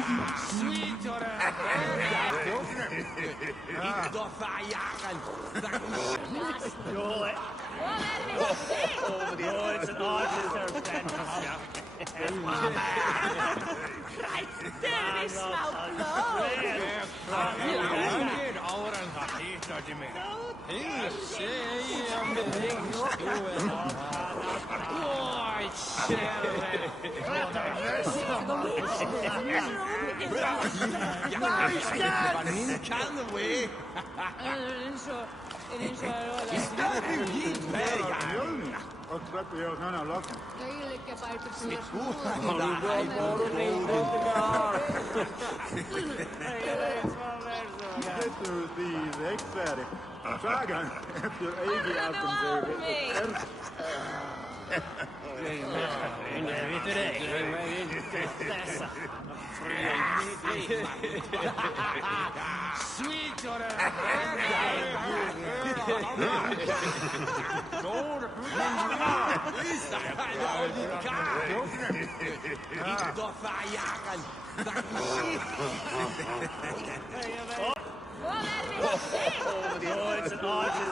Sweet or Ik doe verjagen. Oh, it's an odd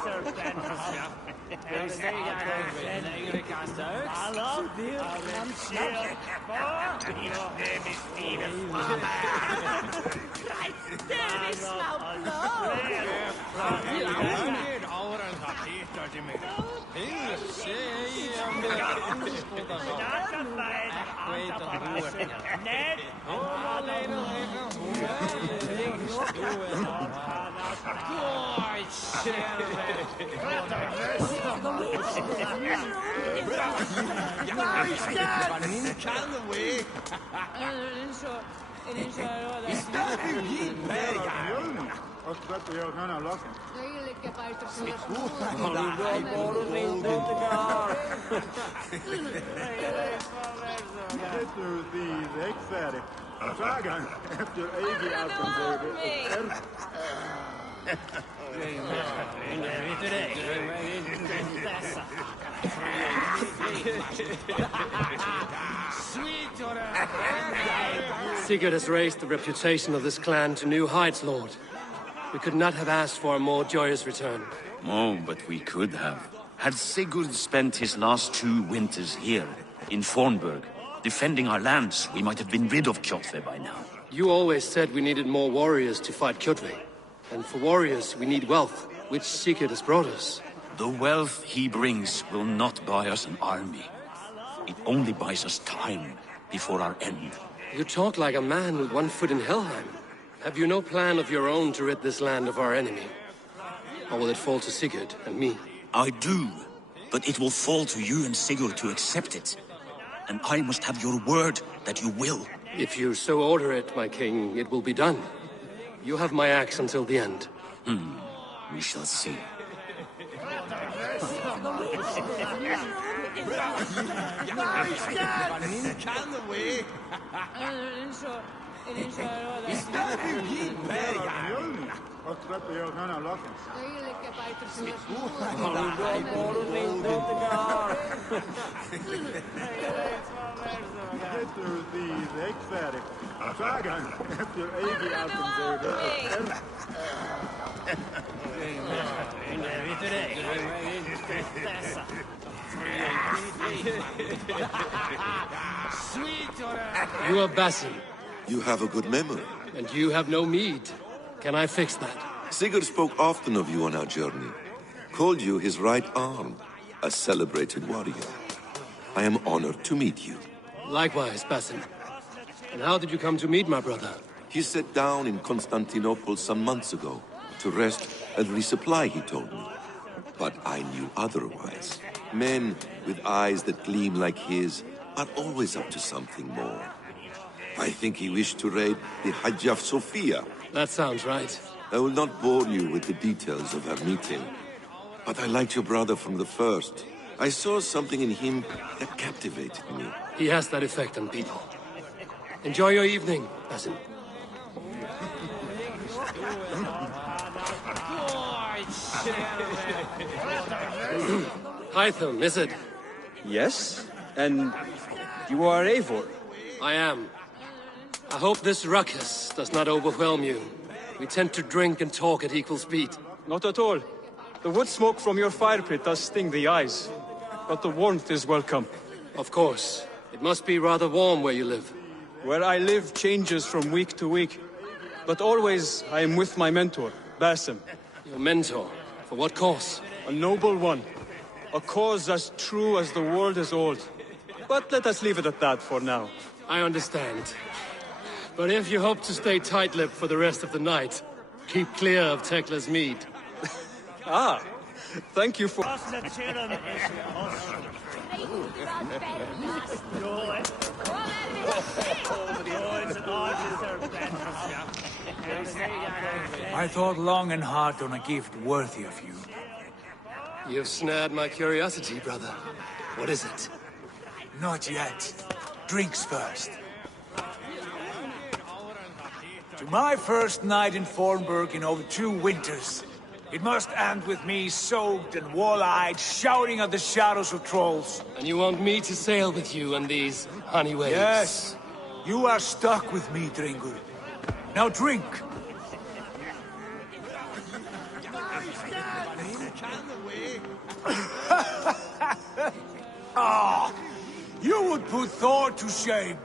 Sigurd has raised the reputation of this clan to new heights, Lord. We could not have asked for a more joyous return. Oh, but we could have. Had Sigurd spent his last 2 winters here, in Fornburg, defending our lands, we might have been rid of Kjotve by now. You always said we needed more warriors to fight Kjotve. And for warriors, we need wealth, which Sigurd has brought us. The wealth he brings will not buy us an army. It only buys us time before our end. You talk like a man with one foot in Helheim. Have you no plan of your own to rid this land of our enemy? Or will it fall to Sigurd and me? I do, but it will fall to you and Sigurd to accept it. And I must have your word that you will. If you so order it, my king, it will be done. You have my axe until the end. We shall see. You are Basim. You have a good memory. And you have no mead. Can I fix that? Sigurd spoke often of you on our journey. Called you his right arm, a celebrated warrior. I am honored to meet you. Likewise, Basim. And how did you come to meet my brother? He sat down in Constantinople some months ago to rest and resupply, he told me. But I knew otherwise. Men with eyes that gleam like his are always up to something more. I think he wished to raid the Hagia Sophia. That sounds right. I will not bore you with the details of our meeting. But I liked your brother from the first. I saw something in him that captivated me. He has that effect on people. Enjoy your evening, Basim. Hytham, is it? Yes? And you are Eivor? I am. I hope this ruckus does not overwhelm you. We tend to drink and talk at equal speed. Not at all. The wood smoke from your fire pit does sting the eyes, but the warmth is welcome. Of course. It must be rather warm where you live. Where I live changes from week to week, but always I am with my mentor, Basim. Your mentor? For what cause? A noble one. A cause as true as the world is old. But let us leave it at that for now. I understand. But if you hope to stay tight-lipped for the rest of the night, keep clear of Tekla's mead. Ah, thank you for... I thought long and hard on a gift worthy of you. You have snared my curiosity, brother. What is it? Not yet. Drinks first. To my first night in Fornburg in over 2 winters. It must end with me soaked and wall-eyed, shouting at the shadows of trolls. And you want me to sail with you on these honey waves? Yes. You are stuck with me, Dringur. Now drink! Ah, you would put Thor to shame.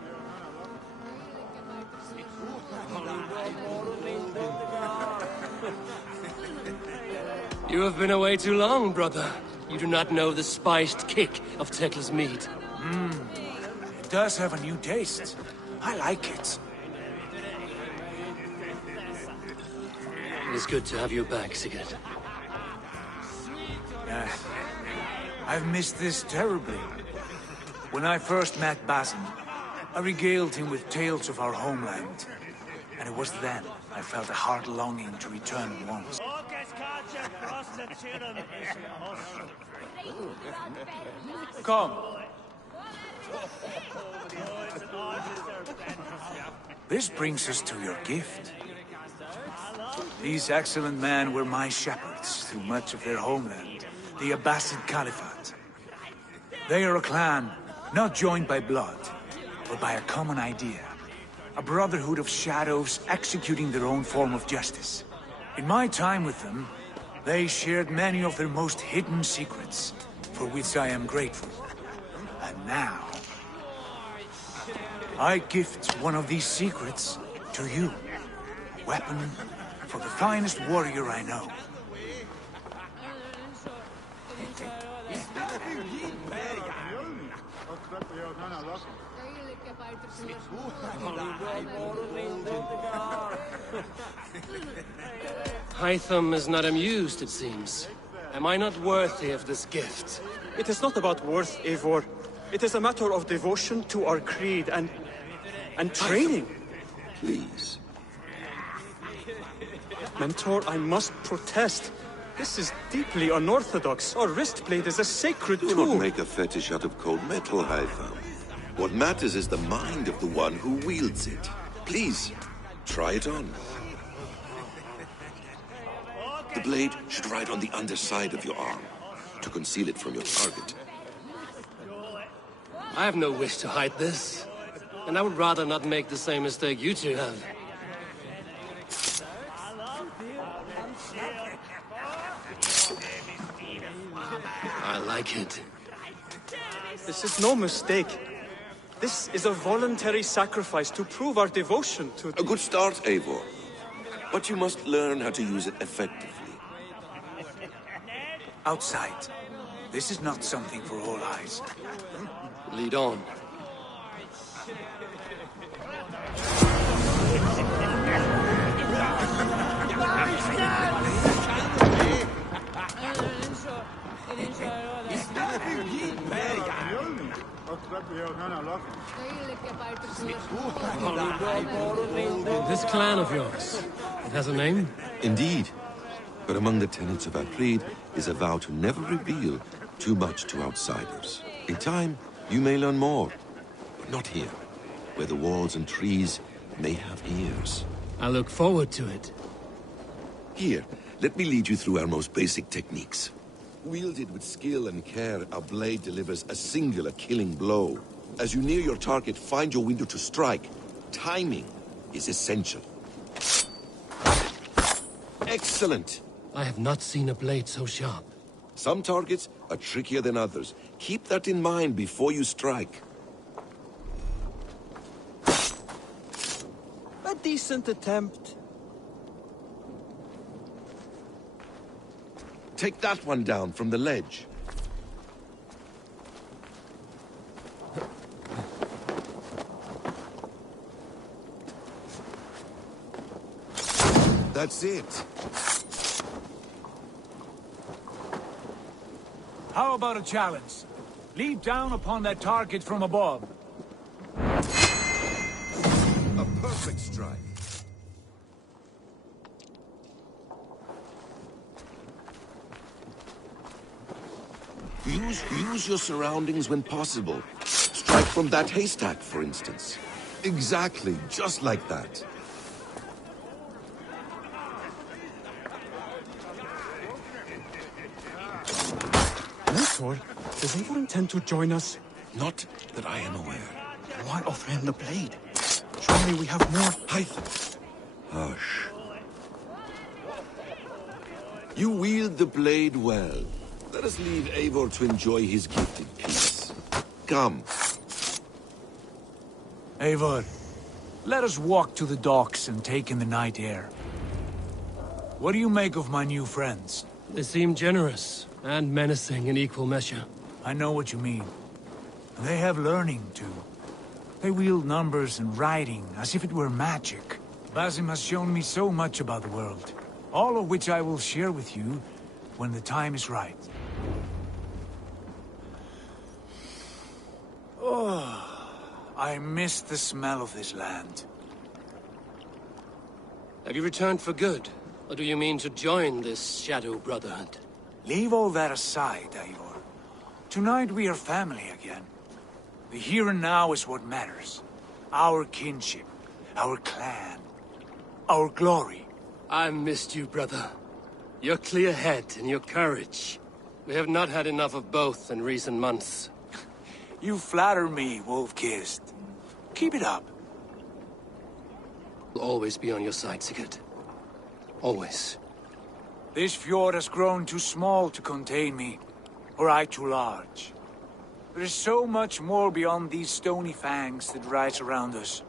You have been away too long, brother. You do not know the spiced kick of Tekla's mead. It does have a new taste. I like it. It is good to have you back, Sigurd. I've missed this terribly. When I first met Basim, I regaled him with tales of our homeland. And it was then I felt a heart longing to return once. Come. This brings us to your gift. These excellent men were my shepherds through much of their homeland, the Abbasid Caliphate. They are a clan, not joined by blood, but by a common idea. A brotherhood of shadows executing their own form of justice. In my time with them, they shared many of their most hidden secrets, for which I am grateful. And now, I gift one of these secrets to you. Weapon for the finest warrior I know. Hytham is not amused, it seems. Am I not worthy of this gift? It is not about worth, Eivor. It is a matter of devotion to our creed and training. Please. Mentor, I must protest. This is deeply unorthodox. Our wrist blade is a sacred Do tool. not make a fetish out of cold metal, Hytham. What matters is the mind of the one who wields it. Please, try it on. The blade should ride on the underside of your arm, to conceal it from your target. I have no wish to hide this. And I would rather not make the same mistake you two have. I like it. This is no mistake. This is a voluntary sacrifice to prove our devotion to... A good start, Eivor. But you must learn how to use it effectively. Outside. This is not something for all eyes. Lead on. This clan of yours, it has a name? Indeed. But among the tenets of our creed is a vow to never reveal too much to outsiders. In time, you may learn more. But not here, where the walls and trees may have ears. I look forward to it. Here, let me lead you through our most basic techniques. Wielded with skill and care, our blade delivers a singular killing blow. As you near your target, find your window to strike. Timing is essential. Excellent! I have not seen a blade so sharp. Some targets are trickier than others. Keep that in mind before you strike. A decent attempt. Take that one down from the ledge. That's it. How about a challenge? Leap down upon that target from above. A perfect strike. Use your surroundings when possible. Strike from that haystack, for instance. Exactly, just like that. Mentor, does Eivor intend to join us? Not that I am aware. Why offer him the blade? Surely we have more. Hytham. Hush. You wield the blade well. Let us leave Eivor to enjoy his gift in peace. Come. Eivor, let us walk to the docks and take in the night air. What do you make of my new friends? They seem generous and menacing in equal measure. I know what you mean. They have learning, too. They wield numbers and writing as if it were magic. Basim has shown me so much about the world, all of which I will share with you when the time is right. Oh, I miss the smell of this land. Have you returned for good? Or do you mean to join this Shadow Brotherhood? Leave all that aside, Eivor. Tonight we are family again. The here and now is what matters. Our kinship, our clan, our glory. I missed you, brother. Your clear head and your courage. We have not had enough of both in recent months. You flatter me, Wolf-Kissed. Keep it up. I'll always be on your side, Sigurd. Always. This fjord has grown too small to contain me, or I too large. There is so much more beyond these stony fangs that rise around us.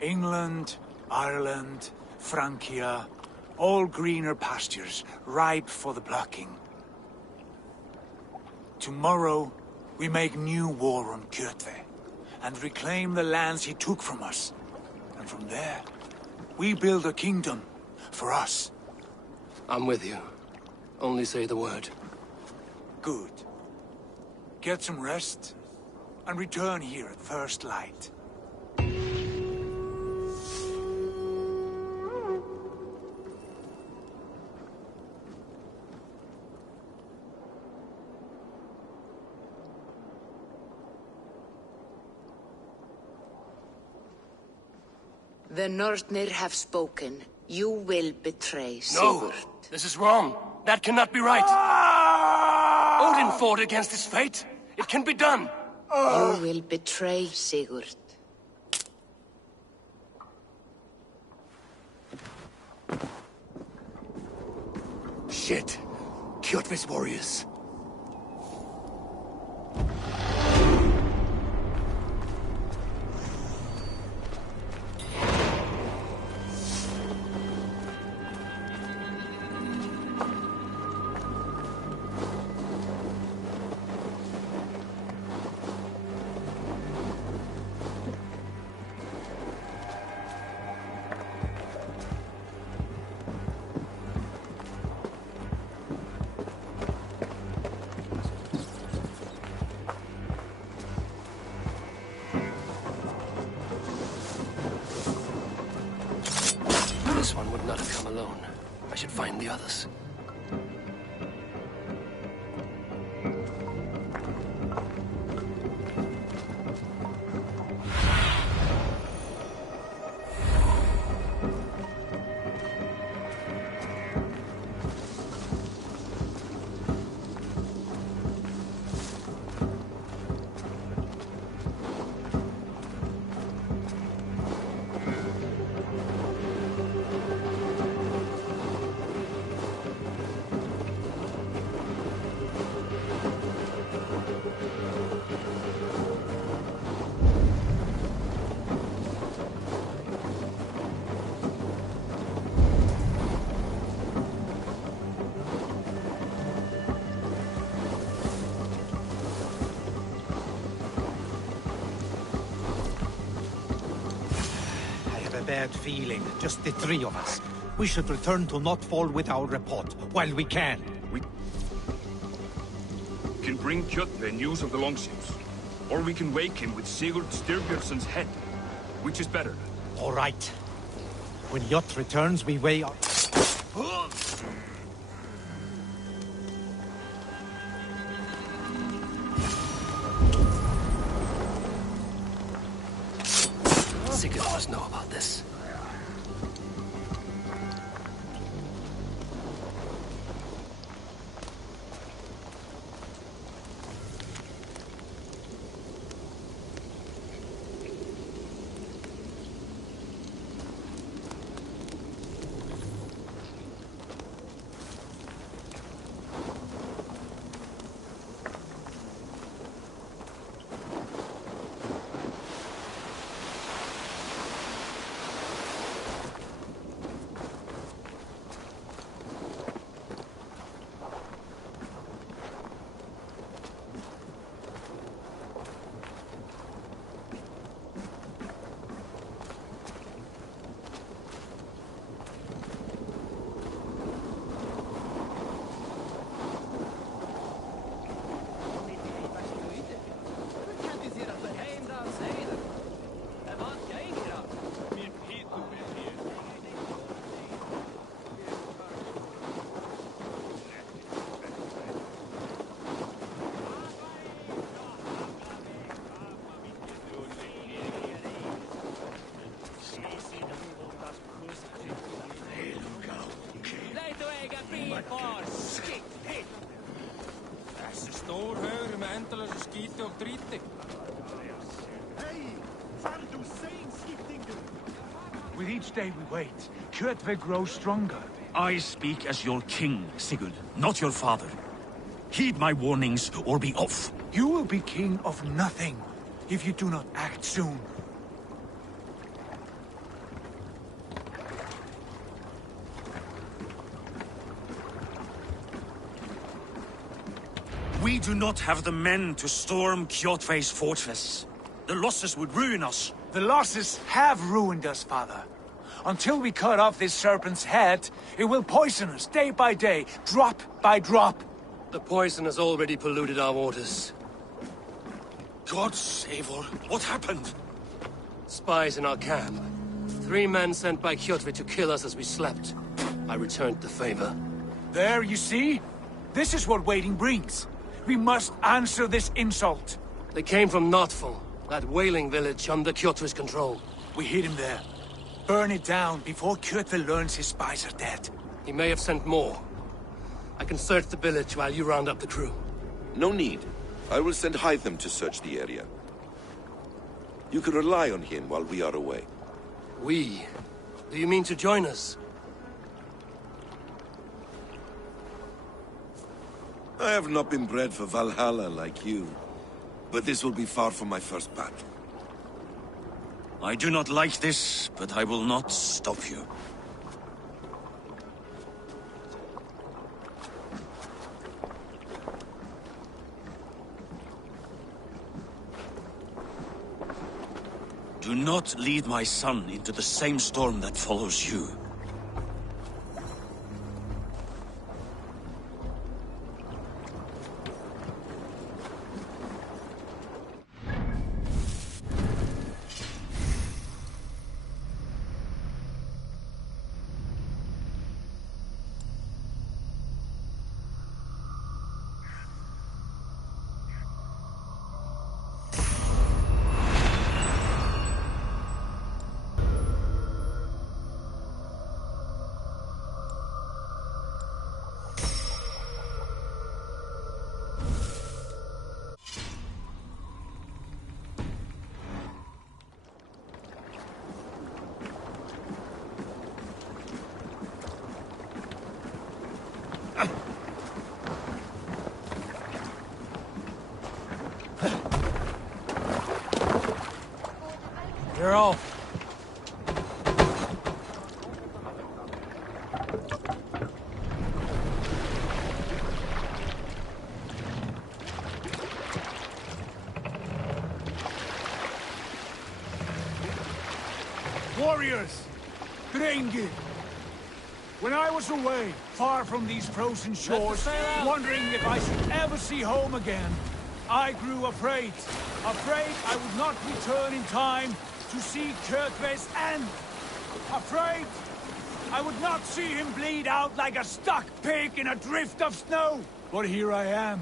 England, Ireland, Francia, all greener pastures, ripe for the plucking. Tomorrow, we make new war on Kjotve, and reclaim the lands he took from us. And from there, we build a kingdom for us. I'm with you. Only say the word. Good. Get some rest, and return here at first light. The Northnir have spoken. You will betray No! Sigurd. This is wrong. That cannot be right. Odin fought against his fate. It can be done. You will betray Sigurd. Shit. Kjotve's warriors. This one would not have come alone. I should find the others. a bad feeling. Just the three of us. We should return to Notfall with our report, while we can. We can bring Kjotve news of the longships. Or we can wake him with Sigurd Styrbjörnsson's head. Which is better? All right. When Jot returns, we weigh our... Sigurd must know about this. With each day we wait, Kjotve grows stronger. I speak as your king, Sigurd, not your father. Heed my warnings, or be off. You will be king of nothing, if you do not act soon. We do not have the men to storm Kjotve's fortress. The losses would ruin us. The losses have ruined us, father. Until we cut off this serpent's head, it will poison us day by day, drop by drop. The poison has already polluted our waters. God save her. What happened? Spies in our camp. 3 men sent by Kjotve to kill us as we slept. I returned the favor. There, you see? This is what waiting brings. We must answer this insult. They came from Notfall, that whaling village under Kjotve's control. We hid him there. Burn it down before Kjotve learns his spies are dead. He may have sent more. I can search the village while you round up the crew. No need. I will send Hytham to search the area. You can rely on him while we are away. We? Do you mean to join us? I have not been bred for Valhalla like you, but this will be far from my first battle. I do not like this, but I will not stop you. Do not lead my son into the same storm that follows you. You're off. warriors! Drengir! When I was away, far from these frozen shores, wondering if I should ever see home again, I grew afraid. Afraid I would not return in time to see Kjotve's end. Afraid I would not see him bleed out like a stuck pig in a drift of snow. But here I am,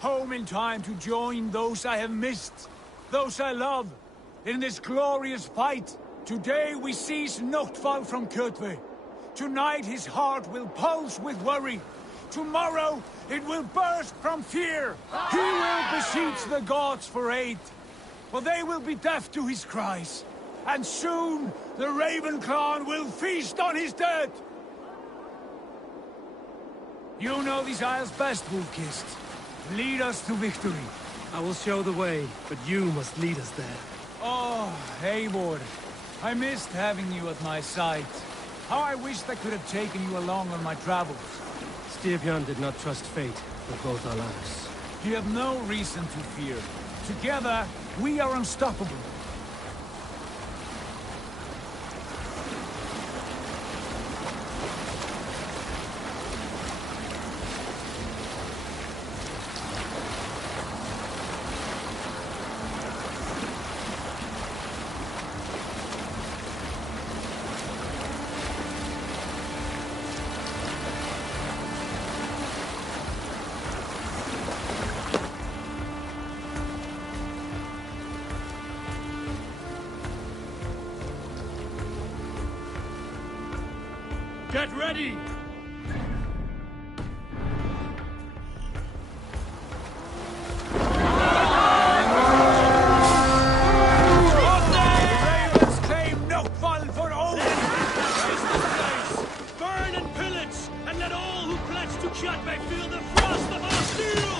home in time to join those I have missed, those I love, in this glorious fight. Today we seize Notval from Kjotve. Tonight his heart will pulse with worry. Tomorrow it will burst from fear. He will beseech the gods for aid, for they will be deaf to his cries. And soon the Raven clan will feast on his dead. You know these isles best, Wolf-Kissed. Lead us to victory. I will show the way, but you must lead us there. Oh, Eivor. I missed having you at my side. How I wished I could have taken you along on my travels. Styrbjörn did not trust fate with both our lives. You have no reason to fear. Together, we are unstoppable. Get ready! Burn and pillage, and let all who pledge to Kjotve feel the frost of our steel!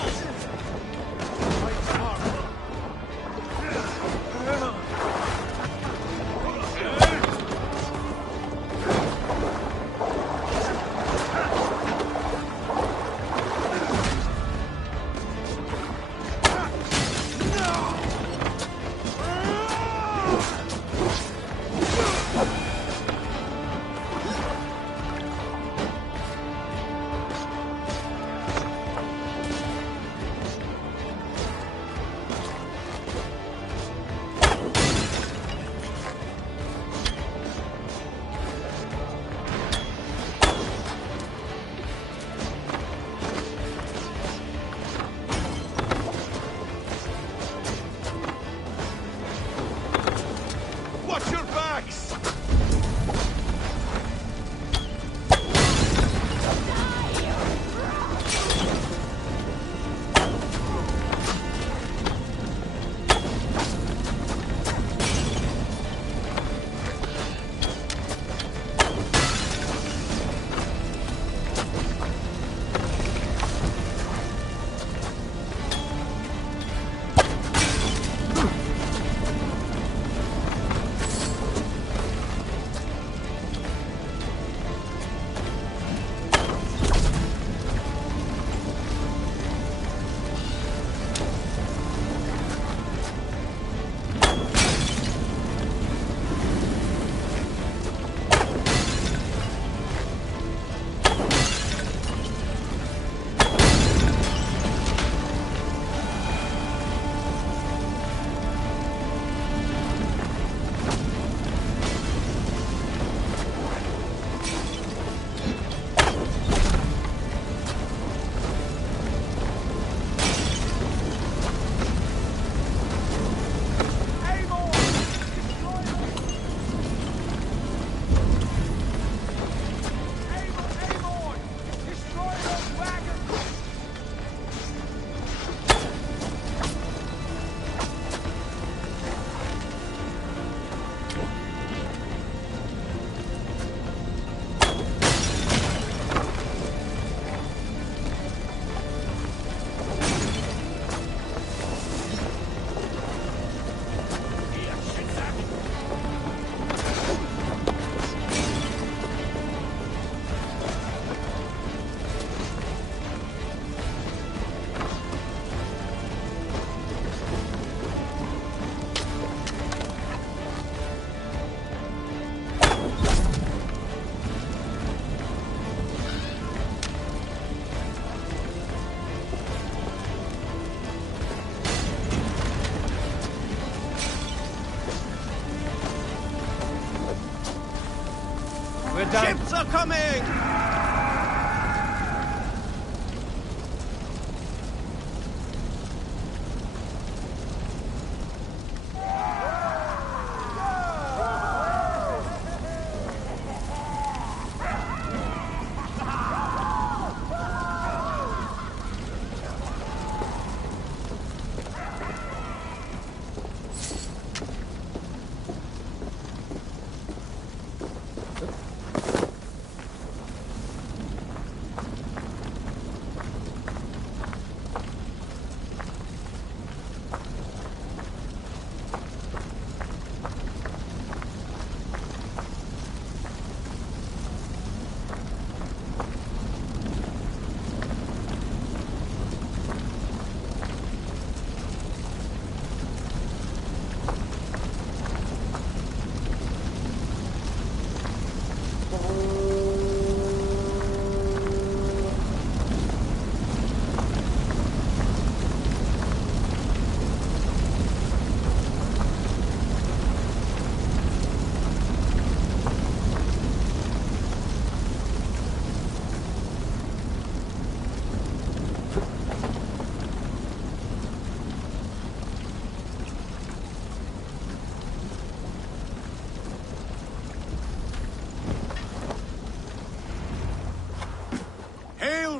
Ships are coming!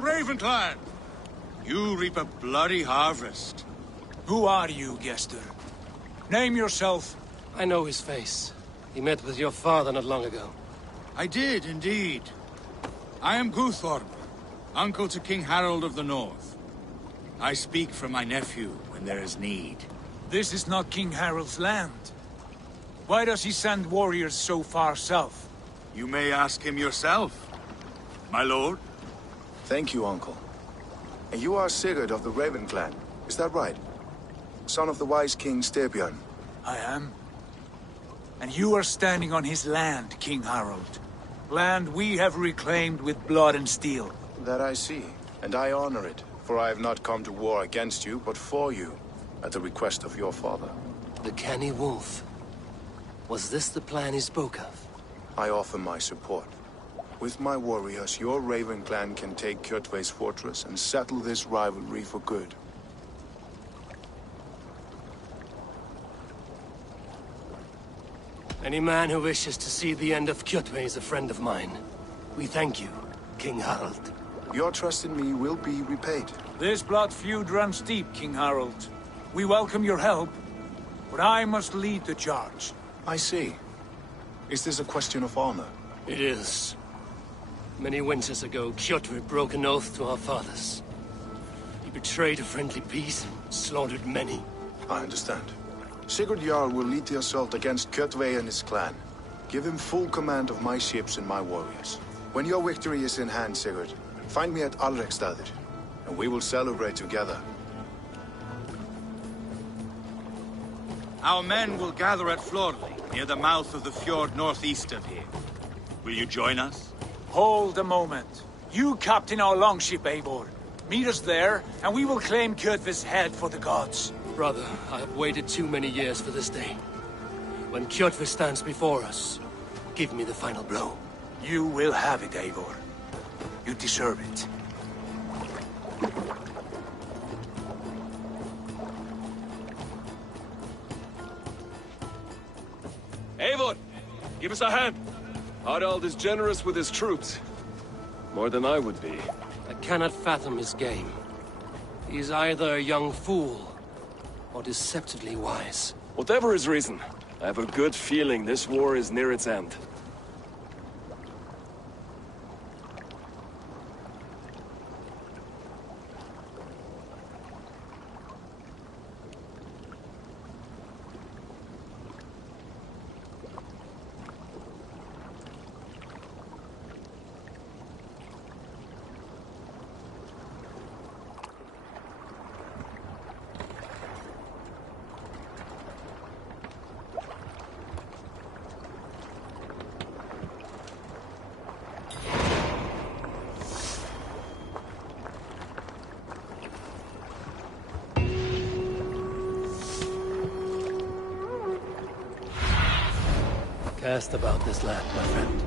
Ravenclan! You reap a bloody harvest. Who are you, Gester? Name yourself. I know his face. He met with your father not long ago. I did, indeed. I am Guthorm, uncle to King Harold of the North. I speak for my nephew when there is need. This is not King Harold's land. Why does he send warriors so far south? You may ask him yourself, my lord. Thank you, uncle. And you are Sigurd of the Raven clan, is that right? Son of the wise King Styrbjörn. I am. And you are standing on his land, King Harold. Land we have reclaimed with blood and steel. That I see, and I honor it, for I have not come to war against you, but for you, at the request of your father. The canny wolf. Was this the plan he spoke of? I offer my support. With my warriors, your Raven clan can take Kjotve's fortress and settle this rivalry for good. Any man who wishes to see the end of Kjotve is a friend of mine. We thank you, King Harold. Your trust in me will be repaid. This blood feud runs deep, King Harold. We welcome your help, but I must lead the charge. I see. Is this a question of honor? It is. Many winters ago, Kjotve broke an oath to our fathers. He betrayed a friendly peace and slaughtered many. I understand. Sigurd Jarl will lead the assault against Kjotve and his clan. Give him full command of my ships and my warriors. When your victory is in hand, Sigurd, find me at Alrekstadir, and we will celebrate together. Our men will gather at Florley, near the mouth of the fjord northeast of here. Will you join us? Hold a moment. You captain our longship, Eivor. Meet us there, and we will claim Kjotve's head for the gods. Brother, I have waited too many years for this day. When Kjotve stands before us, give me the final blow. You will have it, Eivor. You deserve it. Eivor, give us a hand. Harald is generous with his troops. More than I would be. I cannot fathom his game. He is either a young fool, or deceptively wise. Whatever his reason, I have a good feeling this war is near its end. Cast about this land, my friend.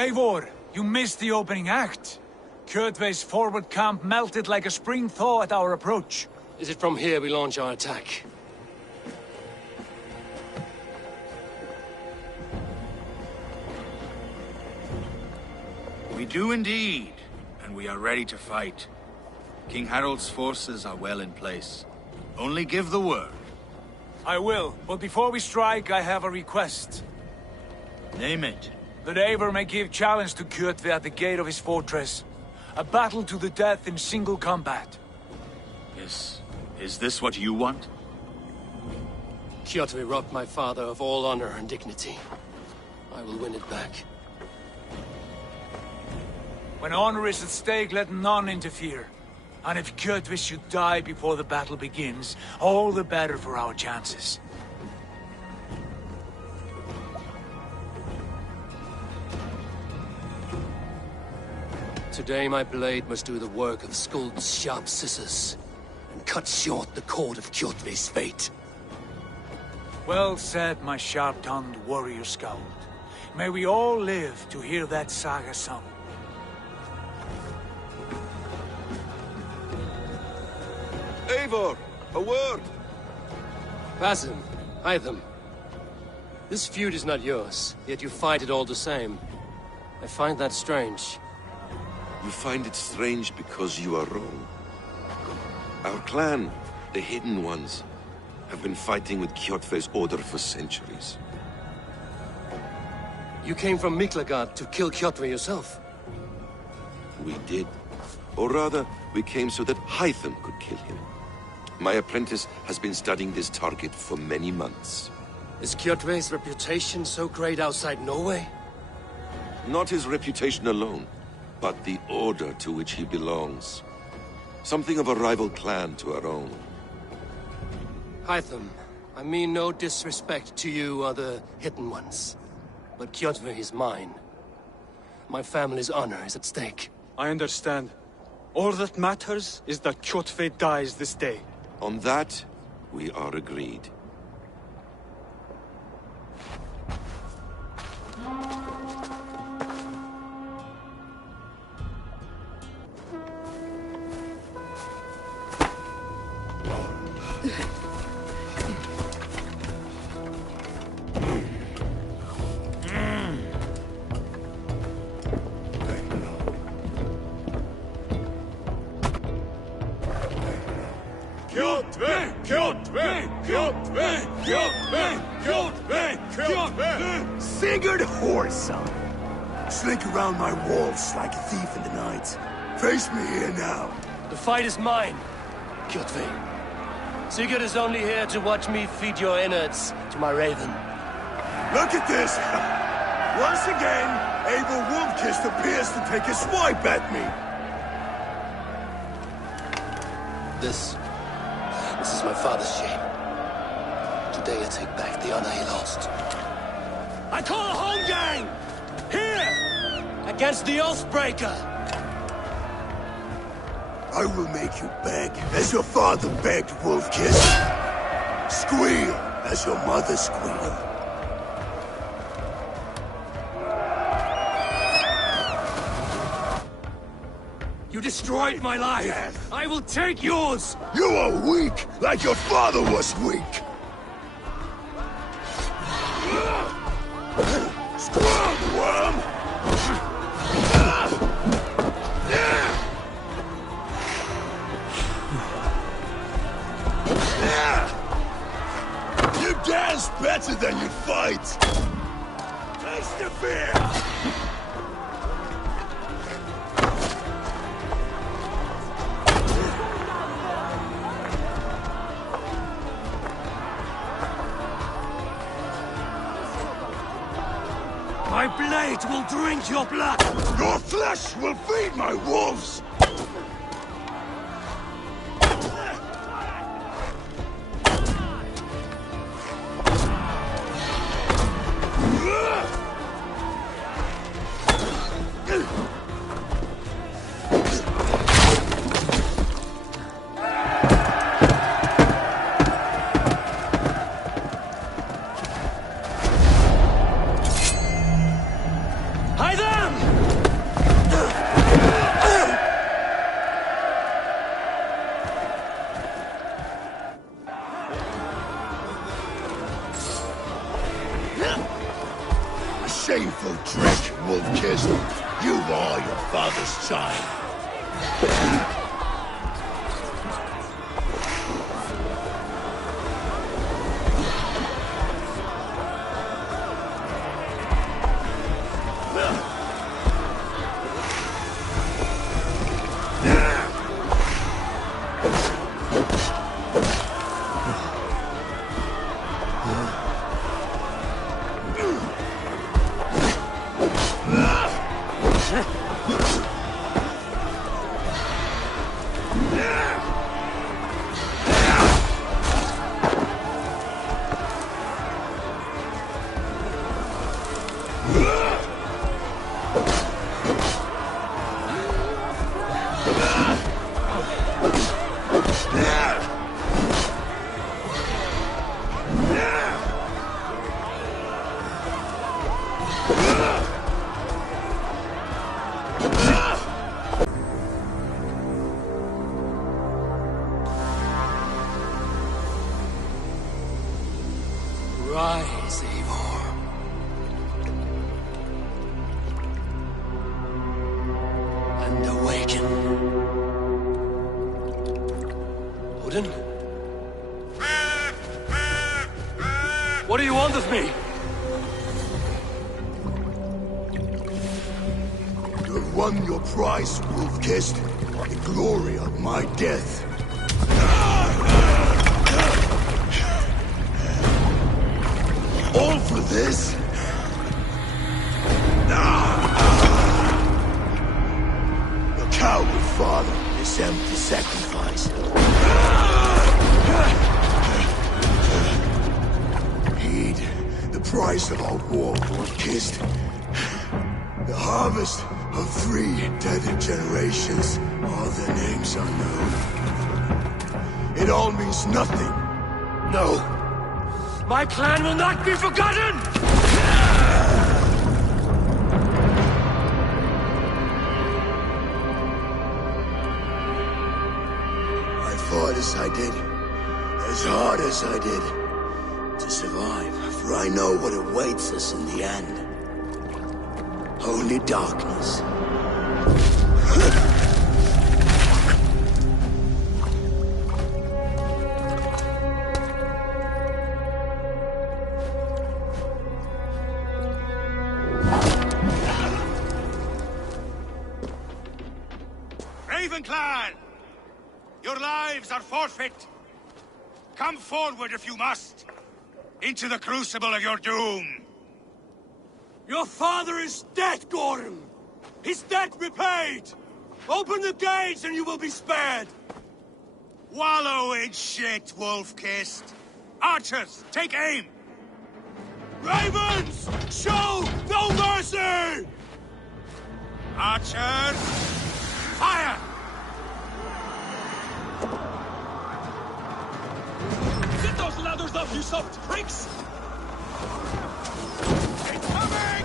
Eivor, you missed the opening act. Kjotve's forward camp melted like a spring thaw at our approach. Is it from here we launch our attack? We do indeed, and we are ready to fight. King Harold's forces are well in place. Only give the word. I will, but before we strike, I have a request. Name it. That Eivor may give challenge to Kjotve at the gate of his fortress. A battle to the death in single combat. Is this what you want? Kjotve robbed my father of all honor and dignity. I will win it back. When honor is at stake, let none interfere. And if Kjotve should die before the battle begins, all the better for our chances. Today my blade must do the work of Skuld's sharp scissors, and cut short the cord of Kjotve's fate. Well said, my sharp-tongued warrior scout. May we all live to hear that saga sung. Eivor, a word! Basim, Hytham. This feud is not yours, yet you fight it all the same. I find that strange. You find it strange because you are wrong. Our clan, the Hidden Ones, have been fighting with Kjotve's order for centuries. You came from Miklagard to kill Kjotve yourself? We did. Or rather, we came so that Hytham could kill him. My apprentice has been studying this target for many months. Is Kjotve's reputation so great outside Norway? Not his reputation alone, but the order to which he belongs. Something of a rival clan to our own. Hytham, I mean no disrespect to you or the Hidden Ones, but Kjotve is mine. My family's honor is at stake. I understand. All that matters is that Kjotve dies this day. On that, we are agreed. Sigurd Whoreson! Slink around my walls like a thief in the night. Face me here now. The fight is mine, Kjotve. Sigurd is only here to watch me feed your innards to my raven. Look at this! Once again, Abel Wolfkist appears to take a swipe at me. This is my father's shame. Today I take back the honor he lost. I call a Holmgang! Here! Against the Oathbreaker! I will make you beg, as your father begged, Wolfkist. Squeal, as your mother squealed. You destroyed my life! Yes. I will take yours! You are weak, like your father was weak! Strong worm! You dance better than you fight! Face the fear! My blade will drink your blood! Your flesh will feed my wolves! shameful trick, wolf-kissed. You are your father's child. Rise, Eivor. And awaken. Odin? What do you want of me? You have won your prize, wolf-kissed. The glory of my death. All for this? Your coward father is empty sacrifice. Heed the price of our war, wolf-kissed. The harvest of 3 dead generations. All their names unknown. It all means nothing. No. My clan will not be forgotten! I fought as I did, as hard as I did, to survive, for I know what awaits us in the end. Only darkness. Clan! Your lives are forfeit. Come forward if you must. Into the crucible of your doom. Your father is dead, Gorm! His debt repaid! Open the gates and you will be spared! Wallow in shit, wolf-kissed. Archers, take aim! Ravens! Show no mercy! Archers, fire! Get those ladders off, you soft pricks! It's coming!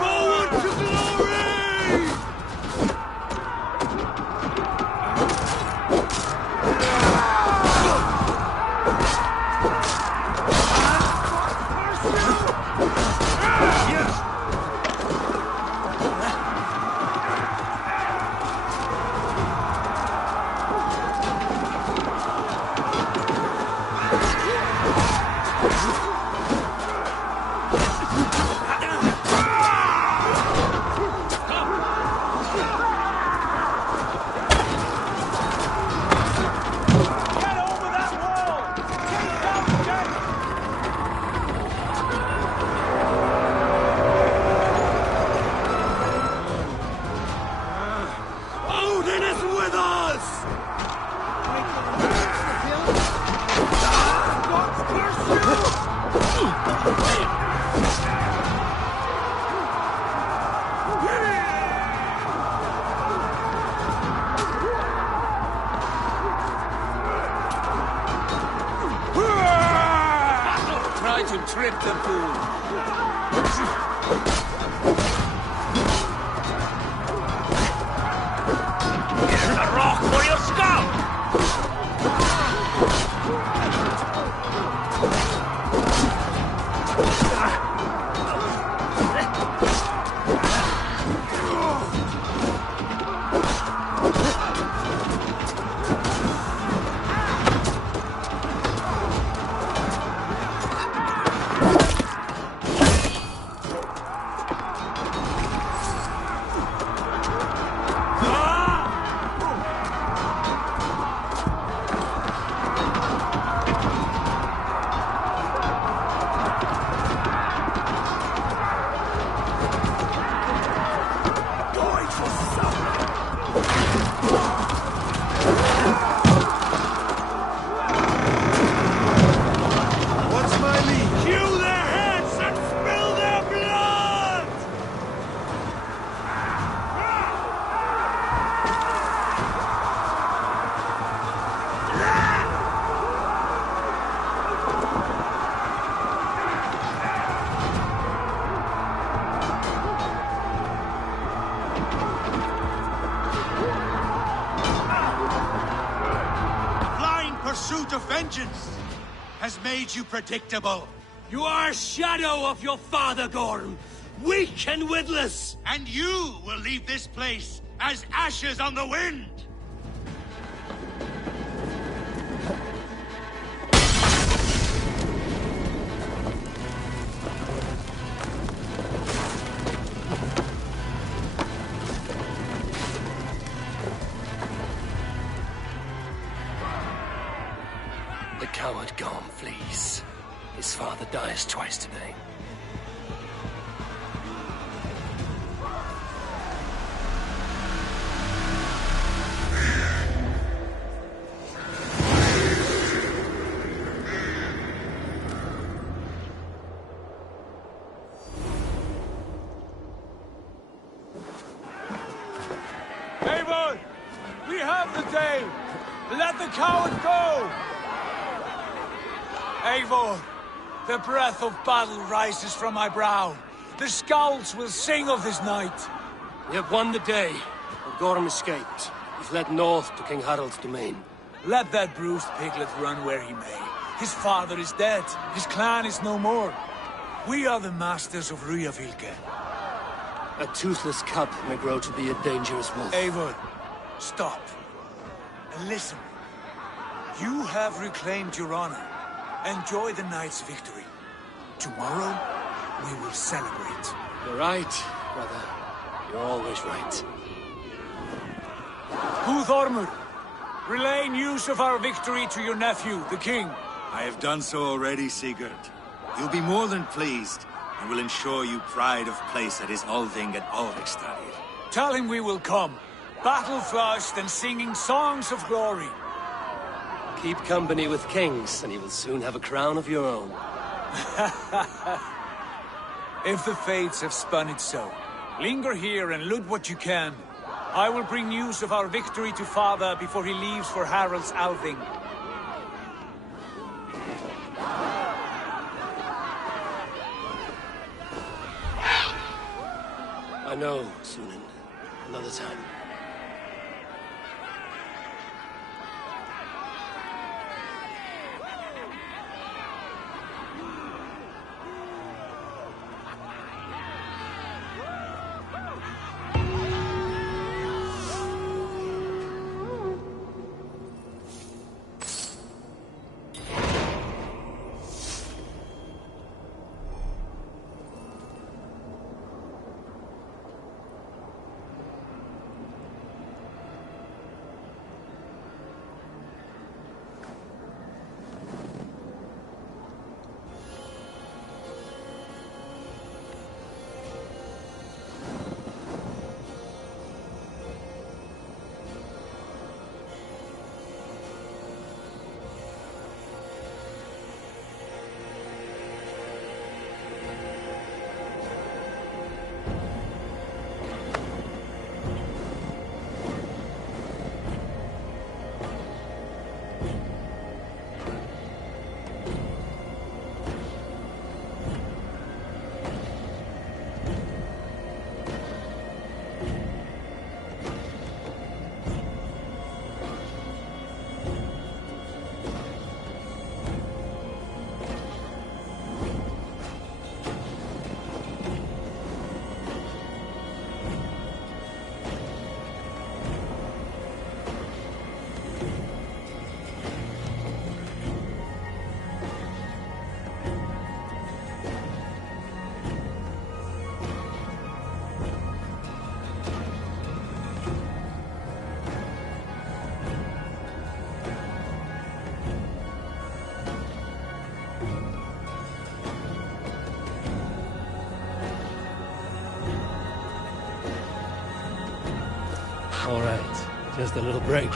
Forward to glory! Trip the pool. Here's a rock for your skull! of vengeance has made you predictable. You are a shadow of your father, Gorm. Weak and witless. And you will leave this place as ashes on the wind. The coward Gorm flees. His father dies twice today. Eivor! We have the day! Let the coward go! Eivor, the breath of battle rises from my brow. The scouts will sing of this night. We have won the day, but Gorm escaped. He fled north to King Harald's domain. Let that bruised piglet run where he may. His father is dead. His clan is no more. We are the masters of Ryjavík. A toothless cub may grow to be a dangerous wolf. Eivor, stop. And listen. You have reclaimed your honor. Enjoy the night's victory. Tomorrow, we will celebrate. You're right, brother. You're always right. Guthormur, relay news of our victory to your nephew, the king. I have done so already, Sigurd. He'll be more than pleased, and will ensure you pride of place at his Althing at Alrekstadir. Tell him we will come, battle-flushed and singing songs of glory. Keep company with kings, and you will soon have a crown of your own. If the fates have spun it so, linger here and loot what you can. I will bring news of our victory to father before he leaves for Harald's Althing. I know, Sunan. Another time. All right, just a little break.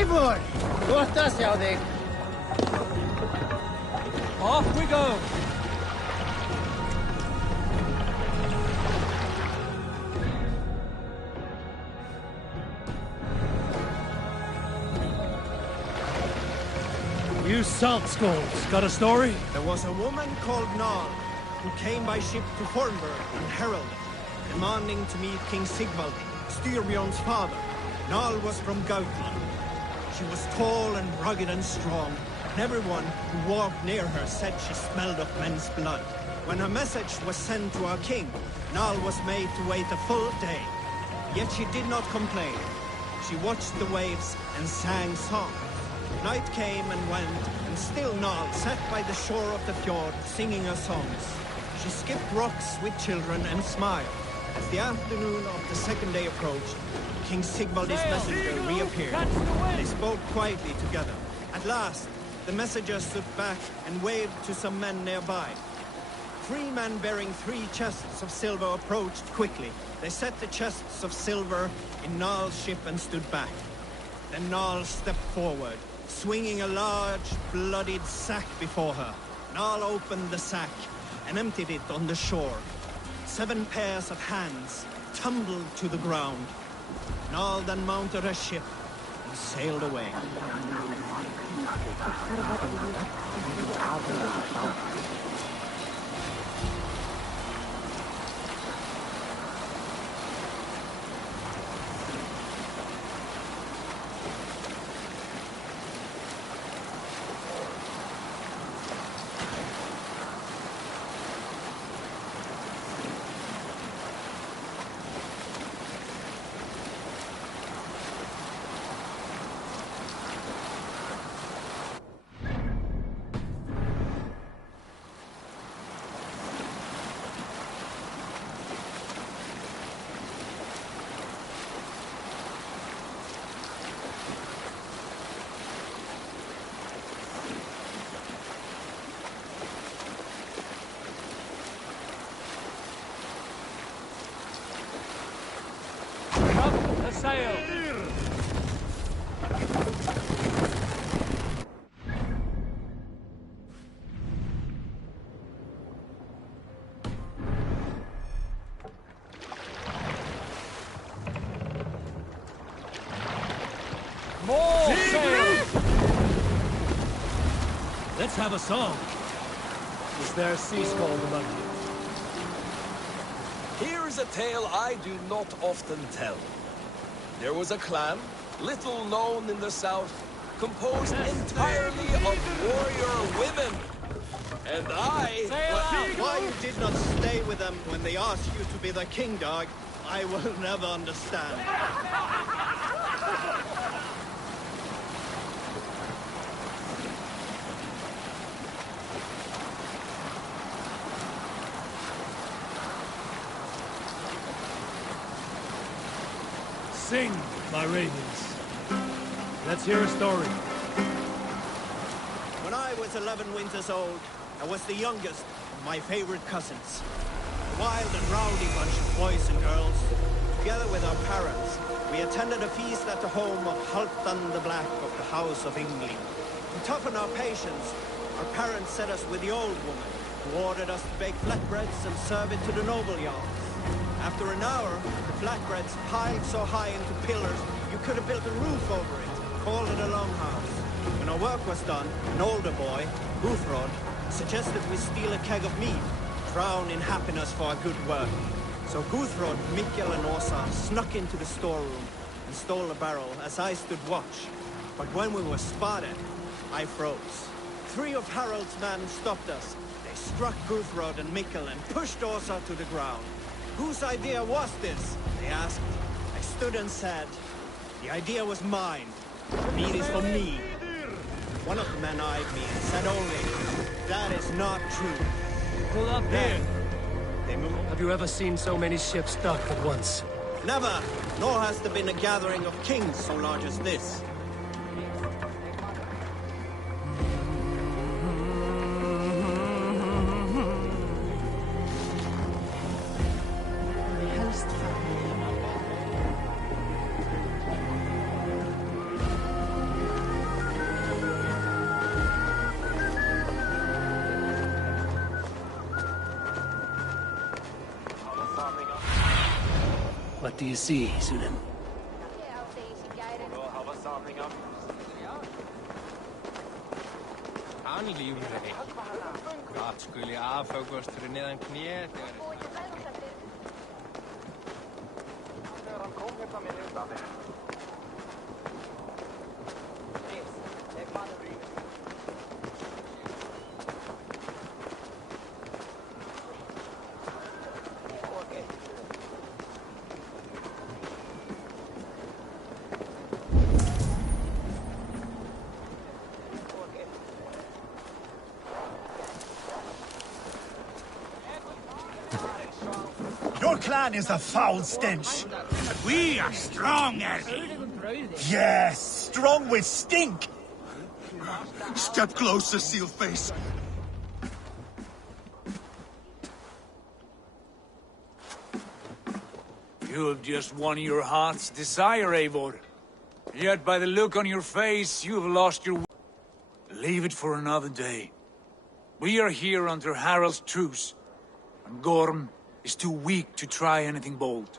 Eivor! Gott að sjá þig. Off we go! You salt skulls, got a story? There was a woman called Nal, who came by ship to Hornburg and heralded, demanding to meet King Sigvald, Styrbjorn's father. Nal was from Gautland. She was tall and rugged and strong, and everyone who walked near her said she smelled of men's blood. When her message was sent to our king, Nal was made to wait a full day. Yet she did not complain. She watched the waves and sang songs. Night came and went, and still Nal sat by the shore of the fjord, singing her songs. She skipped rocks with children and smiled. As the afternoon of the second day approached, King Sigvald's messenger reappeared. They spoke quietly together. At last, the messenger stood back and waved to some men nearby. 3 men bearing 3 chests of silver approached quickly. They set the chests of silver in Nal's ship and stood back. Then Nal stepped forward, swinging a large, bloodied sack before her. Nal opened the sack and emptied it on the shore. 7 pairs of hands tumbled to the ground. Nal then mounted her ship and sailed away. Sail! More sail! Let's have a song. Is there a sea skull among you? Here is a tale I do not often tell. There was a clan, little known in the south, composed entirely of warrior women. And I... Why you did not stay with them when they asked you to be the king dog, I will never understand. Sing, my ravens. Let's hear a story. When I was 11 winters old, I was the youngest of my favorite cousins. A wild and rowdy bunch of boys and girls. Together with our parents, we attended a feast at the home of Halfdan the Black of the House of Yngling. To toughen our patience, our parents set us with the old woman, who ordered us to bake flatbreads and serve it to the noble jarls. After an hour, the flatbreads piled so high into pillars, you could have built a roof over it, called it a longhouse. When our work was done, an older boy, Guthrod, suggested we steal a keg of mead, drown in happiness for our good work. So Guthrod, Mikkel and Åsa snuck into the storeroom and stole a barrel as I stood watch. But when we were spotted, I froze. 3 of Harald's men stopped us. They struck Guthrod and Mikkel and pushed Åsa to the ground. Whose idea was this? They asked. I stood and said, the idea was mine. The meat is for me. One of the men eyed me and said only, that is not true. Pull up here. They moved. Have you ever seen so many ships docked at once? Never, nor has there been a gathering of kings so large as this. do you see, Sunan? Hann lífrði. Gat skuli afhöggvast fyrir neðan kné þegar... Þegar hann kom hérna með undan. Your clan is a foul stench. We are strong, Eddie. Yes, strong with stink. Step closer, Sealface. You have just won your heart's desire, Eivor. Yet by the look on your face, you have lost your... Leave it for another day. We are here under Harald's truce, and Gorm is too weak to try anything bold.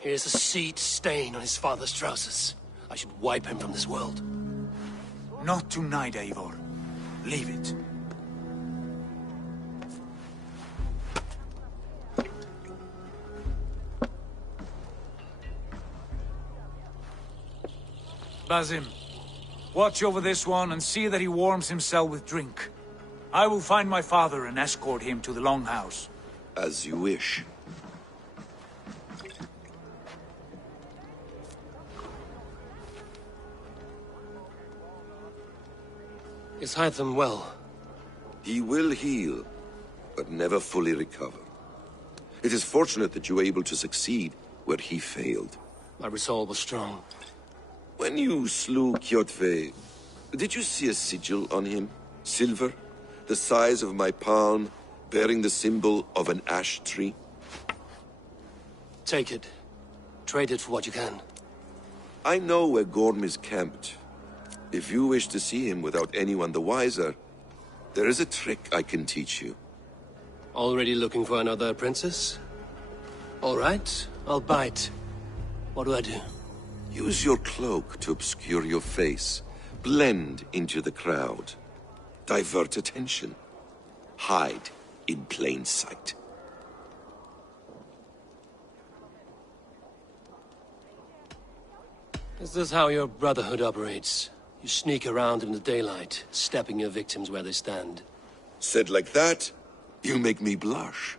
Here's a seed stain on his father's trousers. I should wipe him from this world. Not tonight, Eivor. Leave it. Basim, watch over this one and see that he warms himself with drink. I will find my father and escort him to the Longhouse. As you wish. Is Hytham well? He will heal, but never fully recover. It is fortunate that you were able to succeed where he failed. My resolve was strong. When you slew Kjotve, did you see a sigil on him? Silver? The size of my palm, bearing the symbol of an ash tree? Take it. Trade it for what you can. I know where Gorm is camped. If you wish to see him without anyone the wiser, there is a trick I can teach you. Already looking for another princess? All right, I'll bite. What do I do? Use your cloak to obscure your face. Blend into the crowd. Divert attention. Hide in plain sight. Is this how your Brotherhood operates? You sneak around in the daylight, stepping your victims where they stand. Said like that, you make me blush.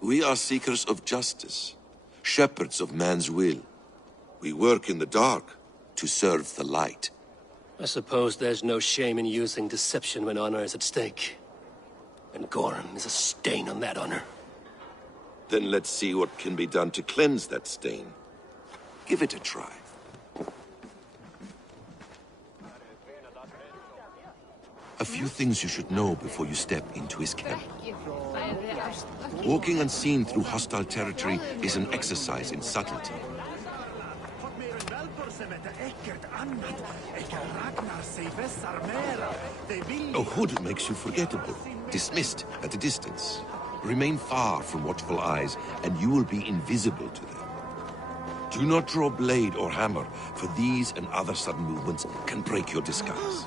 We are seekers of justice, shepherds of man's will. We work in the dark to serve the light. I suppose there's no shame in using deception when honor is at stake. And Gorm is a stain on that honor. Then let's see what can be done to cleanse that stain. Give it a try. A few things you should know before you step into his camp. Walking unseen through hostile territory is an exercise in subtlety. A hood makes you forgettable, dismissed at a distance. Remain far from watchful eyes, and you will be invisible to them. Do not draw blade or hammer, for these and other sudden movements can break your disguise.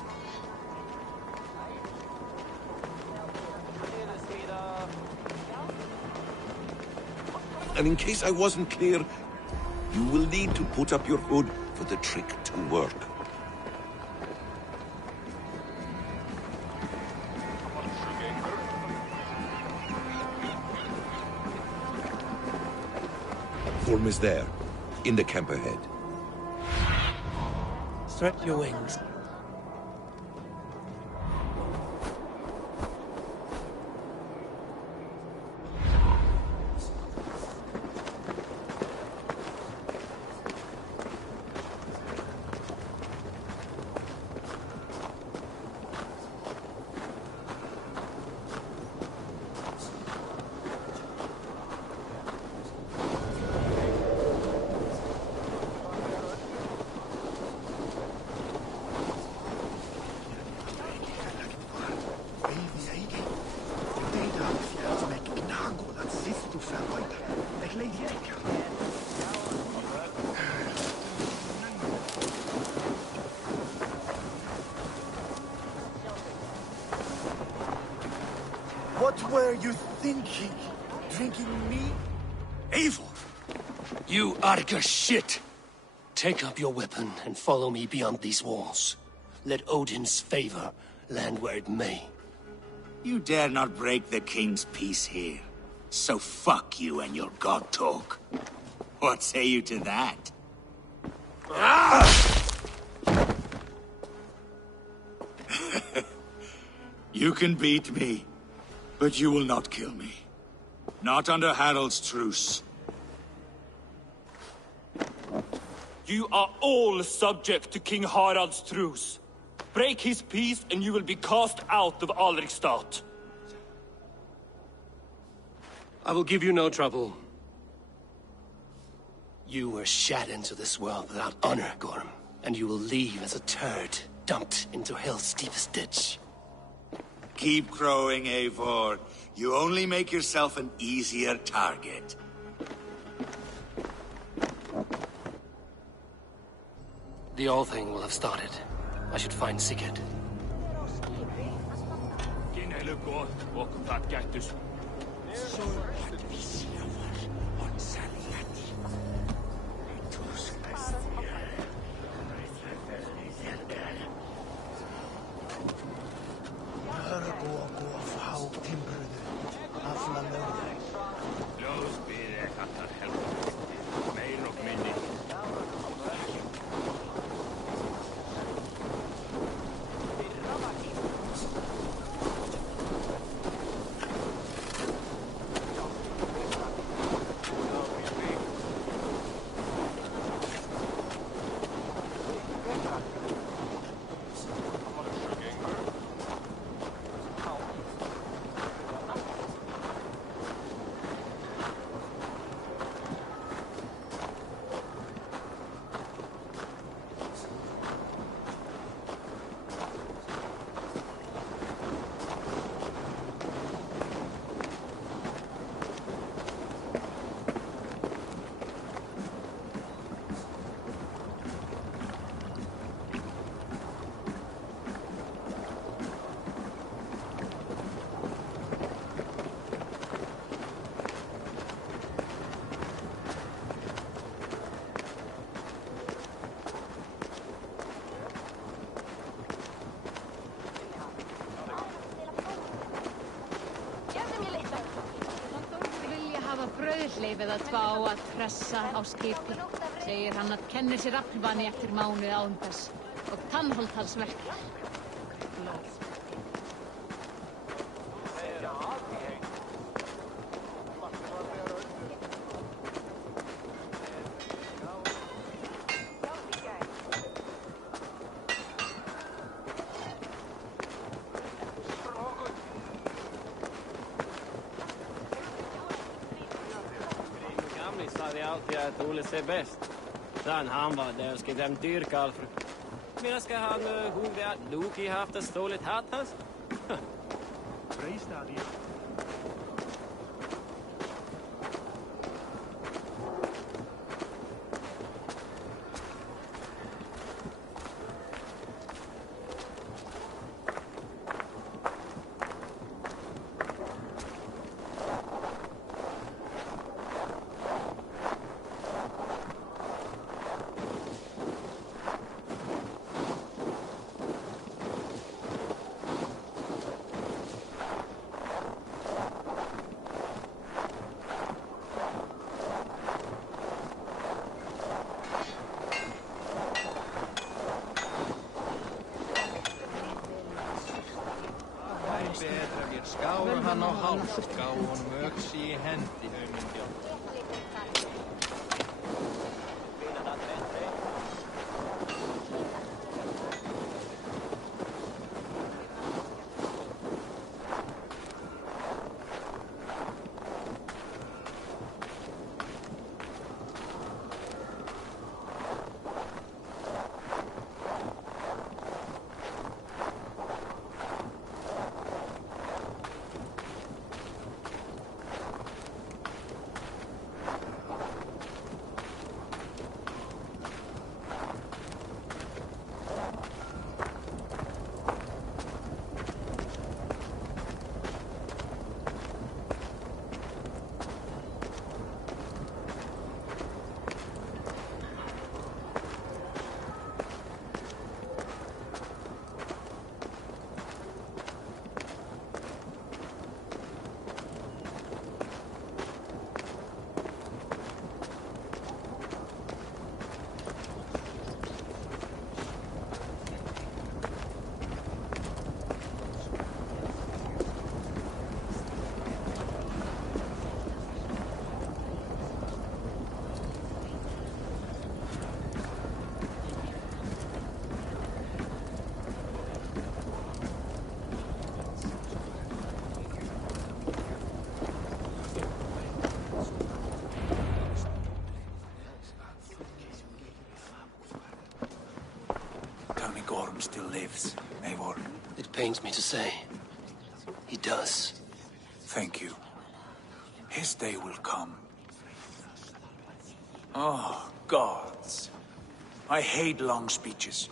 And in case I wasn't clear, you will need to put up your hood for the trick to work. Gorm is there, in the camp ahead. Stretch your wings. What were you thinking? Drinking me? Eivor! You Arga shit! Take up your weapon and follow me beyond these walls. Let Odin's favor land where it may. You dare not break the king's peace here. So fuck you and your god talk. What say you to that? You can beat me, but you will not kill me. Not under Harald's truce. You are all subject to King Harald's truce. Break his peace and you will be cast out of Alrikstad. I will give you no trouble. You were shat into this world without honor, Gorm, and you will leave as a turd dumped into hell's deepest ditch. Keep crowing, Eivor. You only make yourself an easier target. The All-Thing will have started. I should find Sigurd. Brauðleif eða tvá að pressa á skipi, segir hann að kennir sér aflvani eftir mánuð án þess og tannholdsverkir. Ole sig bäst. Sen han var där och skrev dem dyrkal för... Men ska han hungrig Loki haft ett ståligt hatt hans? Skáur hann á háls, gá honum öxi í hendi, auðmyndjón. Gorm still lives, Eivor. It pains me to say. He does. Thank you. His day will come. Oh, gods. I hate long speeches.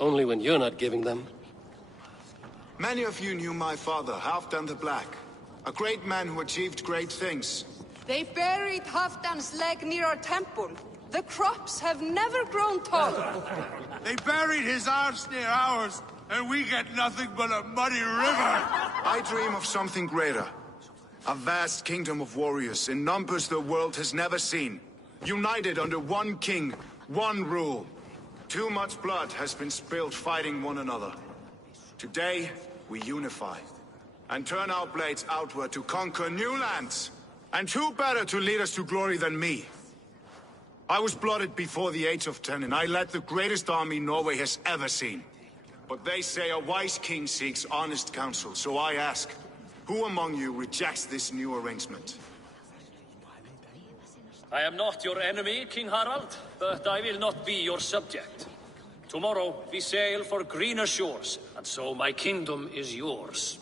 Only when you're not giving them. Many of you knew my father, Halfdan the Black. A great man who achieved great things. They buried Halfdan's leg near our temple. The crops have never grown taller. They buried his arse near ours, and we get nothing but a muddy river. I dream of something greater. A vast kingdom of warriors in numbers the world has never seen. United under one king, one rule. Too much blood has been spilled fighting one another. Today, we unify. And turn our blades outward to conquer new lands. And who better to lead us to glory than me? I was blooded before the age of 10, and I led the greatest army Norway has ever seen. But they say a wise king seeks honest counsel, so I ask, who among you rejects this new arrangement? I am not your enemy, King Harald, but I will not be your subject. Tomorrow we sail for greener shores, and so my kingdom is yours.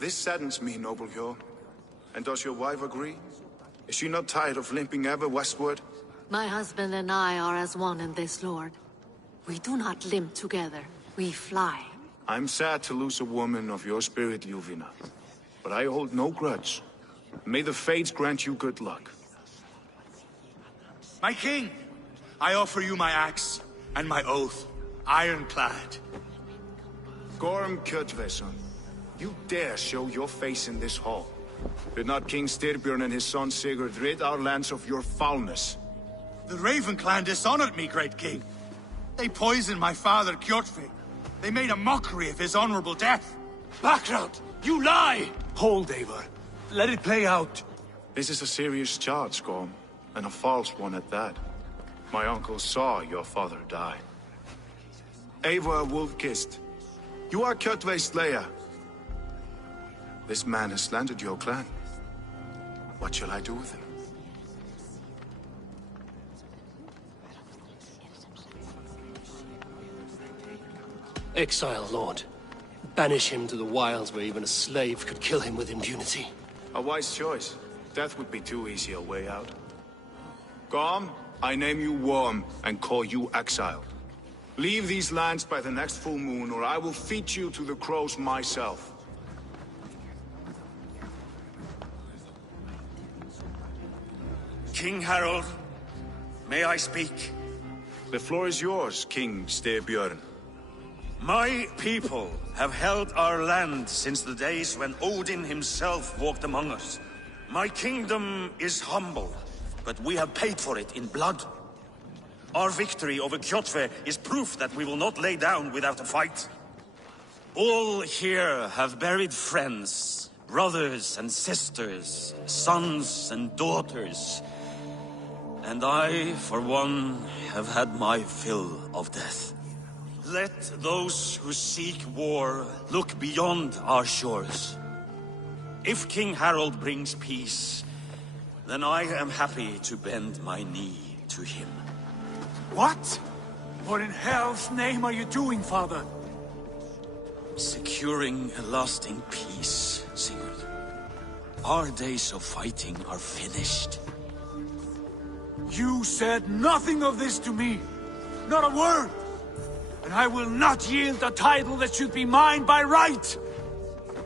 This saddens me, noble Hjor. And does your wife agree? Is she not tired of limping ever westward? My husband and I are as one in this, Lord. We do not limp together. We fly. I'm sad to lose a woman of your spirit, Ljuvina. But I hold no grudge. May the fates grant you good luck. My king, I offer you my axe and my oath, ironclad. Gorm Kjotveson, you dare show your face in this hall. Did not King Styrbjörn and his son Sigurd rid our lands of your foulness? The Raven clan dishonored me, great king. They poisoned my father, Kjotve. They made a mockery of his honorable death. Background! You lie! Hold, Eivor. Let it play out. This is a serious charge, Gorm, and a false one at that. My uncle saw your father die. Eivor Wolf-Kissed, you are Kjotve's slayer. This man has slandered your clan. What shall I do with him? Exile, Lord. Banish him to the wilds where even a slave could kill him with impunity. A wise choice. Death would be too easy a way out. Gorm, I name you Worm and call you exiled. Leave these lands by the next full moon, or I will feed you to the crows myself. King Harald, may I speak? The floor is yours, King Styrbjörn. My people have held our land since the days when Odin himself walked among us. My kingdom is humble, but we have paid for it in blood. Our victory over Kjotve is proof that we will not lay down without a fight. All here have buried friends, brothers and sisters, sons and daughters. And I, for one, have had my fill of death. Let those who seek war look beyond our shores. If King Harald brings peace, then I am happy to bend my knee to him. What? What in hell's name are you doing, father? Securing a lasting peace, Sigurd. Our days of fighting are finished. You said nothing of this to me. Not a word. And I will not yield a title that should be mine by right.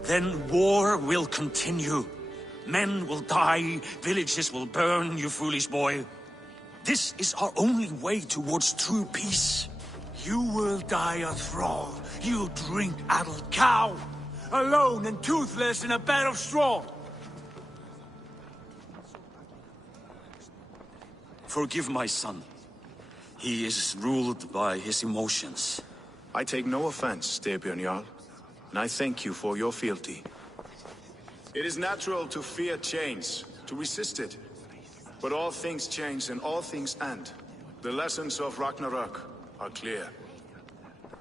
Then war will continue. Men will die, villages will burn, you foolish boy. This is our only way towards true peace. You will die a thrall. You drink-addled cow. Alone and toothless in a bed of straw. Forgive my son. He is ruled by his emotions. I take no offense, Styrbjörn Jarl, and I thank you for your fealty. It is natural to fear change, to resist it. But all things change and all things end. The lessons of Ragnarök are clear.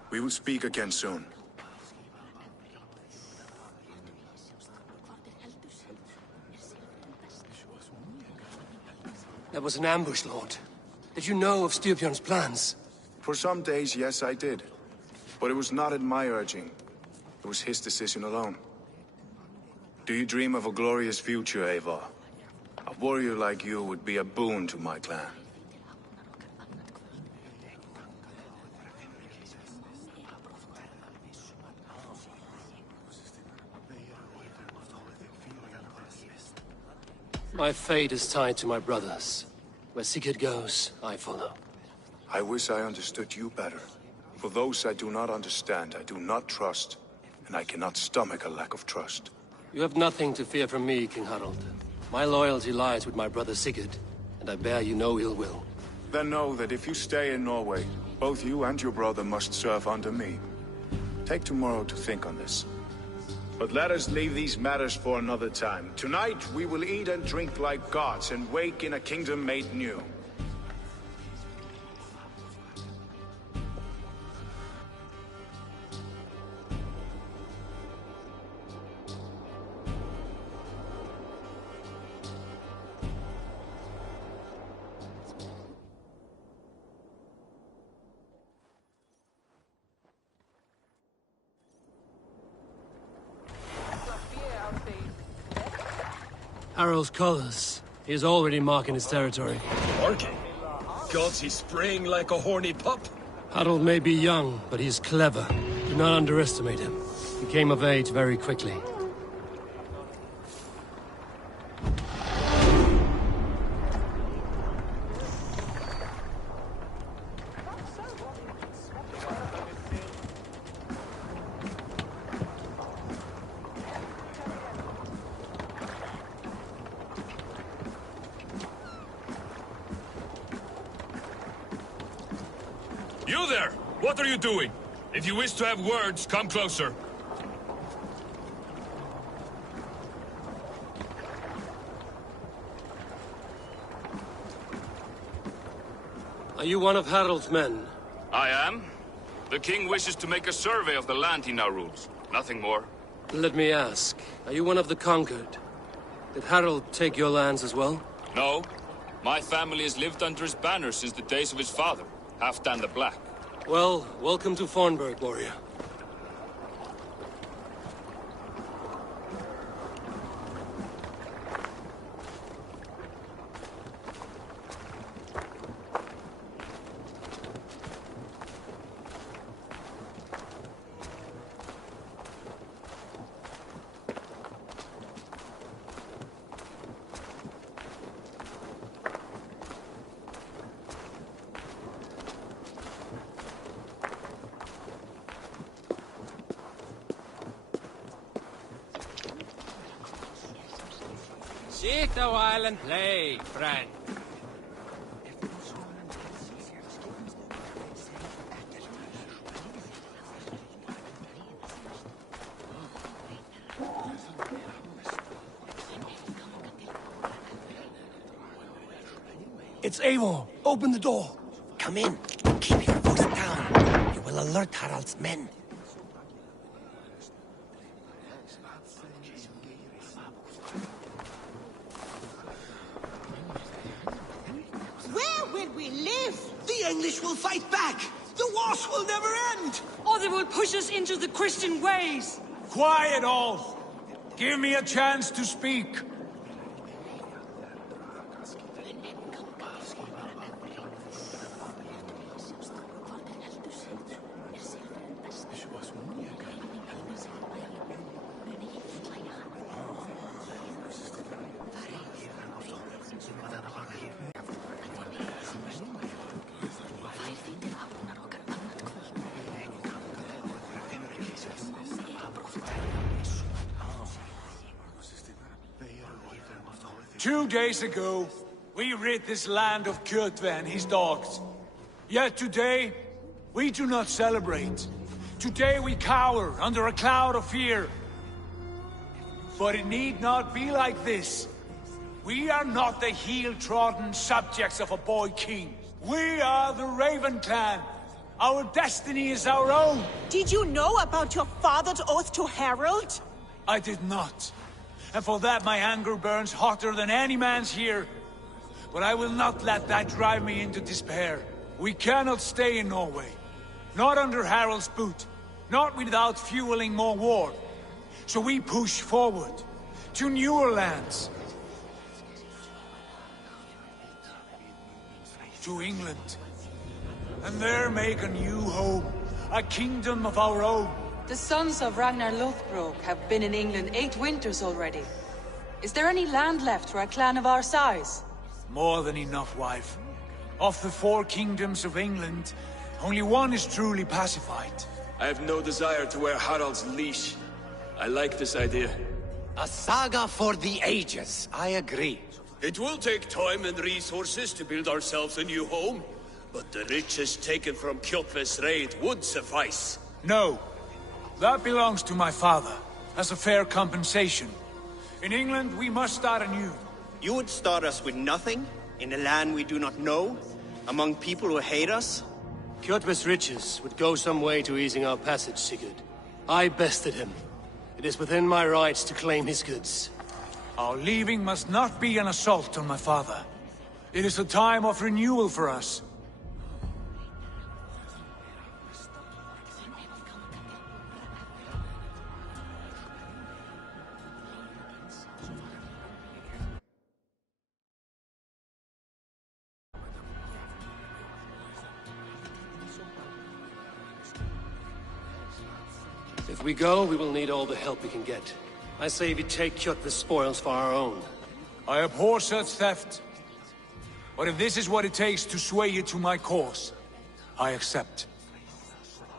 We will speak again soon. That was an ambush, Lord. Did you know of Styrbjörn's plans? For some days, yes, I did. But it was not at my urging. It was his decision alone. Do you dream of a glorious future, Eivor? A warrior like you would be a boon to my clan. My fate is tied to my brothers. Where Sigurd goes, I follow. I wish I understood you better. For those I do not understand, I do not trust, and I cannot stomach a lack of trust. You have nothing to fear from me, King Harald. My loyalty lies with my brother Sigurd, and I bear you no ill will. Then know that if you stay in Norway, both you and your brother must serve under me. Take tomorrow to think on this. But let us leave these matters for another time. Tonight, we will eat and drink like gods and wake in a kingdom made new. Harald's colors. He is already marking his territory. Marking? Gods, he's spraying like a horny pup. Harald may be young, but he's clever. Do not underestimate him. He came of age very quickly. You there! What are you doing? If you wish to have words, come closer. Are you one of Harald's men? I am. The king wishes to make a survey of the land he now rules. Nothing more. Let me ask, are you one of the conquered? Did Harald take your lands as well? No. My family has lived under his banner since the days of his father, Halfdan the Black. Well, welcome to Fornburg, warrior. Sit a while and play, friend. It's Eivor. Open the door. Come in. Keep your voice down. You will alert Harald's men. Where will we live? The English will fight back. The wars will never end. Or they will push us into the Christian ways. Quiet all! Give me a chance to speak. Two days ago, we rid this land of Kjotve and his dogs. Yet today, we do not celebrate. Today we cower under a cloud of fear. But it need not be like this. We are not the heel-trodden subjects of a boy king. We are the Raven clan. Our destiny is our own. Did you know about your father's oath to Harald? I did not. And for that my anger burns hotter than any man's here. But I will not let that drive me into despair. We cannot stay in Norway. Not under Harald's boot. Not without fueling more war. So we push forward. To newer lands. To England. And there make a new home. A kingdom of our own. The sons of Ragnar Lothbrok have been in England 8 winters already. Is there any land left for a clan of our size? More than enough, wife. Of the 4 kingdoms of England, only one is truly pacified. I have no desire to wear Harald's leash. I like this idea. A saga for the ages, I agree. It will take time and resources to build ourselves a new home, but the riches taken from Kjotve's raid would suffice. No. That belongs to my father, as a fair compensation. In England, we must start anew. You would start us with nothing? In a land we do not know? Among people who hate us? Kjotve's riches would go some way to easing our passage, Sigurd. I bested him. It is within my rights to claim his goods. Our leaving must not be an assault on my father. It is a time of renewal for us. If we go, we will need all the help we can get. I say we take Kjotve's spoils for our own. I abhor such theft. But if this is what it takes to sway you to my cause, I accept.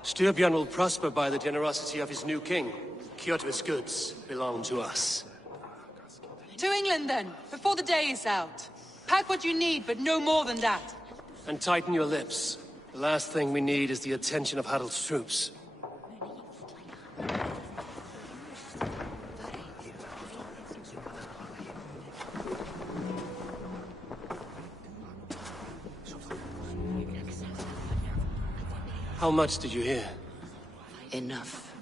Styrbjörn will prosper by the generosity of his new king. Kjotve's goods belong to us. To England then, before the day is out. Pack what you need, but no more than that. And tighten your lips. The last thing we need is the attention of Harald's troops. How much did you hear? Enough.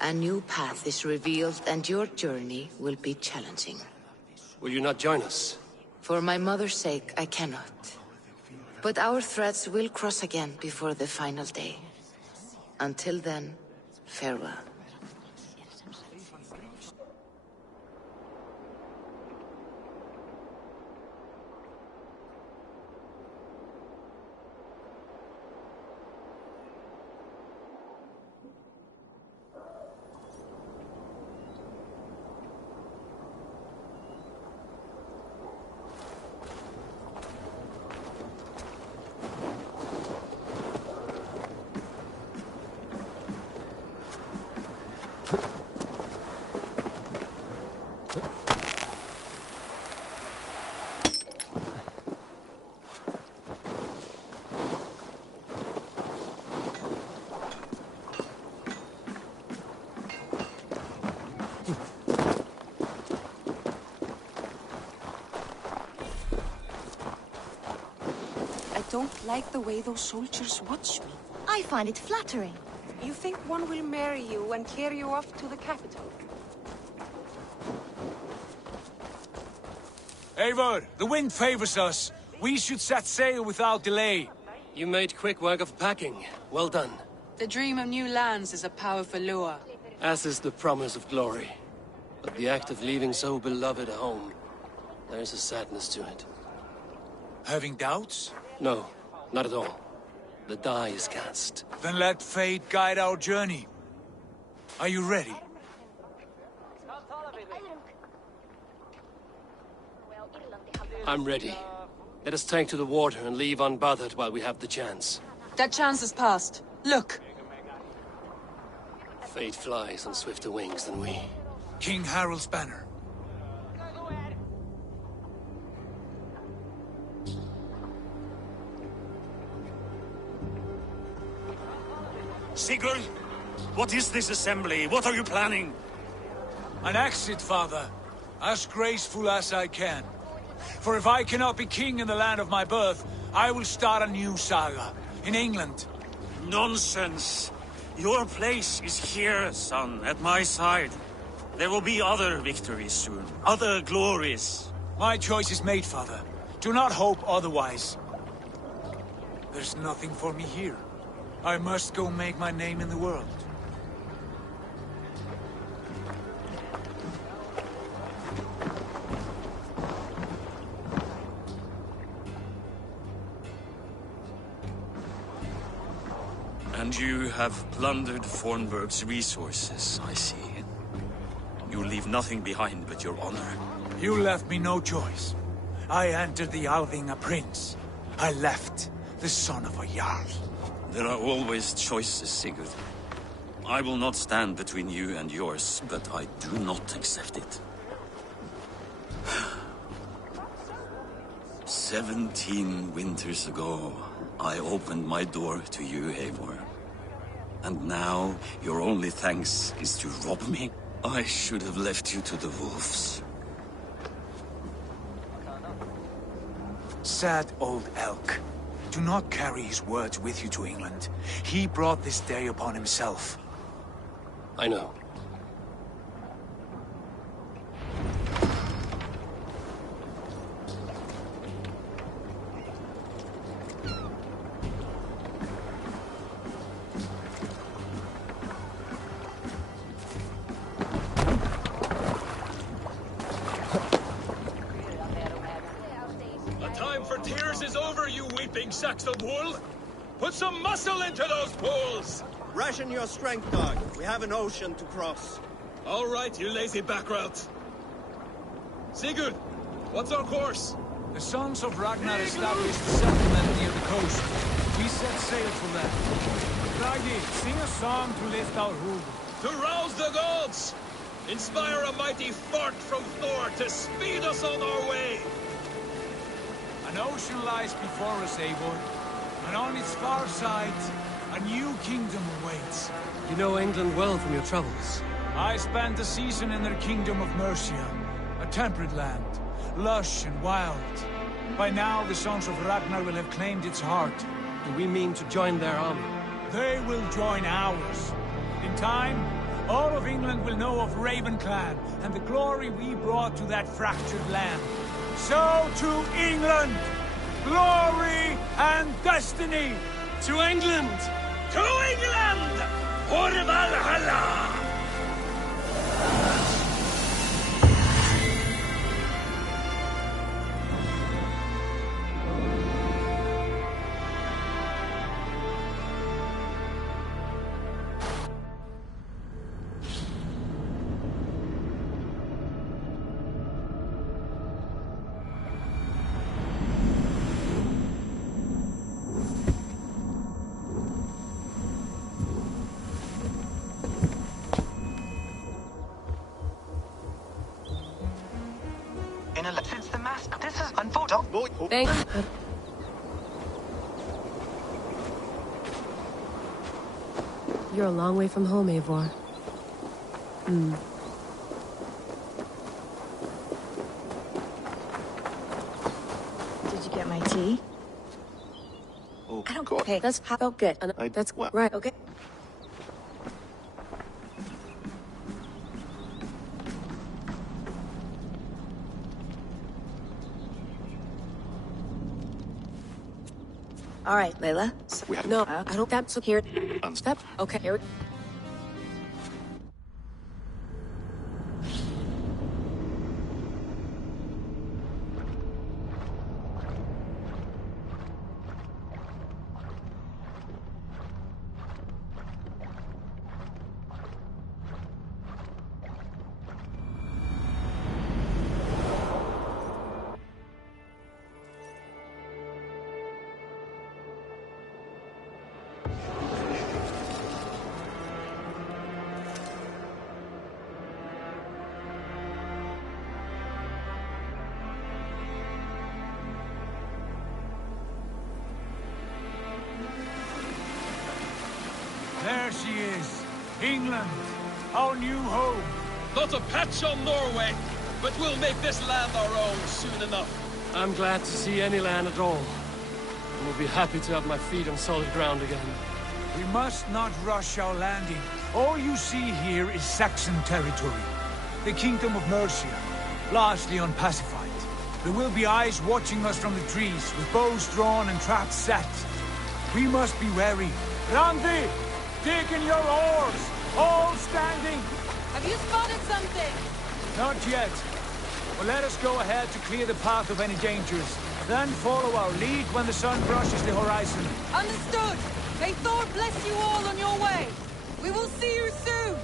A new path is revealed, and your journey will be challenging. Will you not join us? For my mother's sake, I cannot. But our threads will cross again before the final day. Until then, farewell. I don't like the way those soldiers watch me. I find it flattering. You think one will marry you and carry you off to the capital? Eivor, the wind favors us. We should set sail without delay. You made quick work of packing. Well done. The dream of new lands is a powerful lure. As is the promise of glory. But the act of leaving so beloved a home, there is a sadness to it. Having doubts? No, not at all. The die is cast. Then let fate guide our journey. Are you ready? I'm ready. Let us take to the water and leave unbothered while we have the chance. That chance is past. Look! Fate flies on swifter wings than we. King Harald's banner. Sigurd, what is this assembly? What are you planning? An exit, father. As graceful as I can. For if I cannot be king in the land of my birth, I will start a new saga. In England. Nonsense. Your place is here, son, at my side. There will be other victories soon. Other glories. My choice is made, father. Do not hope otherwise. There's nothing for me here. I must go make my name in the world. And you have plundered Fornburg's resources, I see. You leave nothing behind but your honor. You left me no choice. I entered the Alving a prince. I left the son of a Jarl. There are always choices, Sigurd. I will not stand between you and yours, but I do not accept it. 17 winters ago, I opened my door to you, Eivor. And now, your only thanks is to rob me? I should have left you to the wolves. Sad old elk. Do not carry his words with you to England. He brought this day upon himself. I know. Sacks of wool? Put some muscle into those pools! Ration your strength, dog. We have an ocean to cross. All right, you lazy backrout. Sigurd, what's our course? The Sons of Ragnar established a settlement near the coast. We set sail for that. Bragi, sing a song to lift our hood. To rouse the gods! Inspire a mighty fart from Thor to speed us on our way! An ocean lies before us, Eivor, and on its far side, a new kingdom awaits. You know England well from your travels. I spent a season in their kingdom of Mercia, a temperate land, lush and wild. By now, the Sons of Ragnar will have claimed its heart. Do we mean to join their army? They will join ours. In time, all of England will know of Ravenclan and the glory we brought to that fractured land. So to England! Glory and destiny! To England! To England! For Valhalla! Since the mask, this is unfortunate. Thank You're a long way from home, Eivor. Did you get my tea? Oh, I don't. Hey, that's felt good. That's right. Okay. All right, Layla. No, I don't. That's here. Step. Okay. Here. There she is. England. Our new home. Not a patch on Norway, but we'll make this land our own soon enough. I'm glad to see any land at all. And will be happy to have my feet on solid ground again. We must not rush our landing. All you see here is Saxon territory. The Kingdom of Mercia, largely unpacified. There will be eyes watching us from the trees, with bows drawn and traps set. We must be wary. Randi! Dig in your oars! All standing! Have you spotted something? Not yet. But let us go ahead to clear the path of any dangers. Then follow our lead when the sun brushes the horizon. Understood! May Thor bless you all on your way! We will see you soon!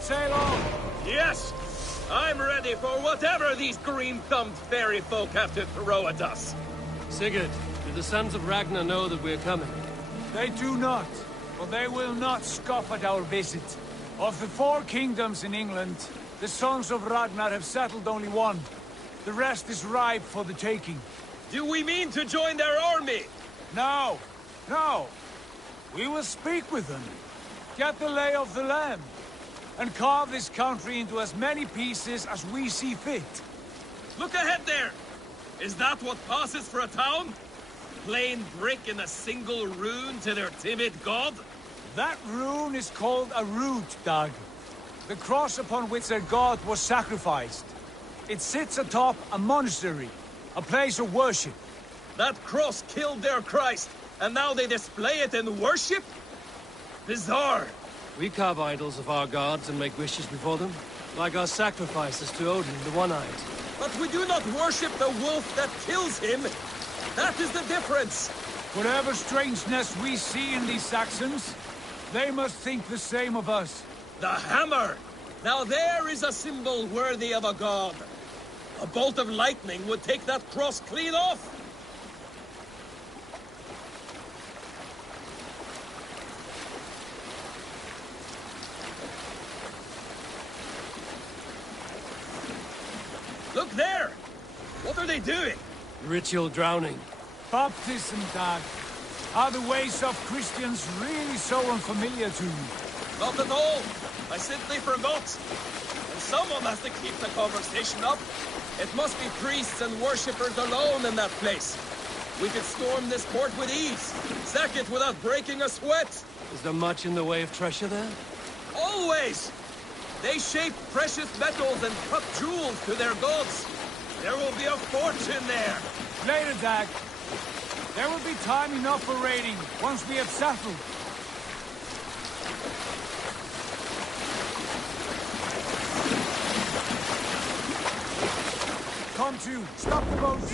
Sail on! Yes! I'm ready for whatever these green-thumbed fairy folk have to throw at us. Sigurd, do the sons of Ragnar know that we're coming? They do not, but they will not scoff at our visit. Of the 4 kingdoms in England, the sons of Ragnar have settled only one. The rest is ripe for the taking. Do we mean to join their army? No, no. We will speak with them, get the lay of the land, and carve this country into as many pieces as we see fit. Look ahead there! Is that what passes for a town? Plain brick in a single rune to their timid god? That rune is called a root, Dag. The cross upon which their god was sacrificed. It sits atop a monastery, a place of worship. That cross killed their Christ, and now they display it in worship? Bizarre. We carve idols of our gods and make wishes before them, like our sacrifices to Odin, the One-Eyed. But we do not worship the wolf that kills him. That is the difference. Whatever strangeness we see in these Saxons, they must think the same of us. The hammer! Now there is a symbol worthy of a god. A bolt of lightning would take that cross clean off. Look there! What are they doing? Ritual drowning. Baptism, Dag. Are the ways of Christians really so unfamiliar to you? Not at all. I simply forgot. And someone has to keep the conversation up. It must be priests and worshippers alone in that place. We could storm this port with ease. Sack it without breaking a sweat. Is there much in the way of treasure there? Always! They shape precious metals and cut jewels to their gods. There will be a fortune there. Later, Dag. There will be time enough for raiding, once we have settled. Come to, stop the boats.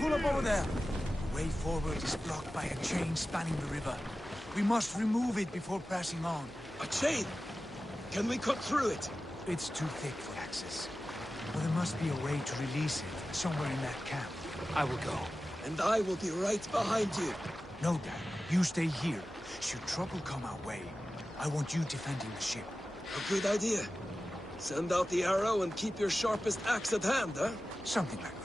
Pull up over there. The way forward is blocked by a chain spanning the river. We must remove it before passing on. A chain? Can we cut through it? It's too thick for access. But there must be a way to release it, somewhere in that camp. I will go. And I will be right behind you. No, Dad. You stay here. Should trouble come our way, I want you defending the ship. A good idea. Send out the arrow and keep your sharpest axe at hand, huh? Something like that.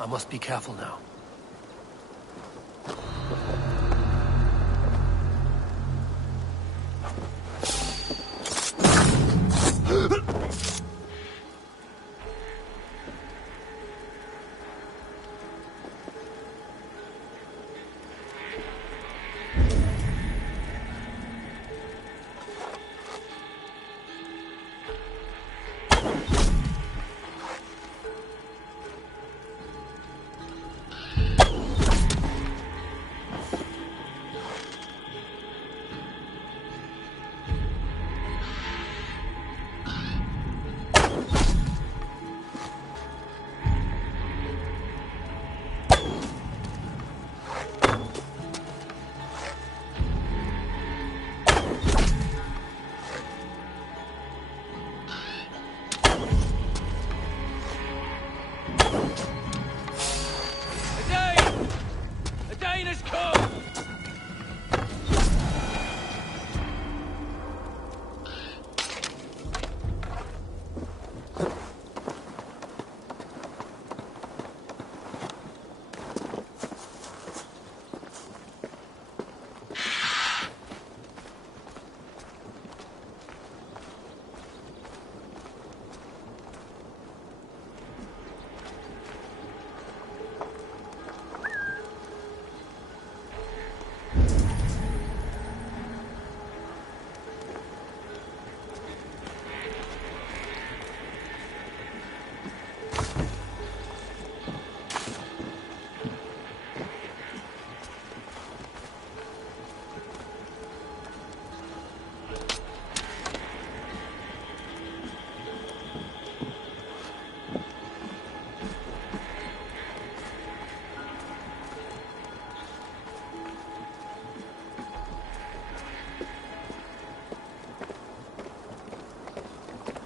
I must be careful now.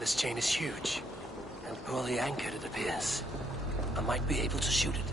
This chain is huge, and poorly anchored, it appears. I might be able to shoot it.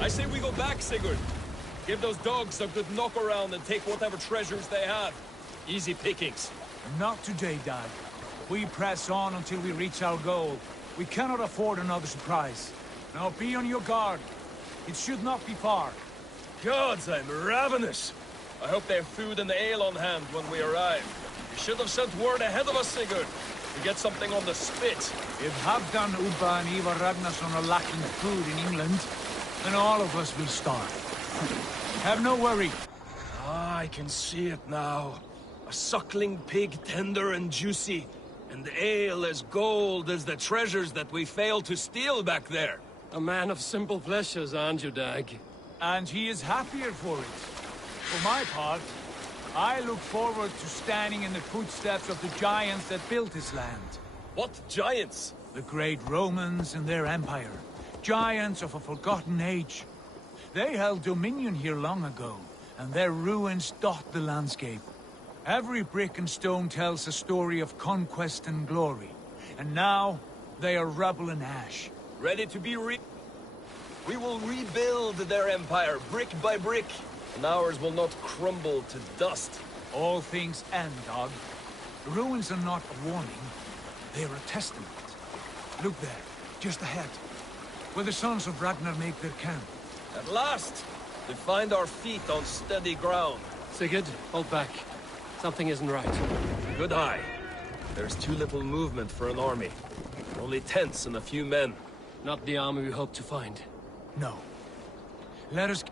I say we go back, Sigurd. Give those dogs a good knock around and take whatever treasures they have. Easy pickings. Not today, Dad. We press on until we reach our goal. We cannot afford another surprise. Now be on your guard. It should not be far. Gods, I'm ravenous. I hope they have food and ale on hand when we arrive. You should have sent word ahead of us, Sigurd. To get something on the spit. If Halfdan, Ubba and Ivar Ragnarsson are lacking food in England, then all of us will starve. Have no worry. Ah, I can see it now. A suckling pig, tender and juicy. And ale as gold as the treasures that we failed to steal back there. A man of simple pleasures, aren't you, Dag? And he is happier for it. For my part, I look forward to standing in the footsteps of the giants that built this land. What giants? The great Romans and their empire. Giants of a forgotten age. They held dominion here long ago, and their ruins dot the landscape. Every brick and stone tells a story of conquest and glory. And now, they are rubble and ash. Ready to be We will rebuild their empire, brick by brick. And ours will not crumble to dust. All things end, Dog. The ruins are not a warning. They are a testament. Look there, just ahead. Where the sons of Ragnar make their camp. At last! We find our feet on steady ground. Sigurd, hold back. Something isn't right. Good eye. There's too little movement for an army. Only tents and a few men. Not the army we hope to find. No. Let us...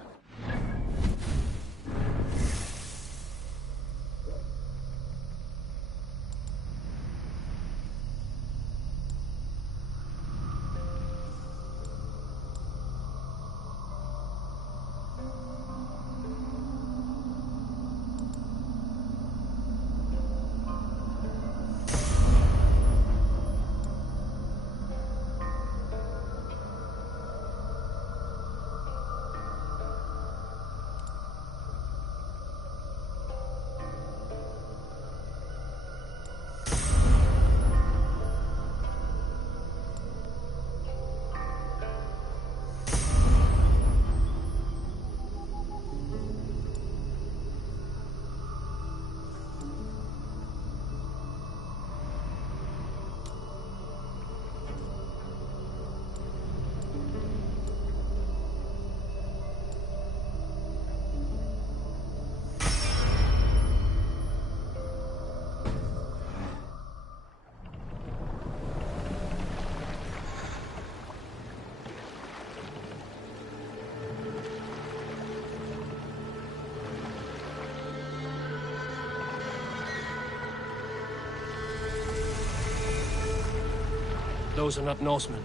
Those are not Norsemen.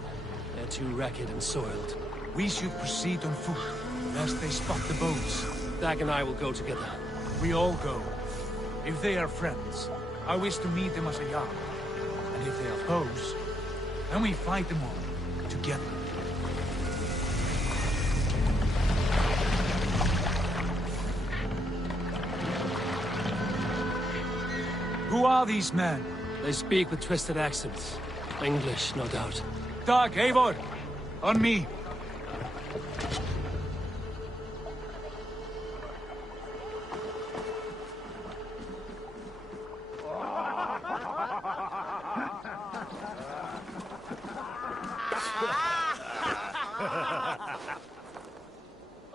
They're too ragged and soiled. We should proceed on foot, lest they spot the boats. Dag and I will go together. We all go. If they are friends, I wish to meet them as a Jarl. And if they oppose, then we fight them all, together. Who are these men? They speak with twisted accents. English, no doubt. Dag, Eivor! On me!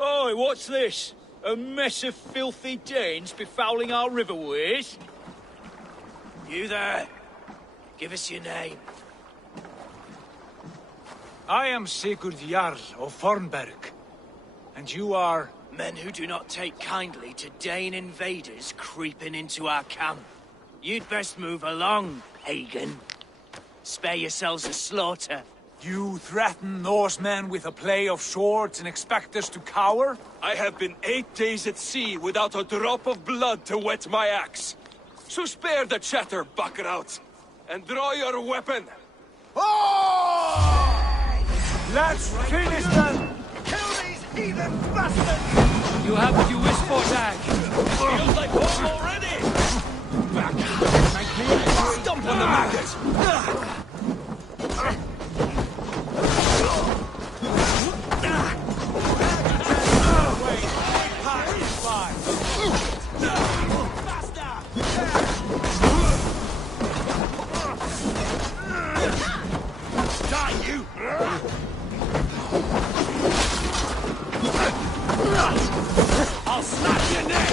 Oi, what's this? A mess of filthy Danes befouling our riverways? You there! Give us your name. I am Sigurd Jarl of Fornberg. And you are... Men who do not take kindly to Dane invaders creeping into our camp. You'd best move along, pagan. Spare yourselves a slaughter. You threaten Norsemen with a play of swords and expect us to cower? I have been 8 days at sea without a drop of blood to wet my axe. So spare the chatter, buckraut, and draw your weapon. Oh! Let's finish them! Kill these heathen bastards! You have what you wish for, Dag. Feels like home already! Stomp on the maggot! I'll snap your neck!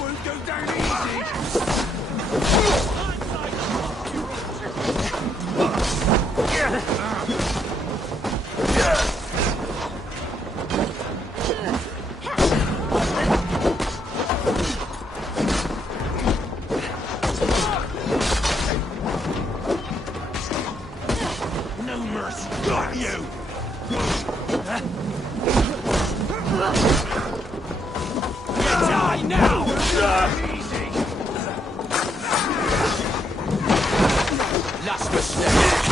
Won't go down easy! Got you! You die now! Easy! Last mistake!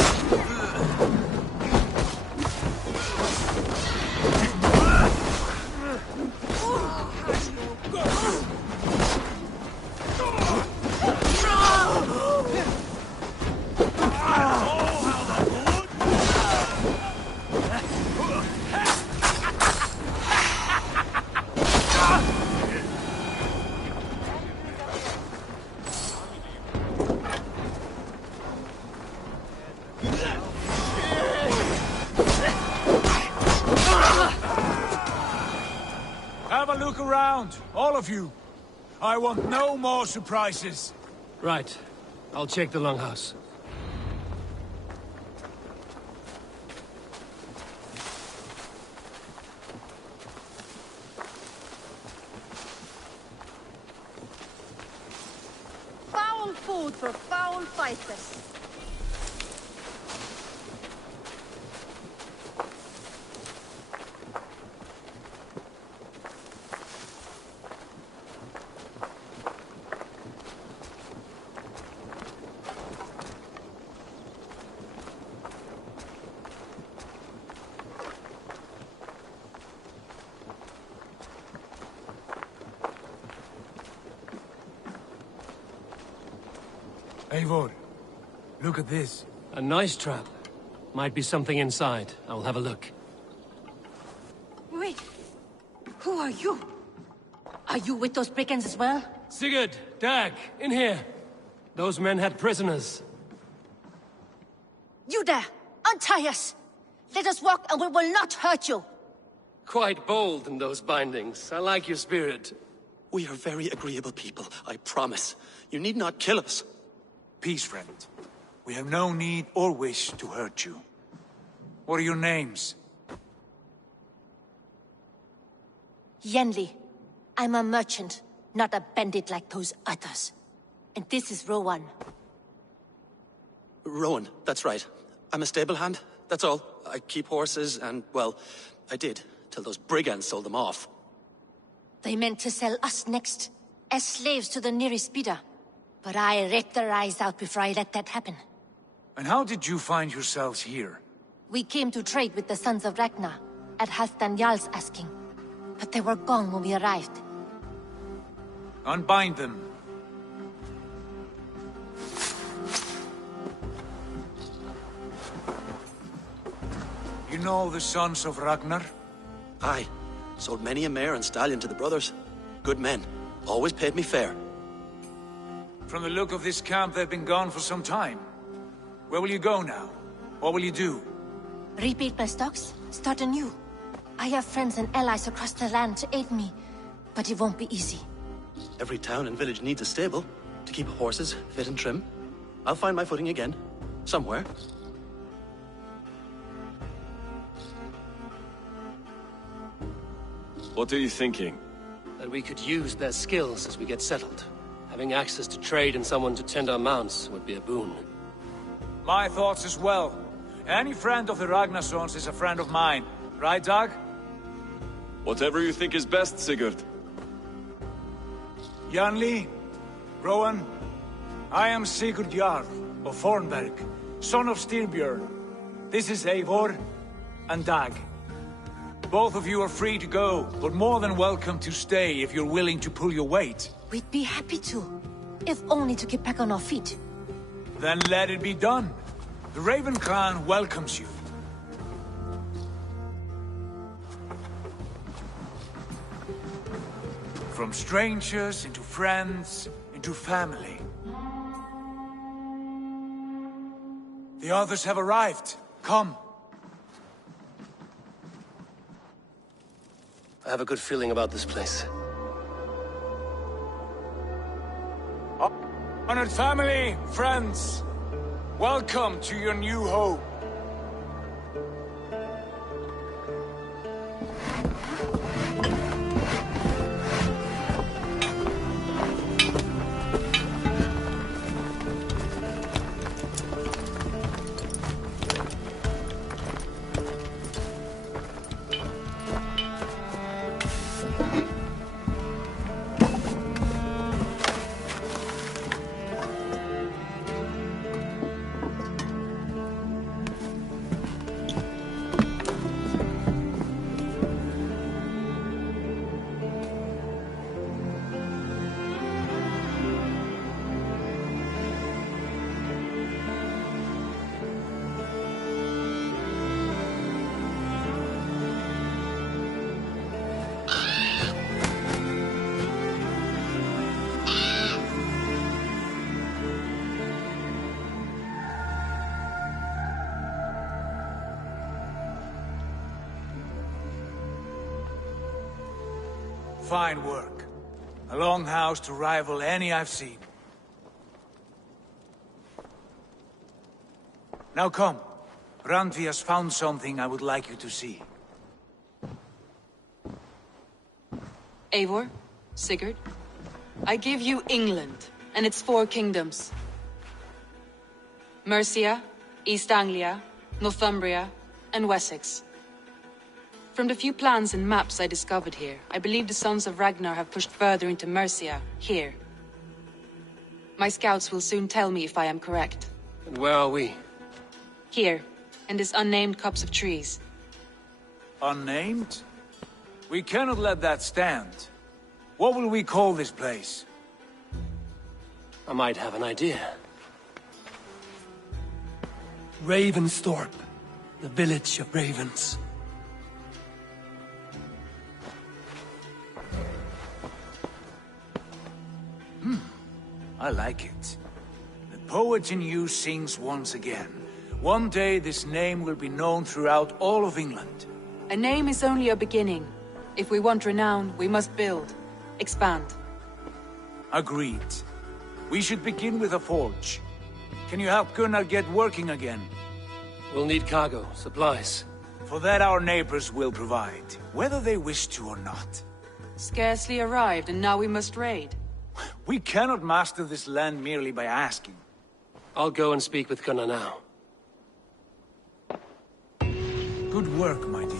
Have a look around, all of you. I want no more surprises. Right. I'll check the longhouse. Foul food for foul fighters. Eivor, look at this. A nice trap. Might be something inside. I'll have a look. Wait. Who are you? Are you with those brigands as well? Sigurd! Dag! In here! Those men had prisoners. You there! Untie us! Let us walk and we will not hurt you! Quite bold in those bindings. I like your spirit. We are very agreeable people, I promise. You need not kill us. Peace, friend. We have no need or wish to hurt you. What are your names? Yenli. I'm a merchant, not a bandit like those others. And this is Rowan. Rowan, that's right. I'm a stable hand, that's all. I keep horses and, well, I did, till those brigands sold them off. They meant to sell us next, as slaves to the nearest bidder. But I ripped their eyes out before I let that happen. And how did you find yourselves here? We came to trade with the Sons of Ragnar, at Halfdan Jarl's asking. But they were gone when we arrived. Unbind them. You know the Sons of Ragnar? Aye. Sold many a mare and stallion to the brothers. Good men. Always paid me fair. From the look of this camp, they've been gone for some time. Where will you go now? What will you do? Rebuild my stocks, start anew. I have friends and allies across the land to aid me, but it won't be easy. Every town and village needs a stable to keep horses fit and trim. I'll find my footing again. Somewhere. What are you thinking? That we could use their skills as we get settled. Having access to trade and someone to tend our mounts would be a boon. My thoughts as well. Any friend of the Ragnarsons is a friend of mine. Right, Dag? Whatever you think is best, Sigurd. Janli, Rowan, I am Sigurd Jarl of Fornberg, son of Styrbjörn. This is Eivor and Dag. Both of you are free to go, but more than welcome to stay if you're willing to pull your weight. We'd be happy to, if only to get back on our feet. Then let it be done. The Raven Clan welcomes you. From strangers, into friends, into family. The others have arrived. Come. I have a good feeling about this place. Honored family, friends, welcome to your new home. Fine work. A longhouse to rival any I've seen. Now come. Randvi has found something I would like you to see. Eivor, Sigurd, I give you England and its 4 kingdoms. Mercia, East Anglia, Northumbria, and Wessex. From the few plans and maps I discovered here, I believe the Sons of Ragnar have pushed further into Mercia, here. My scouts will soon tell me if I am correct. And where are we? Here, in this unnamed copse of trees. Unnamed? We cannot let that stand. What will we call this place? I might have an idea. Ravensthorpe, the village of ravens. I like it. The poet in you sings once again. One day this name will be known throughout all of England. A name is only a beginning. If we want renown, we must build, expand. Agreed. We should begin with a forge. Can you help Gunnar get working again? We'll need cargo, supplies. For that our neighbors will provide, whether they wish to or not. Scarcely arrived, and now we must raid. We cannot master this land merely by asking. I'll go and speak with Gunnar now. Good work, my dear.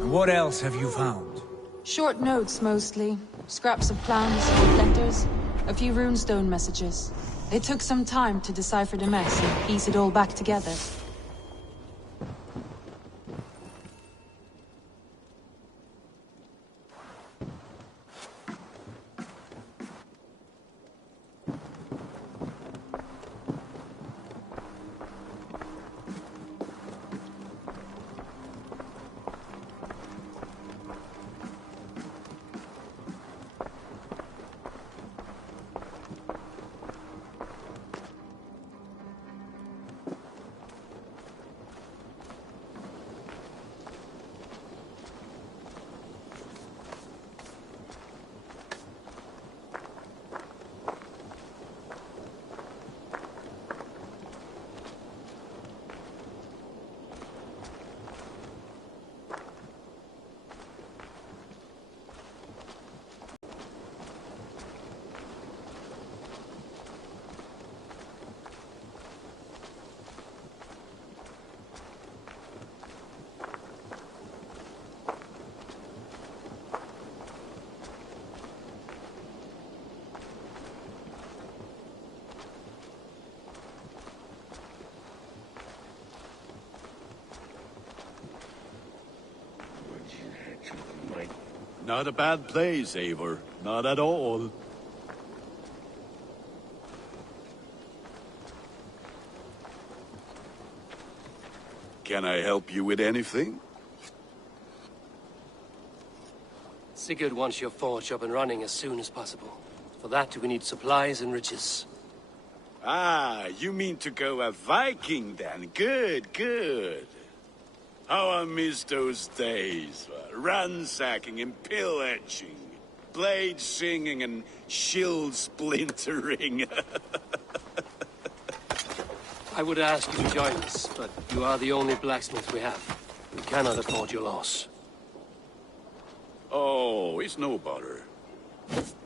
And what else have you found? Short notes, mostly. Scraps of plans, letters, a few runestone messages. It took some time to decipher the mess and piece it all back together. Not a bad place, Eivor. Not at all. Can I help you with anything? Sigurd wants your forge up and running as soon as possible. For that, we need supplies and riches. Ah, you mean to go a Viking then? Good, good. How I miss those days. Ransacking and pillaging. Blade singing and shield splintering. I would ask you to join us, but you are the only blacksmith we have. We cannot afford your loss. Oh, it's no bother.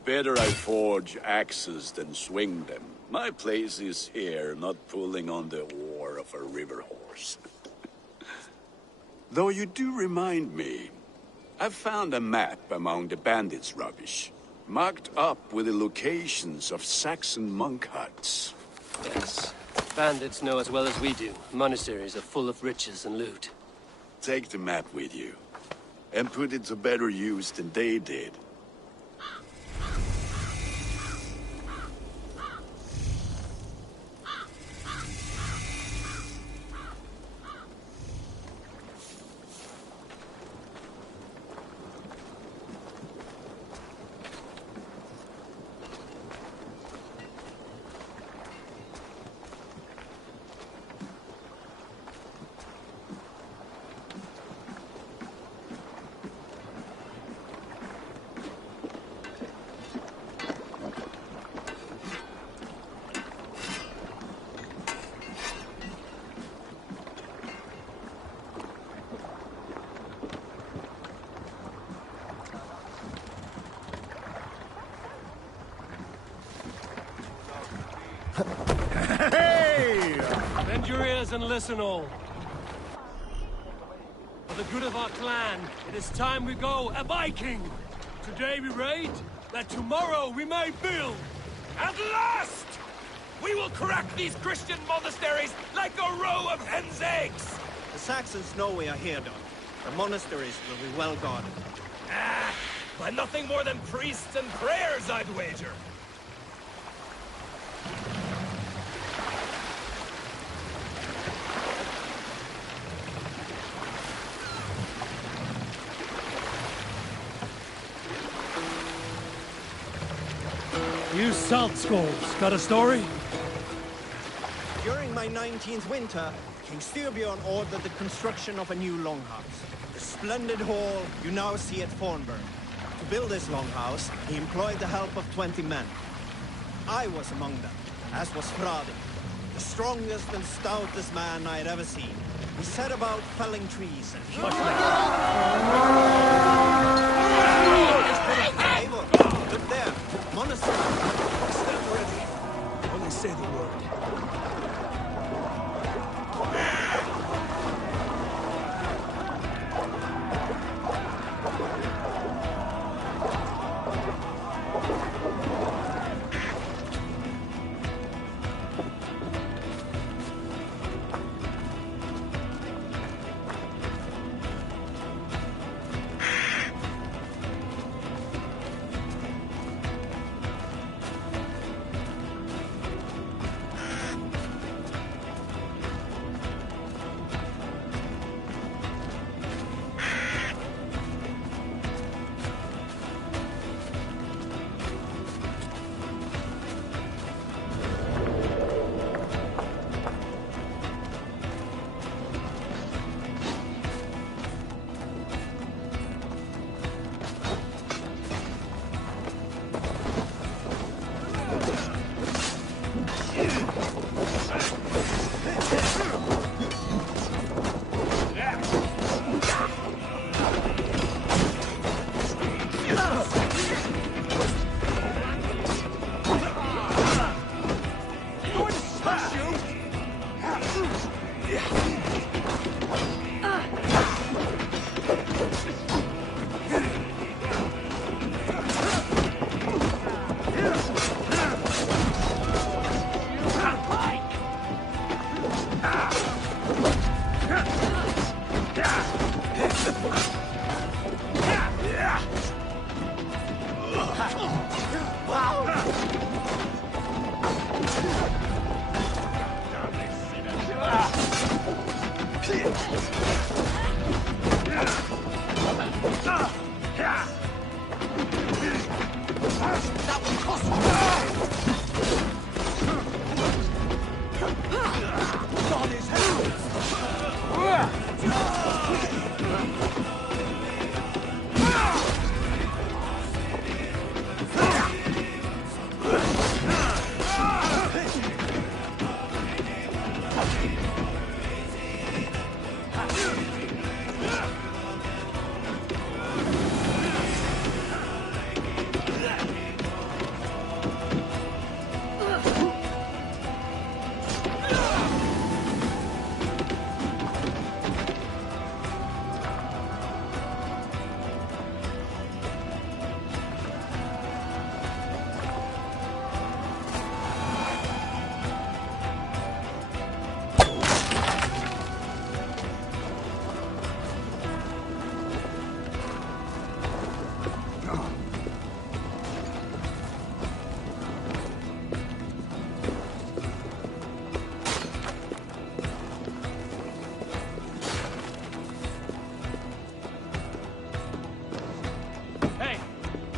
Better I forge axes than swing them. My place is here, not pulling on the oar of a river horse. Though you do remind me, I found a map among the bandits' rubbish, marked up with the locations of Saxon monk huts. Yes. Bandits know as well as we do. Monasteries are full of riches and loot. Take the map with you, and put it to better use than they did. Hey! Bend your ears and listen all. For the good of our clan, it is time we go a Viking! Today we raid, that tomorrow we may build! At last! We will crack these Christian monasteries like a row of hen's eggs! The Saxons know we are here, Don. The monasteries will be well guarded. Ah, by nothing more than priests and prayers, I'd wager. You salt skulls, got a story? During my 19th winter, King Styrbjorn ordered the construction of a new longhouse. The splendid hall you now see at Fornburg. To build this longhouse, he employed the help of 20 men. I was among them, as was Fradi, the strongest and stoutest man I had ever seen. He set about felling trees and look there, monastery. Stand ready. Only say the word.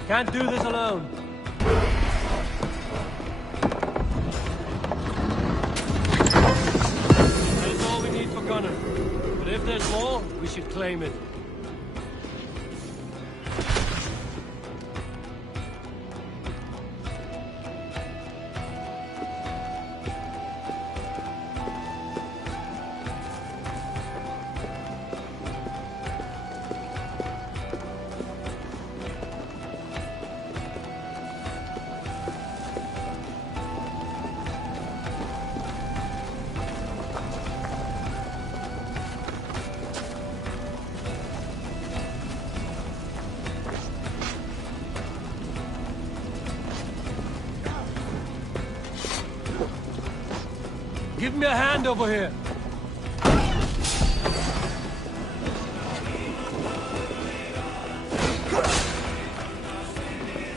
Can't do this alone. That is all we need for Gunner. But if there's more, we should claim it. Give me a hand over here.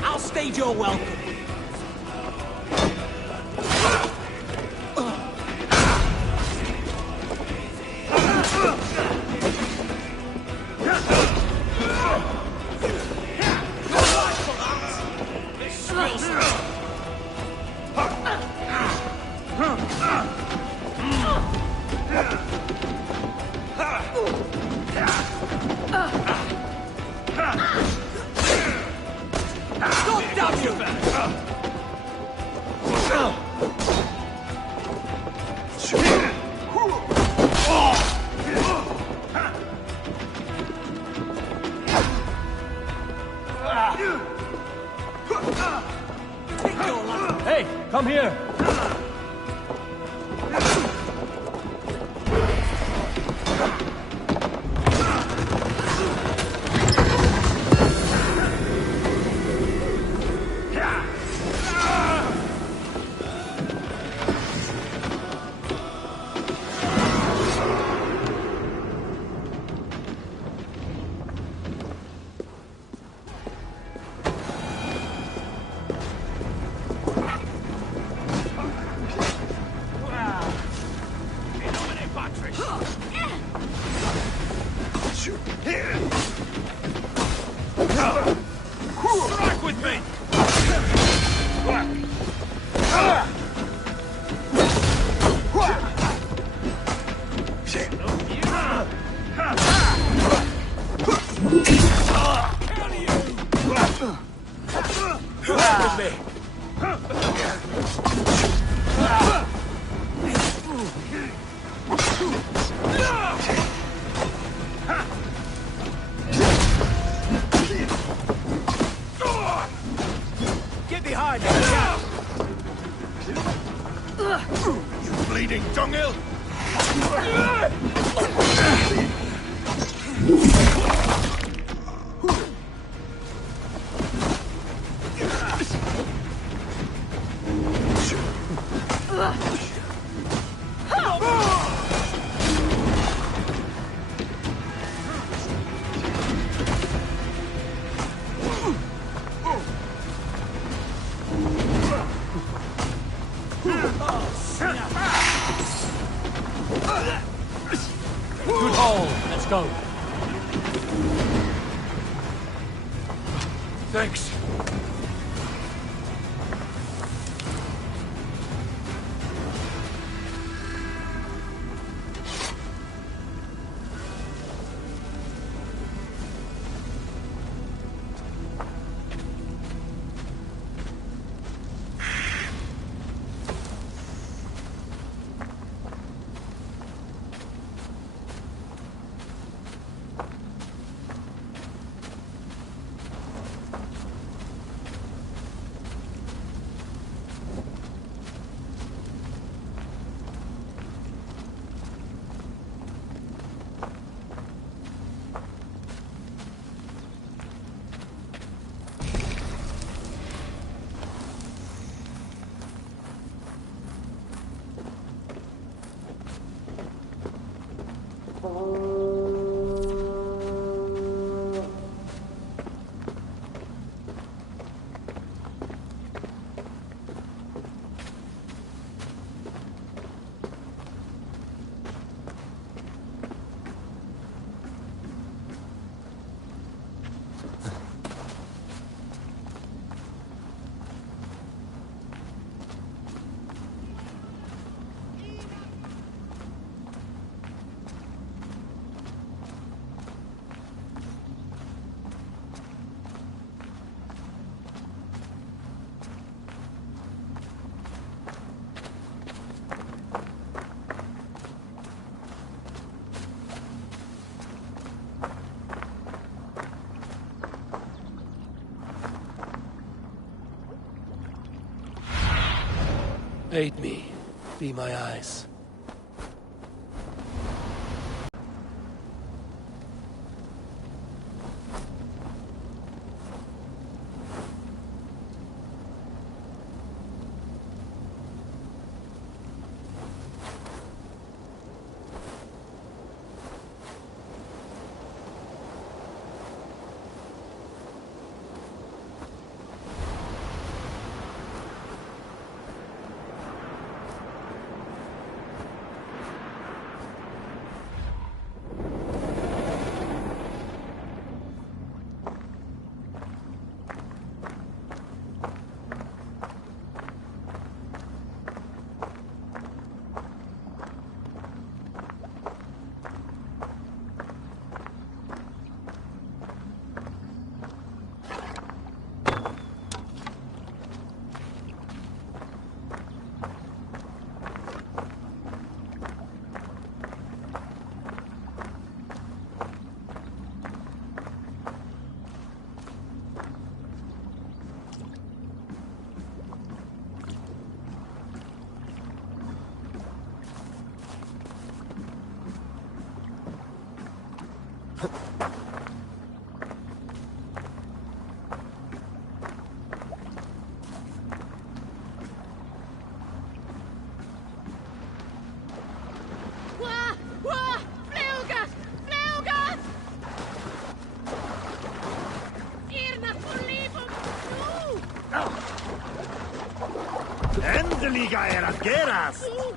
I'll stage your welcome. Hey, come here. Strike with me! Get behind me! You bleeding dunghill! Good haul. Let's go. Thanks. Aid me. Be my eyes.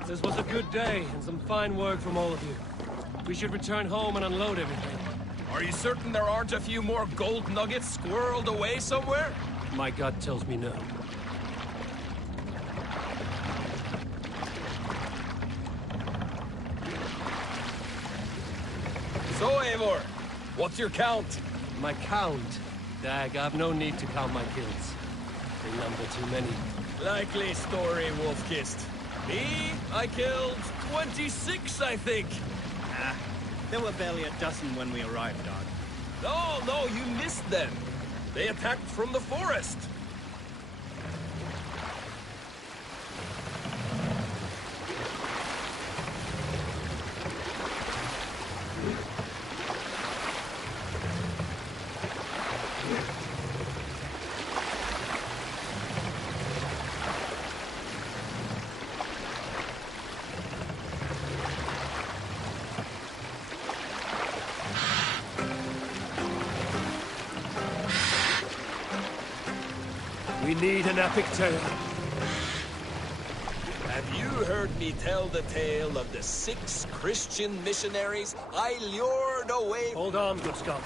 This was a good day, and some fine work from all of you. We should return home and unload everything. Are you certain there aren't a few more gold nuggets squirreled away somewhere? My gut tells me no. So, Eivor, what's your count? My count? Dag, I've no need to count my kills. They number too many. Likely story, Wolf-Kissed. Me, I killed 26, I think. Ah, there were barely a dozen when we arrived, Dog. No, you missed them. They attacked from the forest. We need an epic tale. Have you heard me tell the tale of the 6 Christian missionaries I lured away? Hold on, good Scott.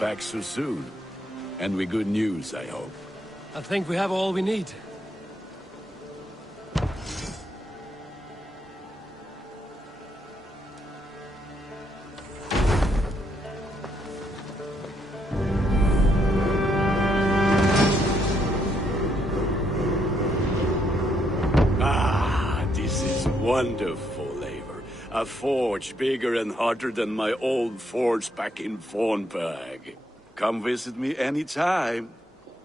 Back so soon. And with good news, I hope. I think we have all we need. Ah, this is wonderful, Eivor. A forge bigger and hotter than my old forge back in Fornburg. Come visit me anytime.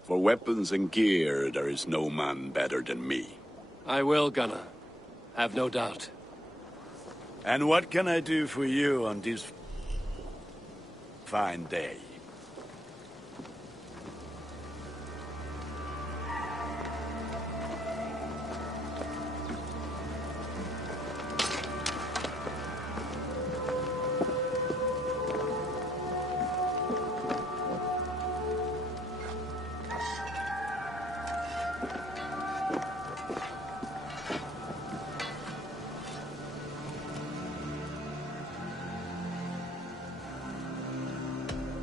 For weapons and gear, there is no man better than me. I will, Gunnar. Have no doubt. And what can I do for you on this fine day?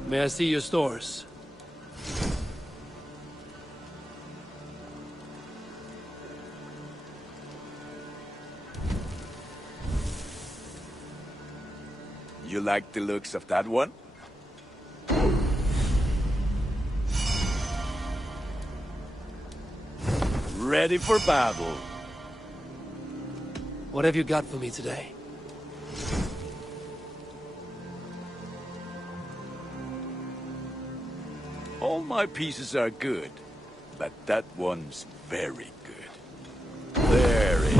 May I see your stores? You like the looks of that one? Ready for battle. What have you got for me today? All my pieces are good, but that one's very good. Very.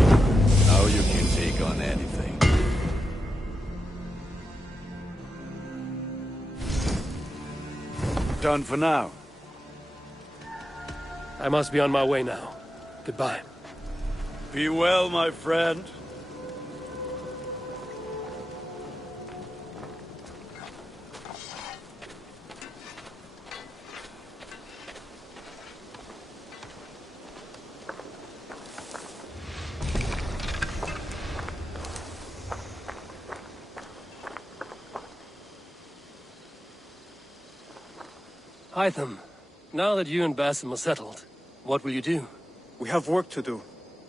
Now you can take on anything. Done for now. I must be on my way now. Goodbye. Be well, my friend. Hytham, now that you and Basim are settled, what will you do? We have work to do.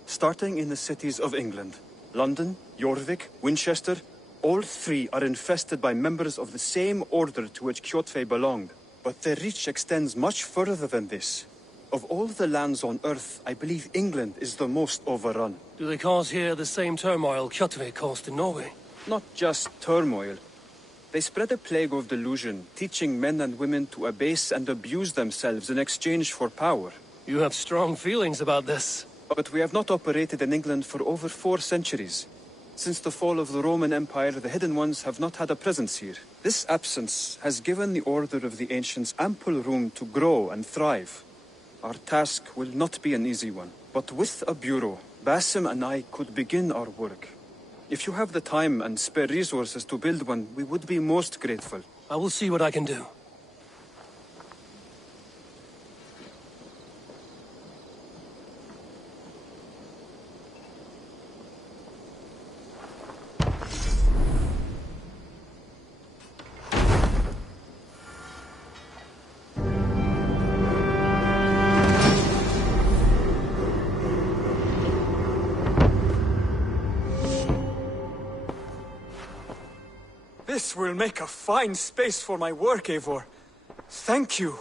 Starting in the cities of England. London, Jorvik, Winchester, all three are infested by members of the same order to which Kjotve belonged. But their reach extends much further than this. Of all the lands on Earth, I believe England is the most overrun. Do they cause here the same turmoil Kjotve caused in Norway? Not just turmoil. They spread a plague of delusion, teaching men and women to abase and abuse themselves in exchange for power. You have strong feelings about this. But we have not operated in England for over 4 centuries. Since the fall of the Roman Empire, the Hidden Ones have not had a presence here. This absence has given the Order of the Ancients ample room to grow and thrive. Our task will not be an easy one, but with a bureau, Basim and I could begin our work. If you have the time and spare resources to build one, we would be most grateful. I will see what I can do. This will make a fine space for my work, Eivor. Thank you.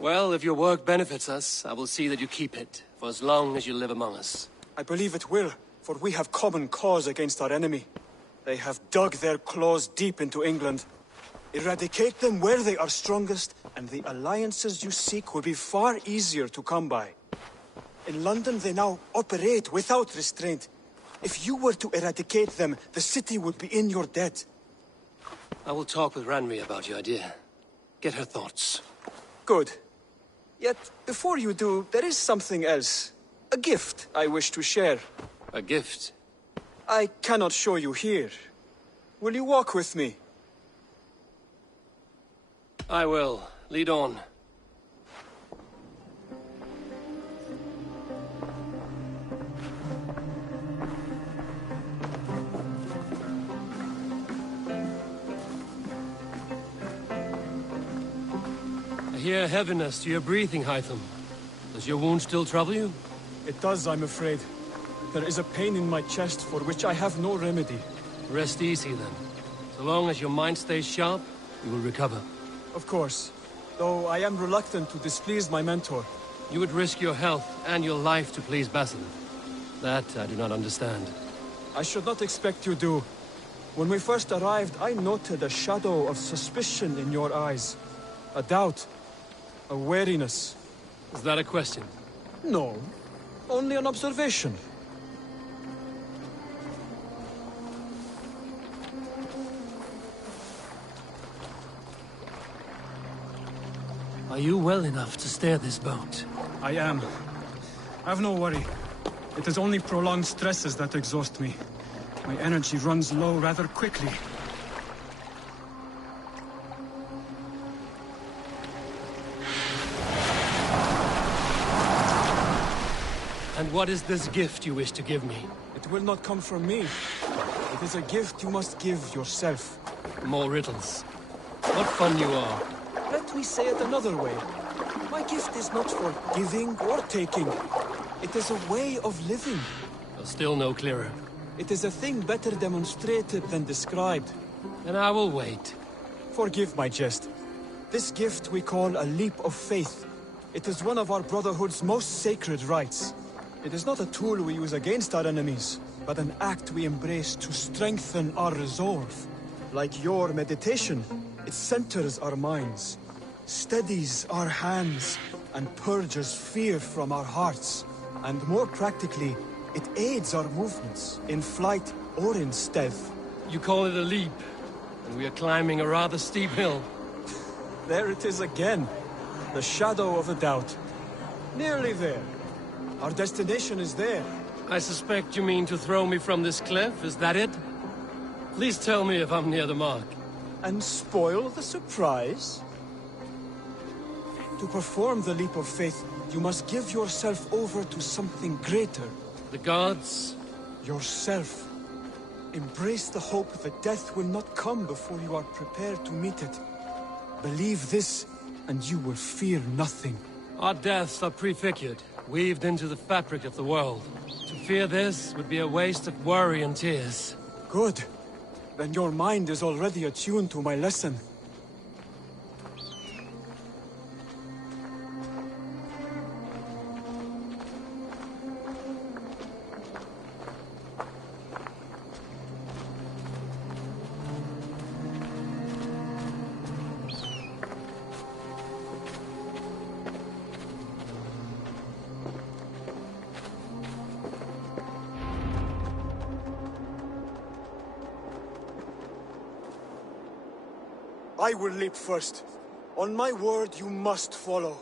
Well, if your work benefits us, I will see that you keep it, for as long as you live among us. I believe it will, for we have common cause against our enemy. They have dug their claws deep into England. Eradicate them where they are strongest, and the alliances you seek will be far easier to come by. In London, they now operate without restraint. If you were to eradicate them, the city would be in your debt. I will talk with Ranri about your idea. Get her thoughts. Good. Yet, before you do, there is something else. A gift I wish to share. A gift? I cannot show you here. Will you walk with me? I will. Lead on. I hear heaviness to your breathing, Hytham. Does your wound still trouble you? It does, I'm afraid. There is a pain in my chest for which I have no remedy. Rest easy, then. So long as your mind stays sharp, you will recover. Of course. Though I am reluctant to displease my mentor. You would risk your health and your life to please Basim. That I do not understand. I should not expect you do. When we first arrived, I noted a shadow of suspicion in your eyes. A doubt. A wariness. Is that a question? No. Only an observation. Are you well enough to steer this boat? I am. Have no worry. It is only prolonged stresses that exhaust me. My energy runs low rather quickly. And what is this gift you wish to give me? It will not come from me. It is a gift you must give yourself. More riddles. What fun you are. Let me say it another way. My gift is not for giving or taking. It is a way of living. Still no clearer. It is a thing better demonstrated than described. And I will wait. Forgive my jest. This gift we call a leap of faith. It is one of our Brotherhood's most sacred rites. It is not a tool we use against our enemies, but an act we embrace to strengthen our resolve. Like your meditation, it centers our minds, steadies our hands, and purges fear from our hearts. And more practically, it aids our movements, in flight or in stealth. You call it a leap, and we are climbing a rather steep hill. There it is again. The shadow of a doubt. Nearly there. Our destination is there. I suspect you mean to throw me from this cliff, is that it? Please tell me if I'm near the mark. And spoil the surprise? To perform the leap of faith, you must give yourself over to something greater. The gods? Yourself. Embrace the hope that death will not come before you are prepared to meet it. Believe this, and you will fear nothing. Our deaths are prefigured, weaved into the fabric of the world. To fear this would be a waste of worry and tears. Good. Then your mind is already attuned to my lesson. I will leap first. On my word, you must follow.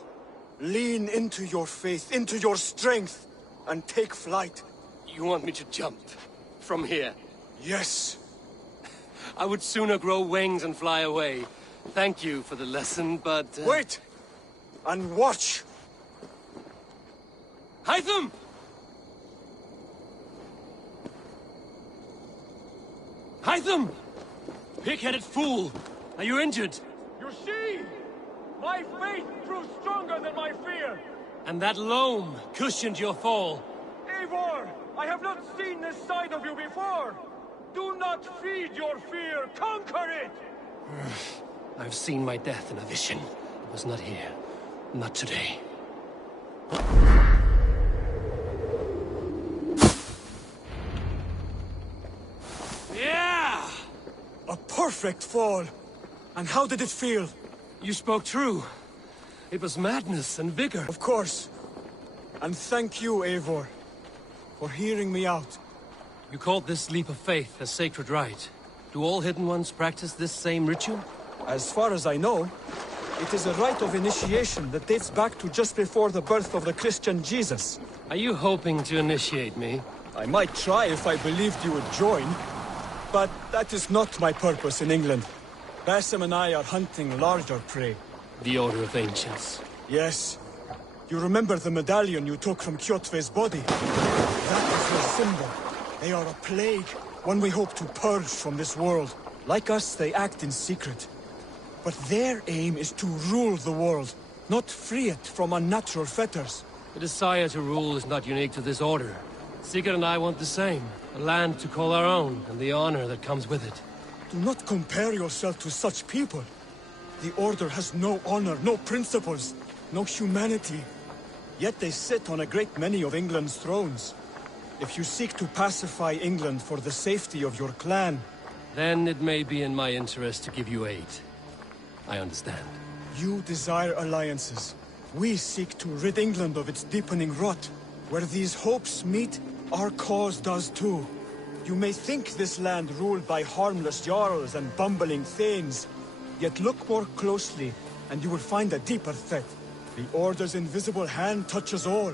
Lean into your faith, into your strength, and take flight. You want me to jump? From here? Yes. I would sooner grow wings and fly away. Thank you for the lesson, but... Wait! And watch! Hytham! Hytham! Pig-headed fool! Are you injured? You see? My faith proved stronger than my fear! And that loam cushioned your fall. Eivor! I have not seen this side of you before! Do not feed your fear, conquer it! I've seen my death in a vision. It was not here. Not today. Yeah! A perfect fall! And how did it feel? You spoke true. It was madness and vigor. Of course. And thank you, Eivor, for hearing me out. You called this leap of faith a sacred rite. Do all Hidden Ones practice this same ritual? As far as I know, it is a rite of initiation that dates back to just before the birth of the Christian Jesus. Are you hoping to initiate me? I might try if I believed you would join. But that is not my purpose in England. Basim and I are hunting larger prey. The Order of Ancients. Yes. You remember the medallion you took from Kjotve's body? That is their symbol. They are a plague, one we hope to purge from this world. Like us, they act in secret. But their aim is to rule the world, not free it from unnatural fetters. The desire to rule is not unique to this order. Sigurd and I want the same. A land to call our own, and the honor that comes with it. Do not compare yourself to such people. The Order has no honor, no principles, no humanity. Yet they sit on a great many of England's thrones. If you seek to pacify England for the safety of your clan... Then it may be in my interest to give you aid. I understand. You desire alliances. We seek to rid England of its deepening rot. Where these hopes meet, our cause does too. You may think this land ruled by harmless jarls and bumbling thanes. Yet look more closely, and you will find a deeper threat. The Order's invisible hand touches all.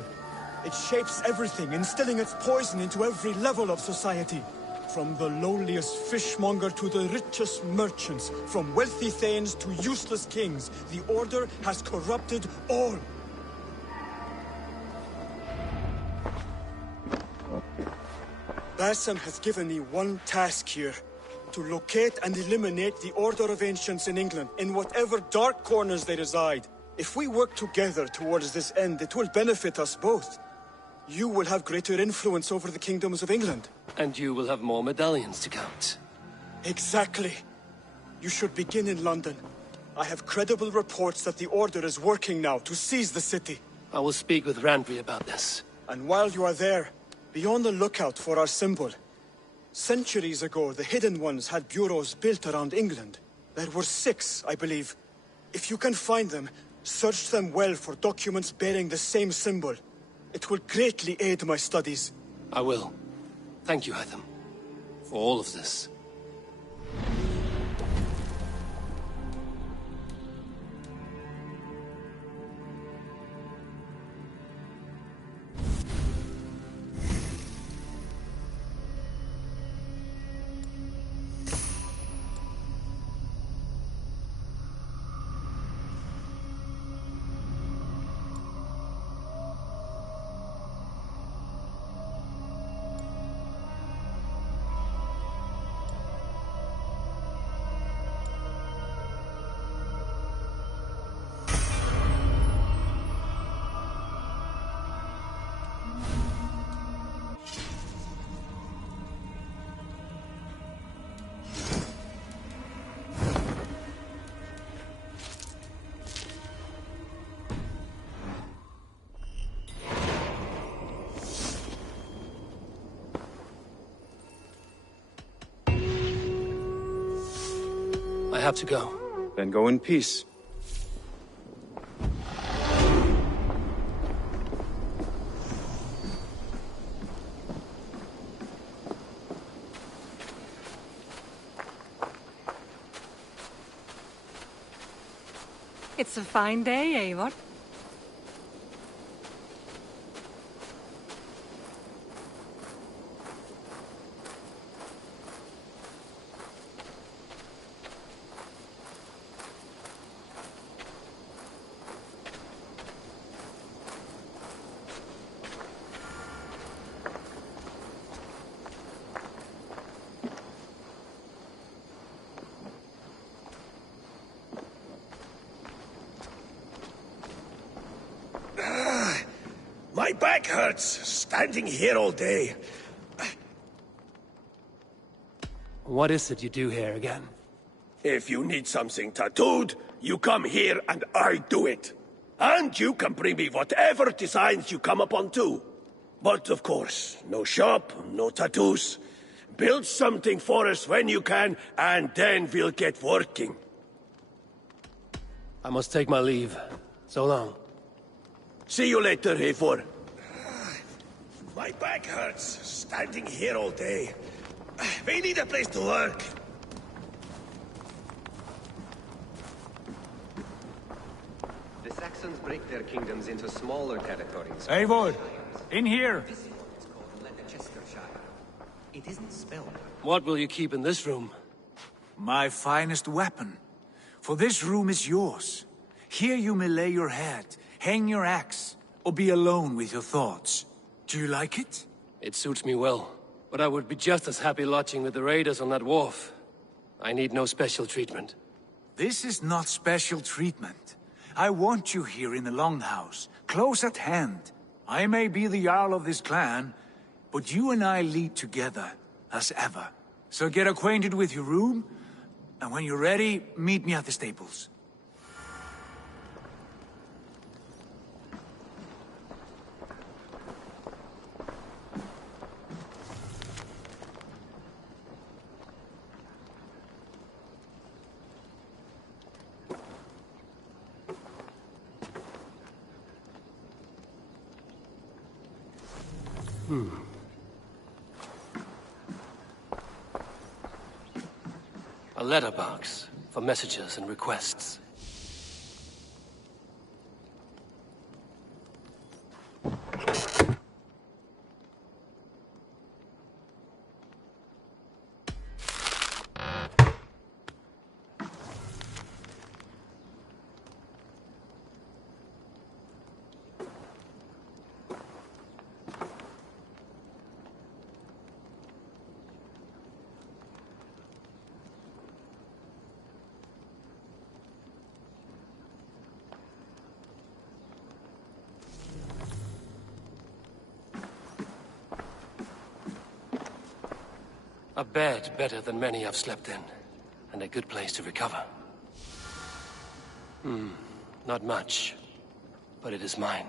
It shapes everything, instilling its poison into every level of society. From the lowliest fishmonger to the richest merchants, from wealthy thanes to useless kings, the Order has corrupted all. Basim has given me one task here. To locate and eliminate the Order of Ancients in England, in whatever dark corners they reside. If we work together towards this end, it will benefit us both. You will have greater influence over the kingdoms of England. And you will have more medallions to count. Exactly. You should begin in London. I have credible reports that the Order is working now to seize the city. I will speak with Randvi about this. And while you are there, be on the lookout for our symbol. Centuries ago, the Hidden Ones had bureaus built around England. There were 6, I believe. If you can find them, search them well for documents bearing the same symbol. It will greatly aid my studies. I will. Thank you, Hytham, for all of this. I have to go. Then go in peace. It's a fine day, Eivor. My back hurts, standing here all day. What is it you do here again? If you need something tattooed, you come here and I do it. And you can bring me whatever designs you come upon too. But of course, no shop, no tattoos. Build something for us when you can, and then we'll get working. I must take my leave. So long. See you later, Eivor. My back hurts, standing here all day. We need a place to work. The Saxons break their kingdoms into smaller territories. Eivor, in here! It isn't spelled. What will you keep in this room? My finest weapon. For this room is yours. Here you may lay your head, hang your axe, or be alone with your thoughts. Do you like it? It suits me well, but I would be just as happy lodging with the raiders on that wharf. I need no special treatment. This is not special treatment. I want you here in the Longhouse, close at hand. I may be the Jarl of this clan, but you and I lead together, as ever. So get acquainted with your room, and when you're ready, meet me at the stables. A letterbox for messages and requests. A bed better than many I've slept in. and a good place to recover. Not much, but it is mine.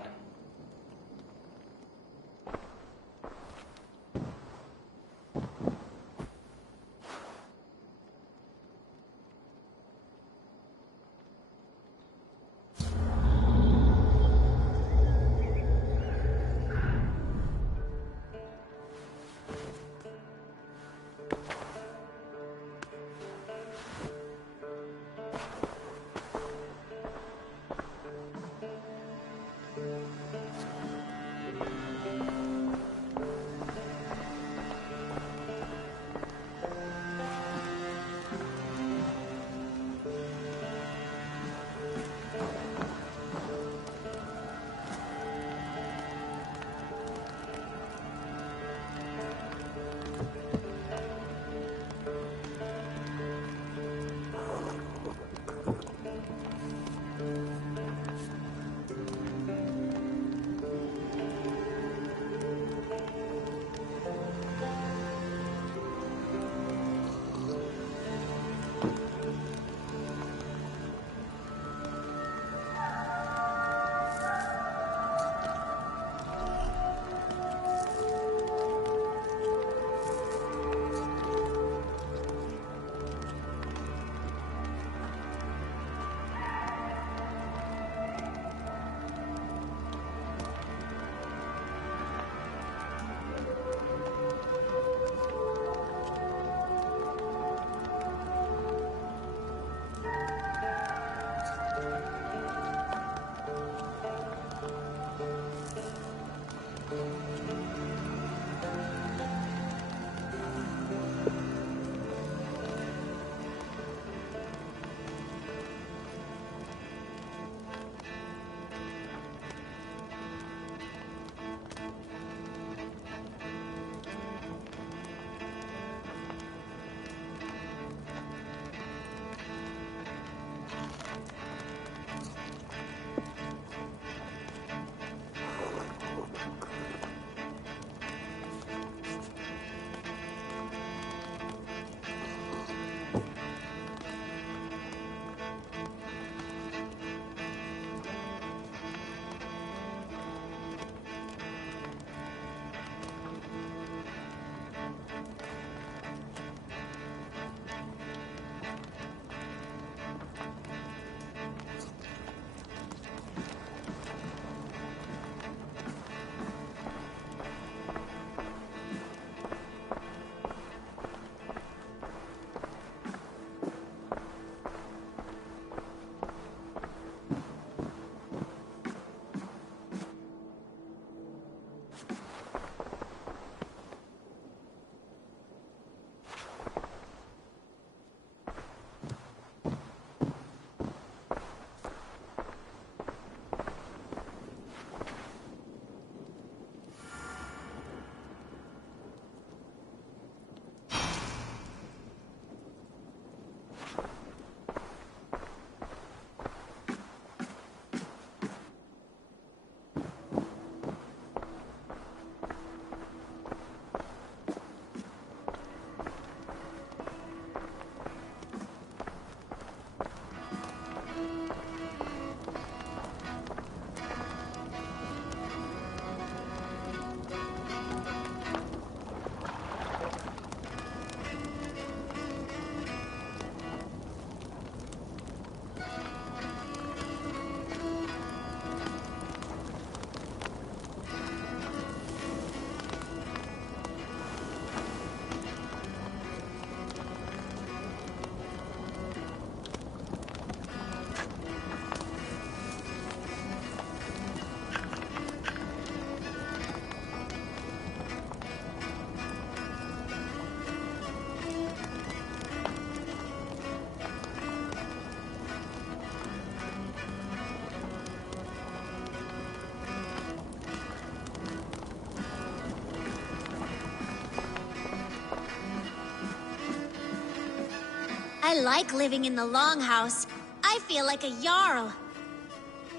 I like living in the Longhouse. I feel like a Jarl.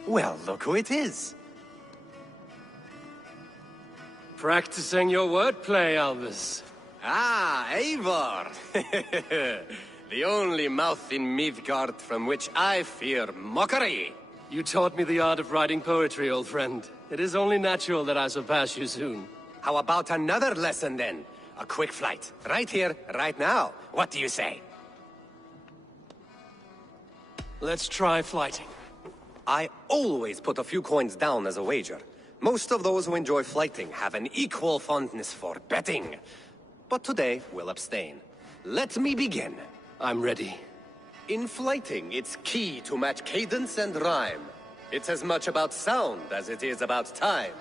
Well, look who it is. Practicing your wordplay, Albus. Ah, Eivor! The only mouth in Midgard from which I fear mockery. You taught me the art of writing poetry, old friend. It is only natural that I surpass you soon. How about another lesson then? A quick flight. Right here, right now. What do you say? Let's try flighting. I always put a few coins down as a wager. Most of those who enjoy flighting have an equal fondness for betting. But today, we'll abstain. Let me begin. I'm ready. In flighting, it's key to match cadence and rhyme. It's as much about sound as it is about time.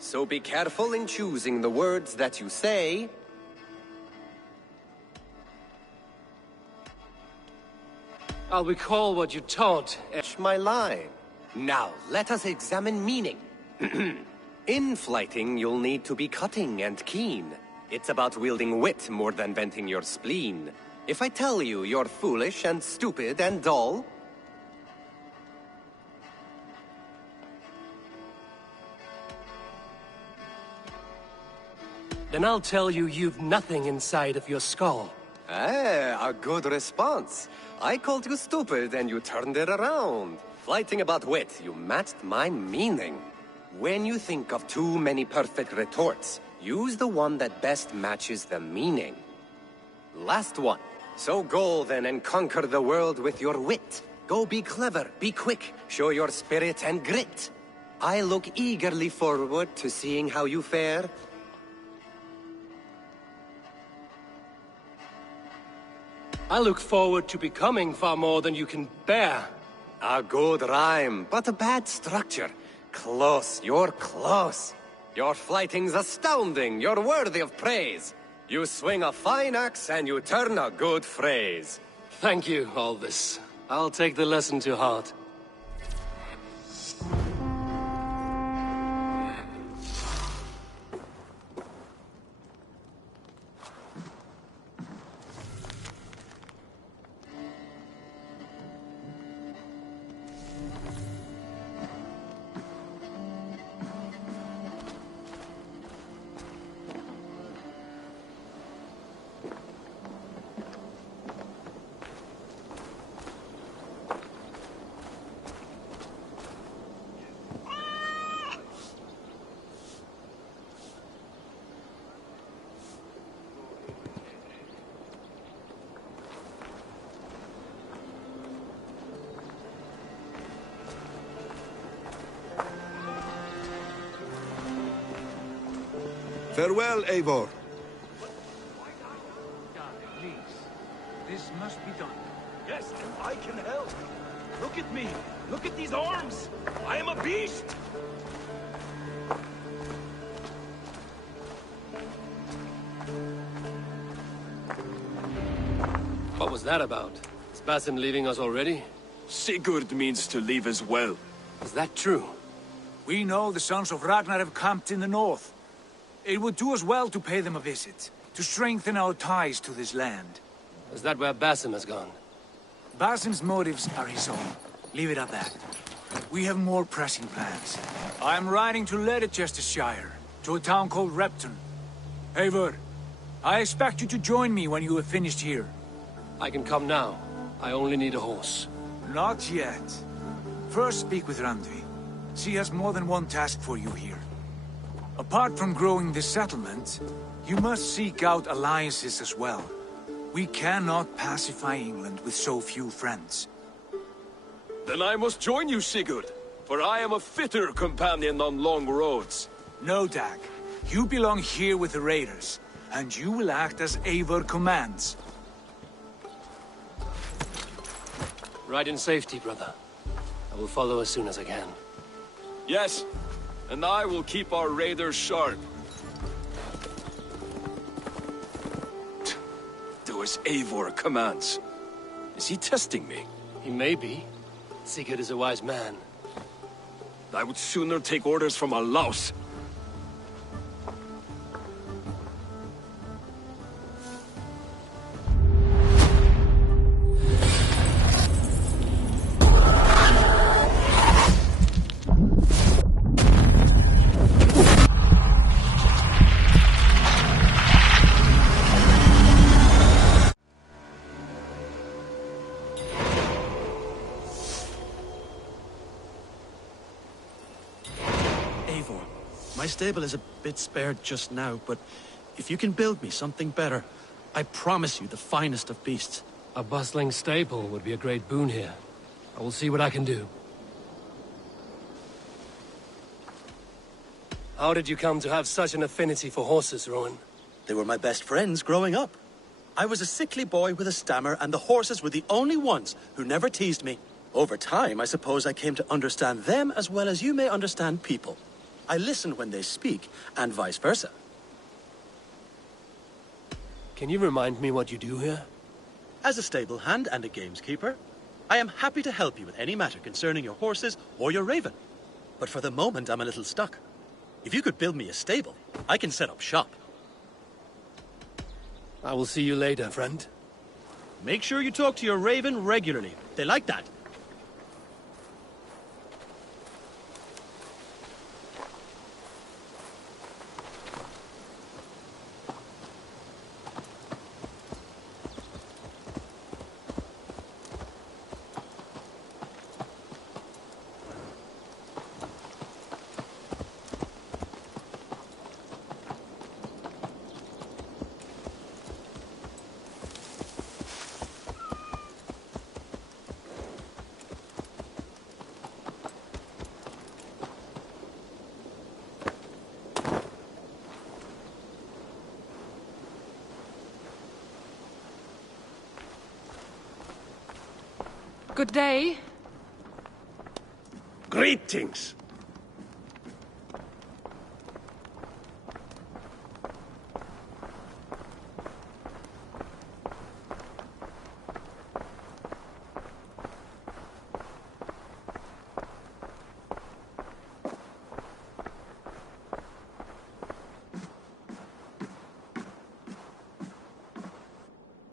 So be careful in choosing the words that you say. I'll recall what you taught. My line. Now, let us examine meaning. In flighting, you'll need to be cutting and keen. It's about wielding wit more than venting your spleen. If I tell you you're foolish and stupid and dull, then I'll tell you you've nothing inside of your skull. a good response. I called you stupid and you turned it around. Flighting about wit, you matched my meaning. When you think of too many perfect retorts, use the one that best matches the meaning. Last one. So go then and conquer the world with your wit. Go be clever, be quick, show your spirit and grit. I look eagerly forward to seeing how you fare. I look forward to becoming far more than you can bear. A good rhyme, but a bad structure. Close, you're close. Your flighting's astounding, you're worthy of praise. You swing a fine axe and you turn a good phrase. Thank you, Aldous. I'll take the lesson to heart. Farewell, Eivor. Please, this must be done. Yes, and I can help. Look at me. Look at these arms. I am a beast. What was that about? Is Basim leaving us already? Sigurd means to leave as well. Is that true? We know the sons of Ragnar have camped in the north. It would do us well to pay them a visit, to strengthen our ties to this land. Is that where Basim has gone? Basim's motives are his own. Leave it at that. We have more pressing plans. I'm riding to Leicestershire, to a town called Repton. Eivor, I expect you to join me when you have finished here. I can come now. I only need a horse. Not yet. First speak with Randvi. She has more than one task for you here. Apart from growing this settlement, you must seek out alliances as well. We cannot pacify England with so few friends. Then I must join you, Sigurd, for I am a fitter companion on long roads. No, Dag. You belong here with the raiders, and you will act as Eivor commands. Ride in safety, brother. I will follow as soon as I can. Yes, and I will keep our raiders sharp. Do as Eivor commands. Is he testing me? He may be. Sigurd is a wise man. I would sooner take orders from a louse. My stable is a bit spared just now, but if you can build me something better, I promise you the finest of beasts. A bustling stable would be a great boon here. I will see what I can do. How did you come to have such an affinity for horses, Rowan? They were my best friends growing up. I was a sickly boy with a stammer, and the horses were the only ones who never teased me. Over time, I suppose I came to understand them as well as you may understand people. I listen when they speak, and vice versa. Can you remind me what you do here? As a stable hand and a gameskeeper, I am happy to help you with any matter concerning your horses or your raven. But for the moment, I'm a little stuck. If you could build me a stable, I can set up shop. I will see you later, friend. Make sure you talk to your raven regularly. They like that. Good day. Greetings.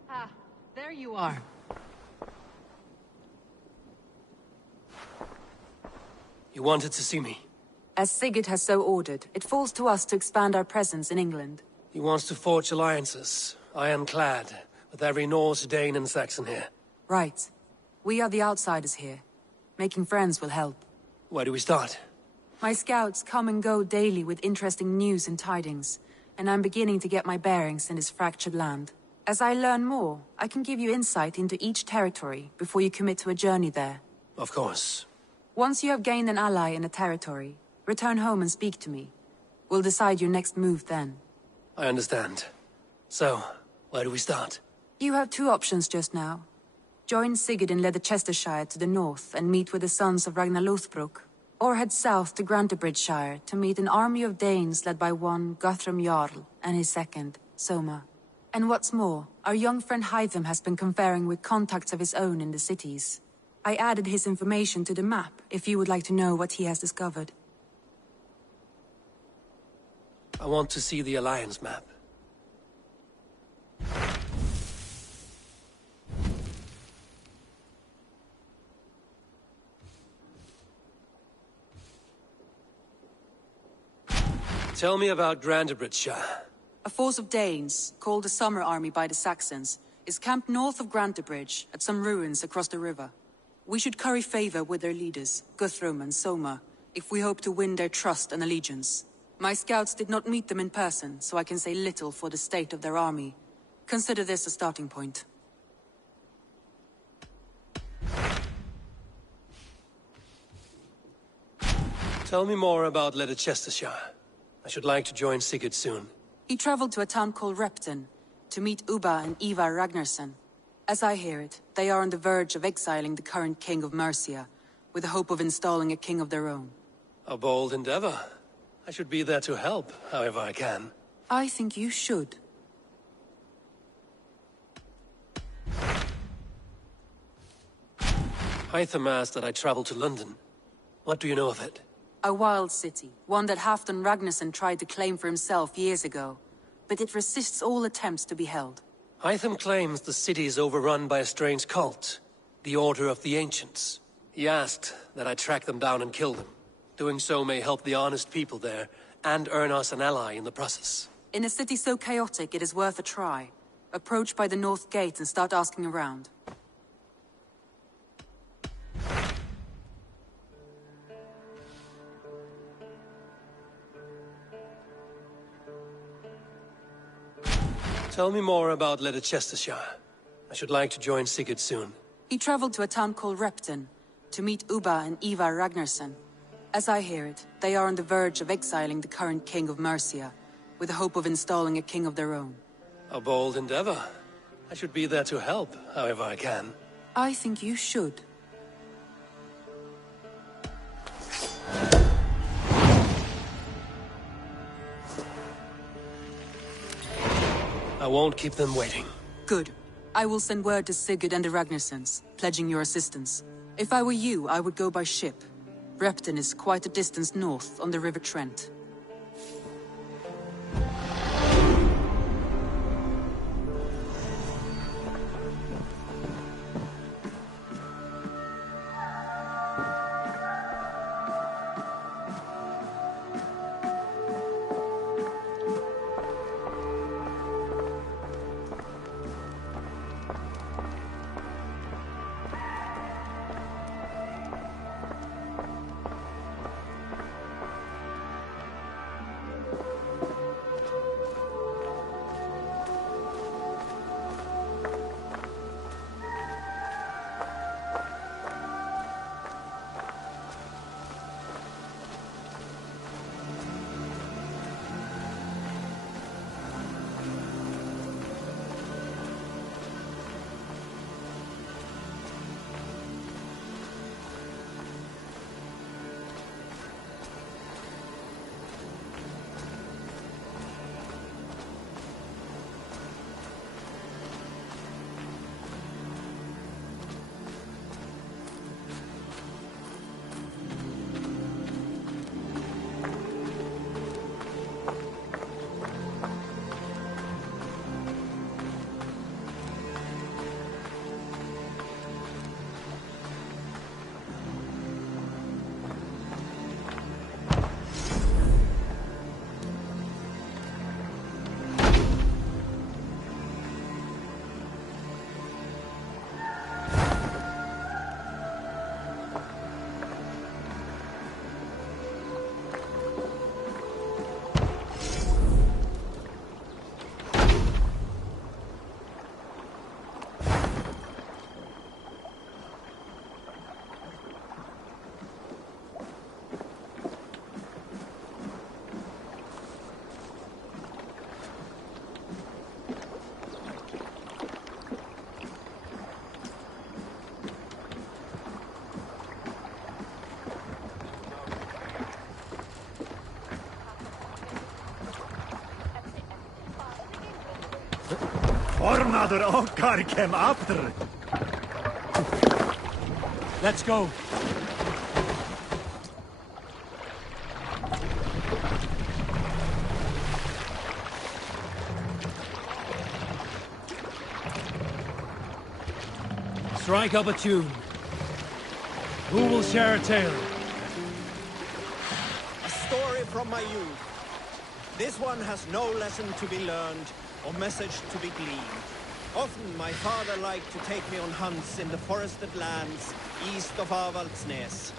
Ah, there you are. You wanted to see me? As Sigurd has so ordered, it falls to us to expand our presence in England. He wants to forge alliances, ironclad, with every Norse, Dane and Saxon here. Right. We are the outsiders here. Making friends will help. Where do we start? My scouts come and go daily with interesting news and tidings, and I'm beginning to get my bearings in this fractured land. As I learn more, I can give you insight into each territory before you commit to a journey there. Of course. Once you have gained an ally in a territory, return home and speak to me. We'll decide your next move then. I understand. So, where do we start? You have two options just now. Join Sigurd in Leicestershire to the north and meet with the sons of Ragnar Lothbrok, or head south to Grantebridgeshire to meet an army of Danes led by one Guthrum Jarl and his second, Soma. And what's more, our young friend Hytham has been conferring with contacts of his own in the cities. I added his information to the map, if you would like to know what he has discovered. I want to see the Alliance map. Tell me about Grantebridgeshire. A force of Danes, called the Summer Army by the Saxons, is camped north of Grantebridge, at some ruins across the river. We should curry favor with their leaders, Guthrum and Soma, if we hope to win their trust and allegiance. My scouts did not meet them in person, so I can say little for the state of their army. Consider this a starting point. Tell me more about Leicestershire. I should like to join Sigurd soon. He traveled to a town called Repton, to meet Ubba and Ivar Ragnarsson. As I hear it, they are on the verge of exiling the current king of Mercia, with the hope of installing a king of their own. A bold endeavor. I should be there to help, however I can. I think you should. Hytham asked that I travel to London. What do you know of it? A wild city, one that Halfdan Ragnarsson tried to claim for himself years ago. But it resists all attempts to be held. Hytham claims the city is overrun by a strange cult, the Order of the Ancients. He asked that I track them down and kill them. Doing so may help the honest people there, and earn us an ally in the process. In a city so chaotic, it is worth a try. Approach by the North Gate and start asking around. Tell me more about Leicestershire. I should like to join Sigurd soon. He traveled to a town called Repton to meet Ubba and Ivar Ragnarsson. As I hear it, they are on the verge of exiling the current king of Mercia, with the hope of installing a king of their own. A bold endeavor. I should be there to help, however I can. I think you should. I won't keep them waiting. Good. I will send word to Sigurd and the Ragnarssons, pledging your assistance. If I were you, I would go by ship. Repton is quite a distance north on the River Trent. Ormaður okkar kem after. Let's go. Strike up a tune. Who will share a tale? A story from my youth. This one has no lesson to be learned or message to be gleaned. Often my father liked to take me on hunts in the forested lands east of Avaldsnes.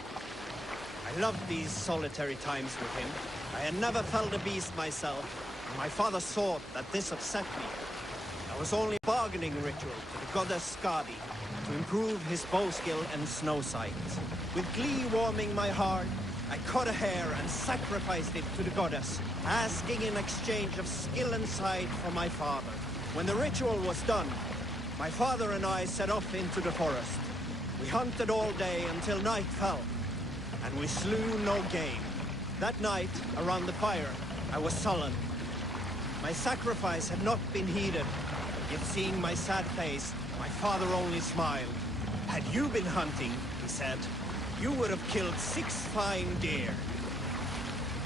I loved these solitary times with him. I had never felled a beast myself, and my father thought that this upset me. I was only a bargaining ritual to the goddess Skadi to improve his bow skill and snow sight. With glee warming my heart, I cut a hare and sacrificed it to the goddess, asking in exchange of skill and sight for my father. When the ritual was done, my father and I set off into the forest. We hunted all day until night fell, and we slew no game. That night, around the fire, I was sullen. My sacrifice had not been heeded, yet seeing my sad face, my father only smiled. Had you been hunting, he said, you would have killed 6 fine deer.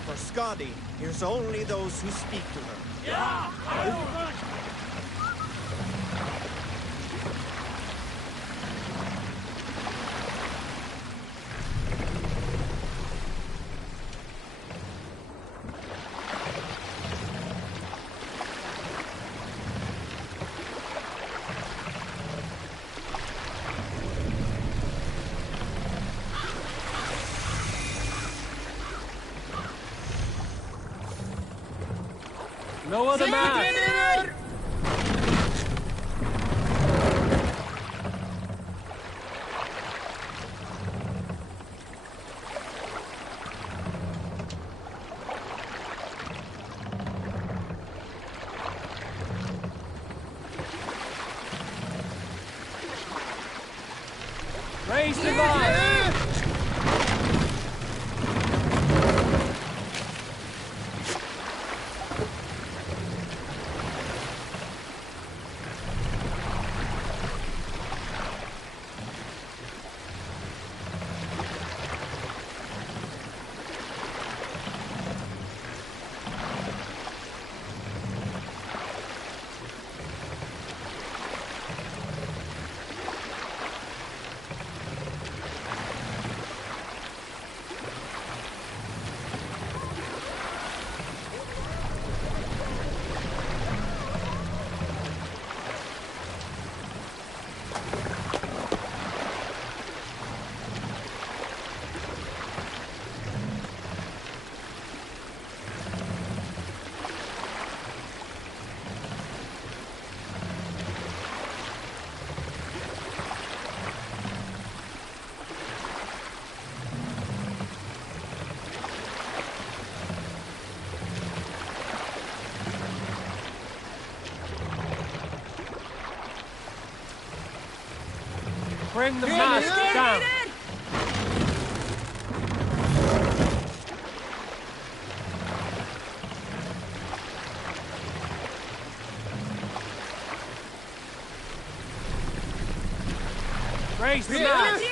For Skadi hears only those who speak to her. Yeah! No other man! Raise the line! Bring the mast down! Raise the mast!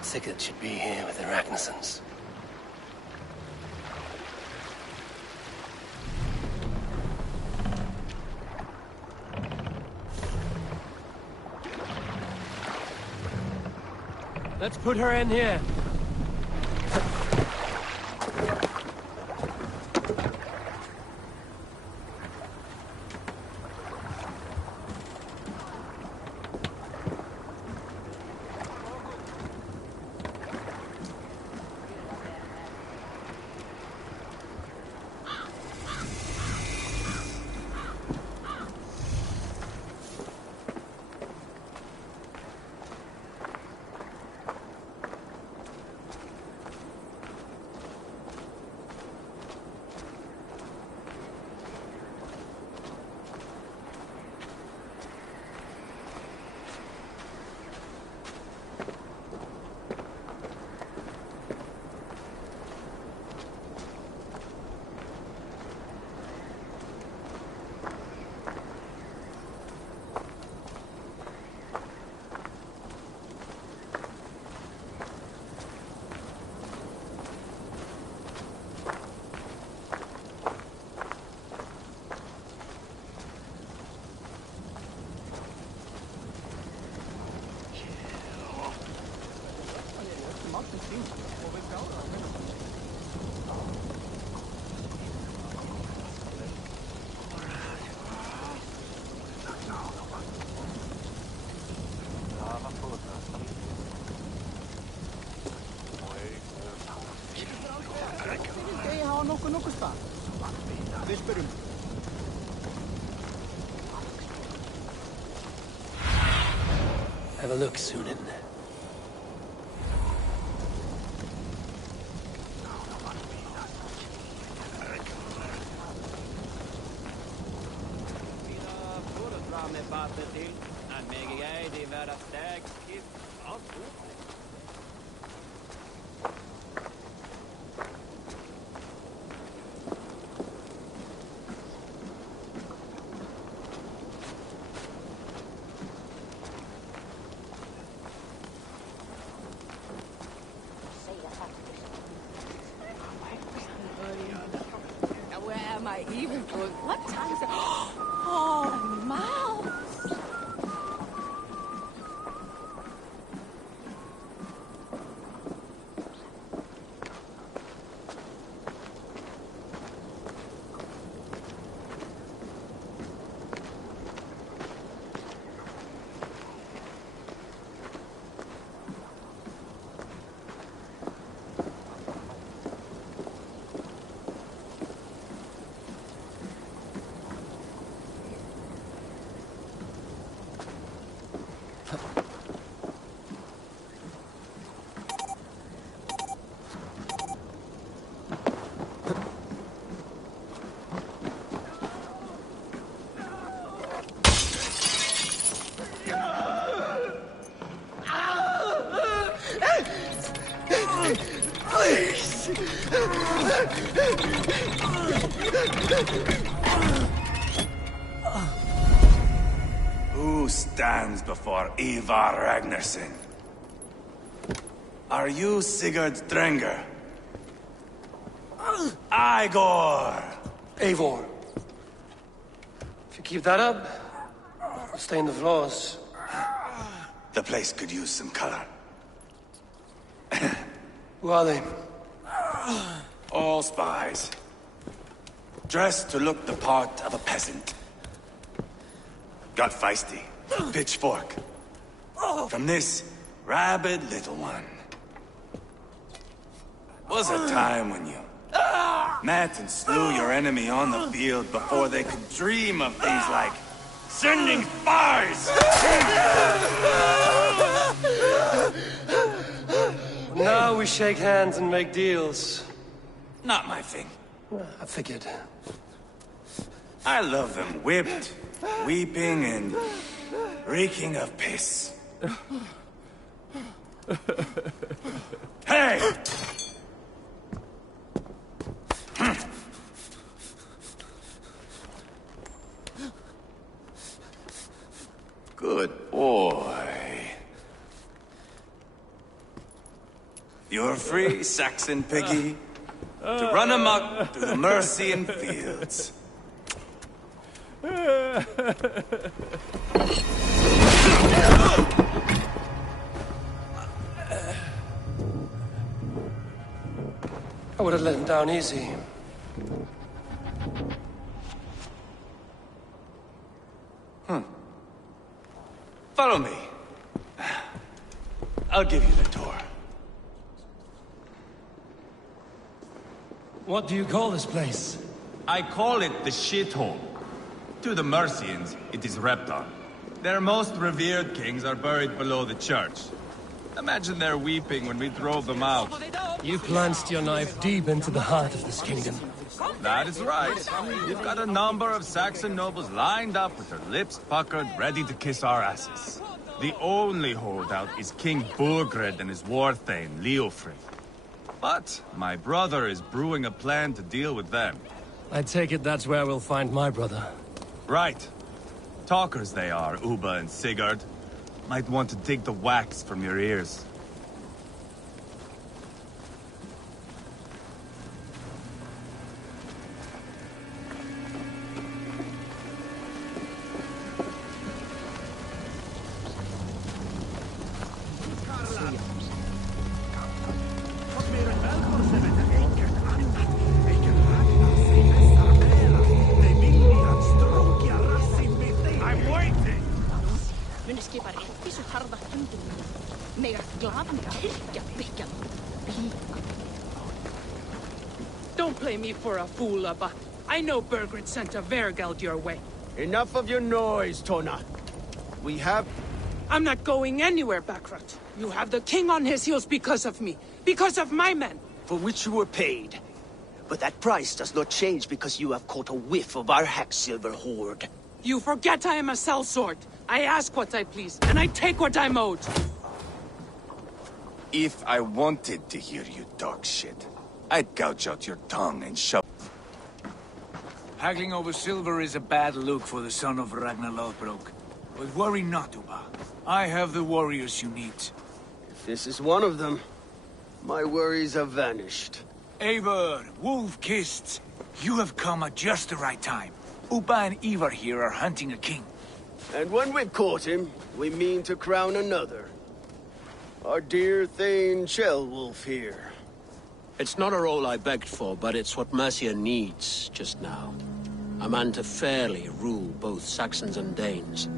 Thicket should be here with the Ragnarsons. Let's put her in here. Have a look, Sunan. Where am I even going? What time is it? Oh, mouse! Who stands before Ivar Ragnarsson? Are you Sigurd Drenger? Igor! Eivor. If you keep that up, I'll stain the floors. The place could use some color. Who are they? All spies. Dressed to look the part of a peasant. Got feisty. Pitchfork. From this rabid little one. Was a time when you met and slew your enemy on the field before they could dream of things like sending spies! Now we shake hands and make deals. Not my thing. I figured. I love them whipped, weeping, and reeking of piss. Hey! Good boy. You're free, Saxon piggy, to run amok through the Mercian fields. I would have let him down easy. Follow me. I'll give you the tour. What do you call this place? I call it the shithole. To the Mercians, it is Repton. Their most revered kings are buried below the church. Imagine their weeping when we drove them out. You plunged your knife deep into the heart of this kingdom. That is right. We've got a number of Saxon nobles lined up with their lips puckered, ready to kiss our asses. The only holdout is King Burgred and his warthane, Leofric. But my brother is brewing a plan to deal with them. I take it that's where we'll find my brother. Right. Talkers they are, Uba and Sigurd. Might want to dig the wax from your ears. Don't play me for a fool, Abba. I know Burgred sent a Vergeld your way. Enough of your noise, Tona. We have... I'm not going anywhere, Bakrat. You have the king on his heels because of me. Because of my men. For which you were paid. But that price does not change because you have caught a whiff of our Hacksilver hoard. You forget I am a sellsword. I ask what I please, and I take what I'm owed. If I wanted to hear you talk shit, I'd gouge out your tongue and shove... Haggling over silver is a bad look for the son of Ragnar Lothbrok. But worry not, Uba. I have the warriors you need. If this is one of them, my worries have vanished. Eivor, Wolf-Kissed, you have come at just the right time. Uba and Ivar here are hunting a king. And when we've caught him, we mean to crown another. Our dear Thane Ceolwulf here. It's not a role I begged for, but it's what Mercia needs just now. A man to fairly rule both Saxons and Danes.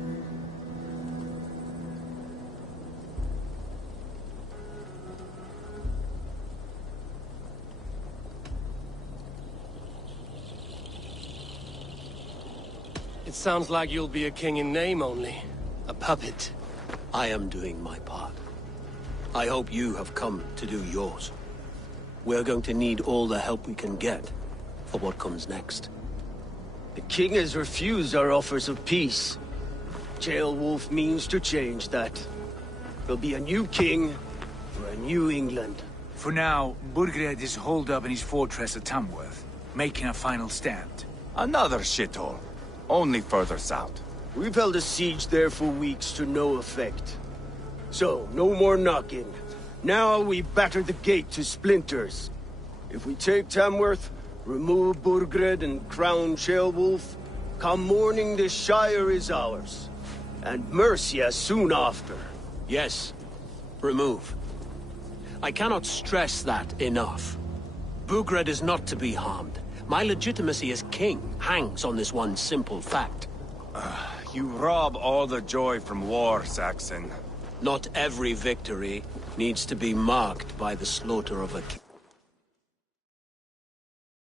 It sounds like you'll be a king in name only. A puppet. I am doing my part. I hope you have come to do yours. We're going to need all the help we can get for what comes next. The king has refused our offers of peace. Ceolwulf means to change that. There'll be a new king for a new England. For now, Burgred is holed up in his fortress at Tamworth, making a final stand. Another shithole. Only further south. We've held a siege there for weeks to no effect. So, no more knocking. Now we batter the gate to splinters. If we take Tamworth, remove Burgred and crown Ceolwulf, come morning the Shire is ours. And Mercia soon after. Yes, remove. I cannot stress that enough. Burgred is not to be harmed. My legitimacy as king hangs on this one simple fact. You rob all the joy from war, Saxon. Not every victory needs to be marked by the slaughter of a king.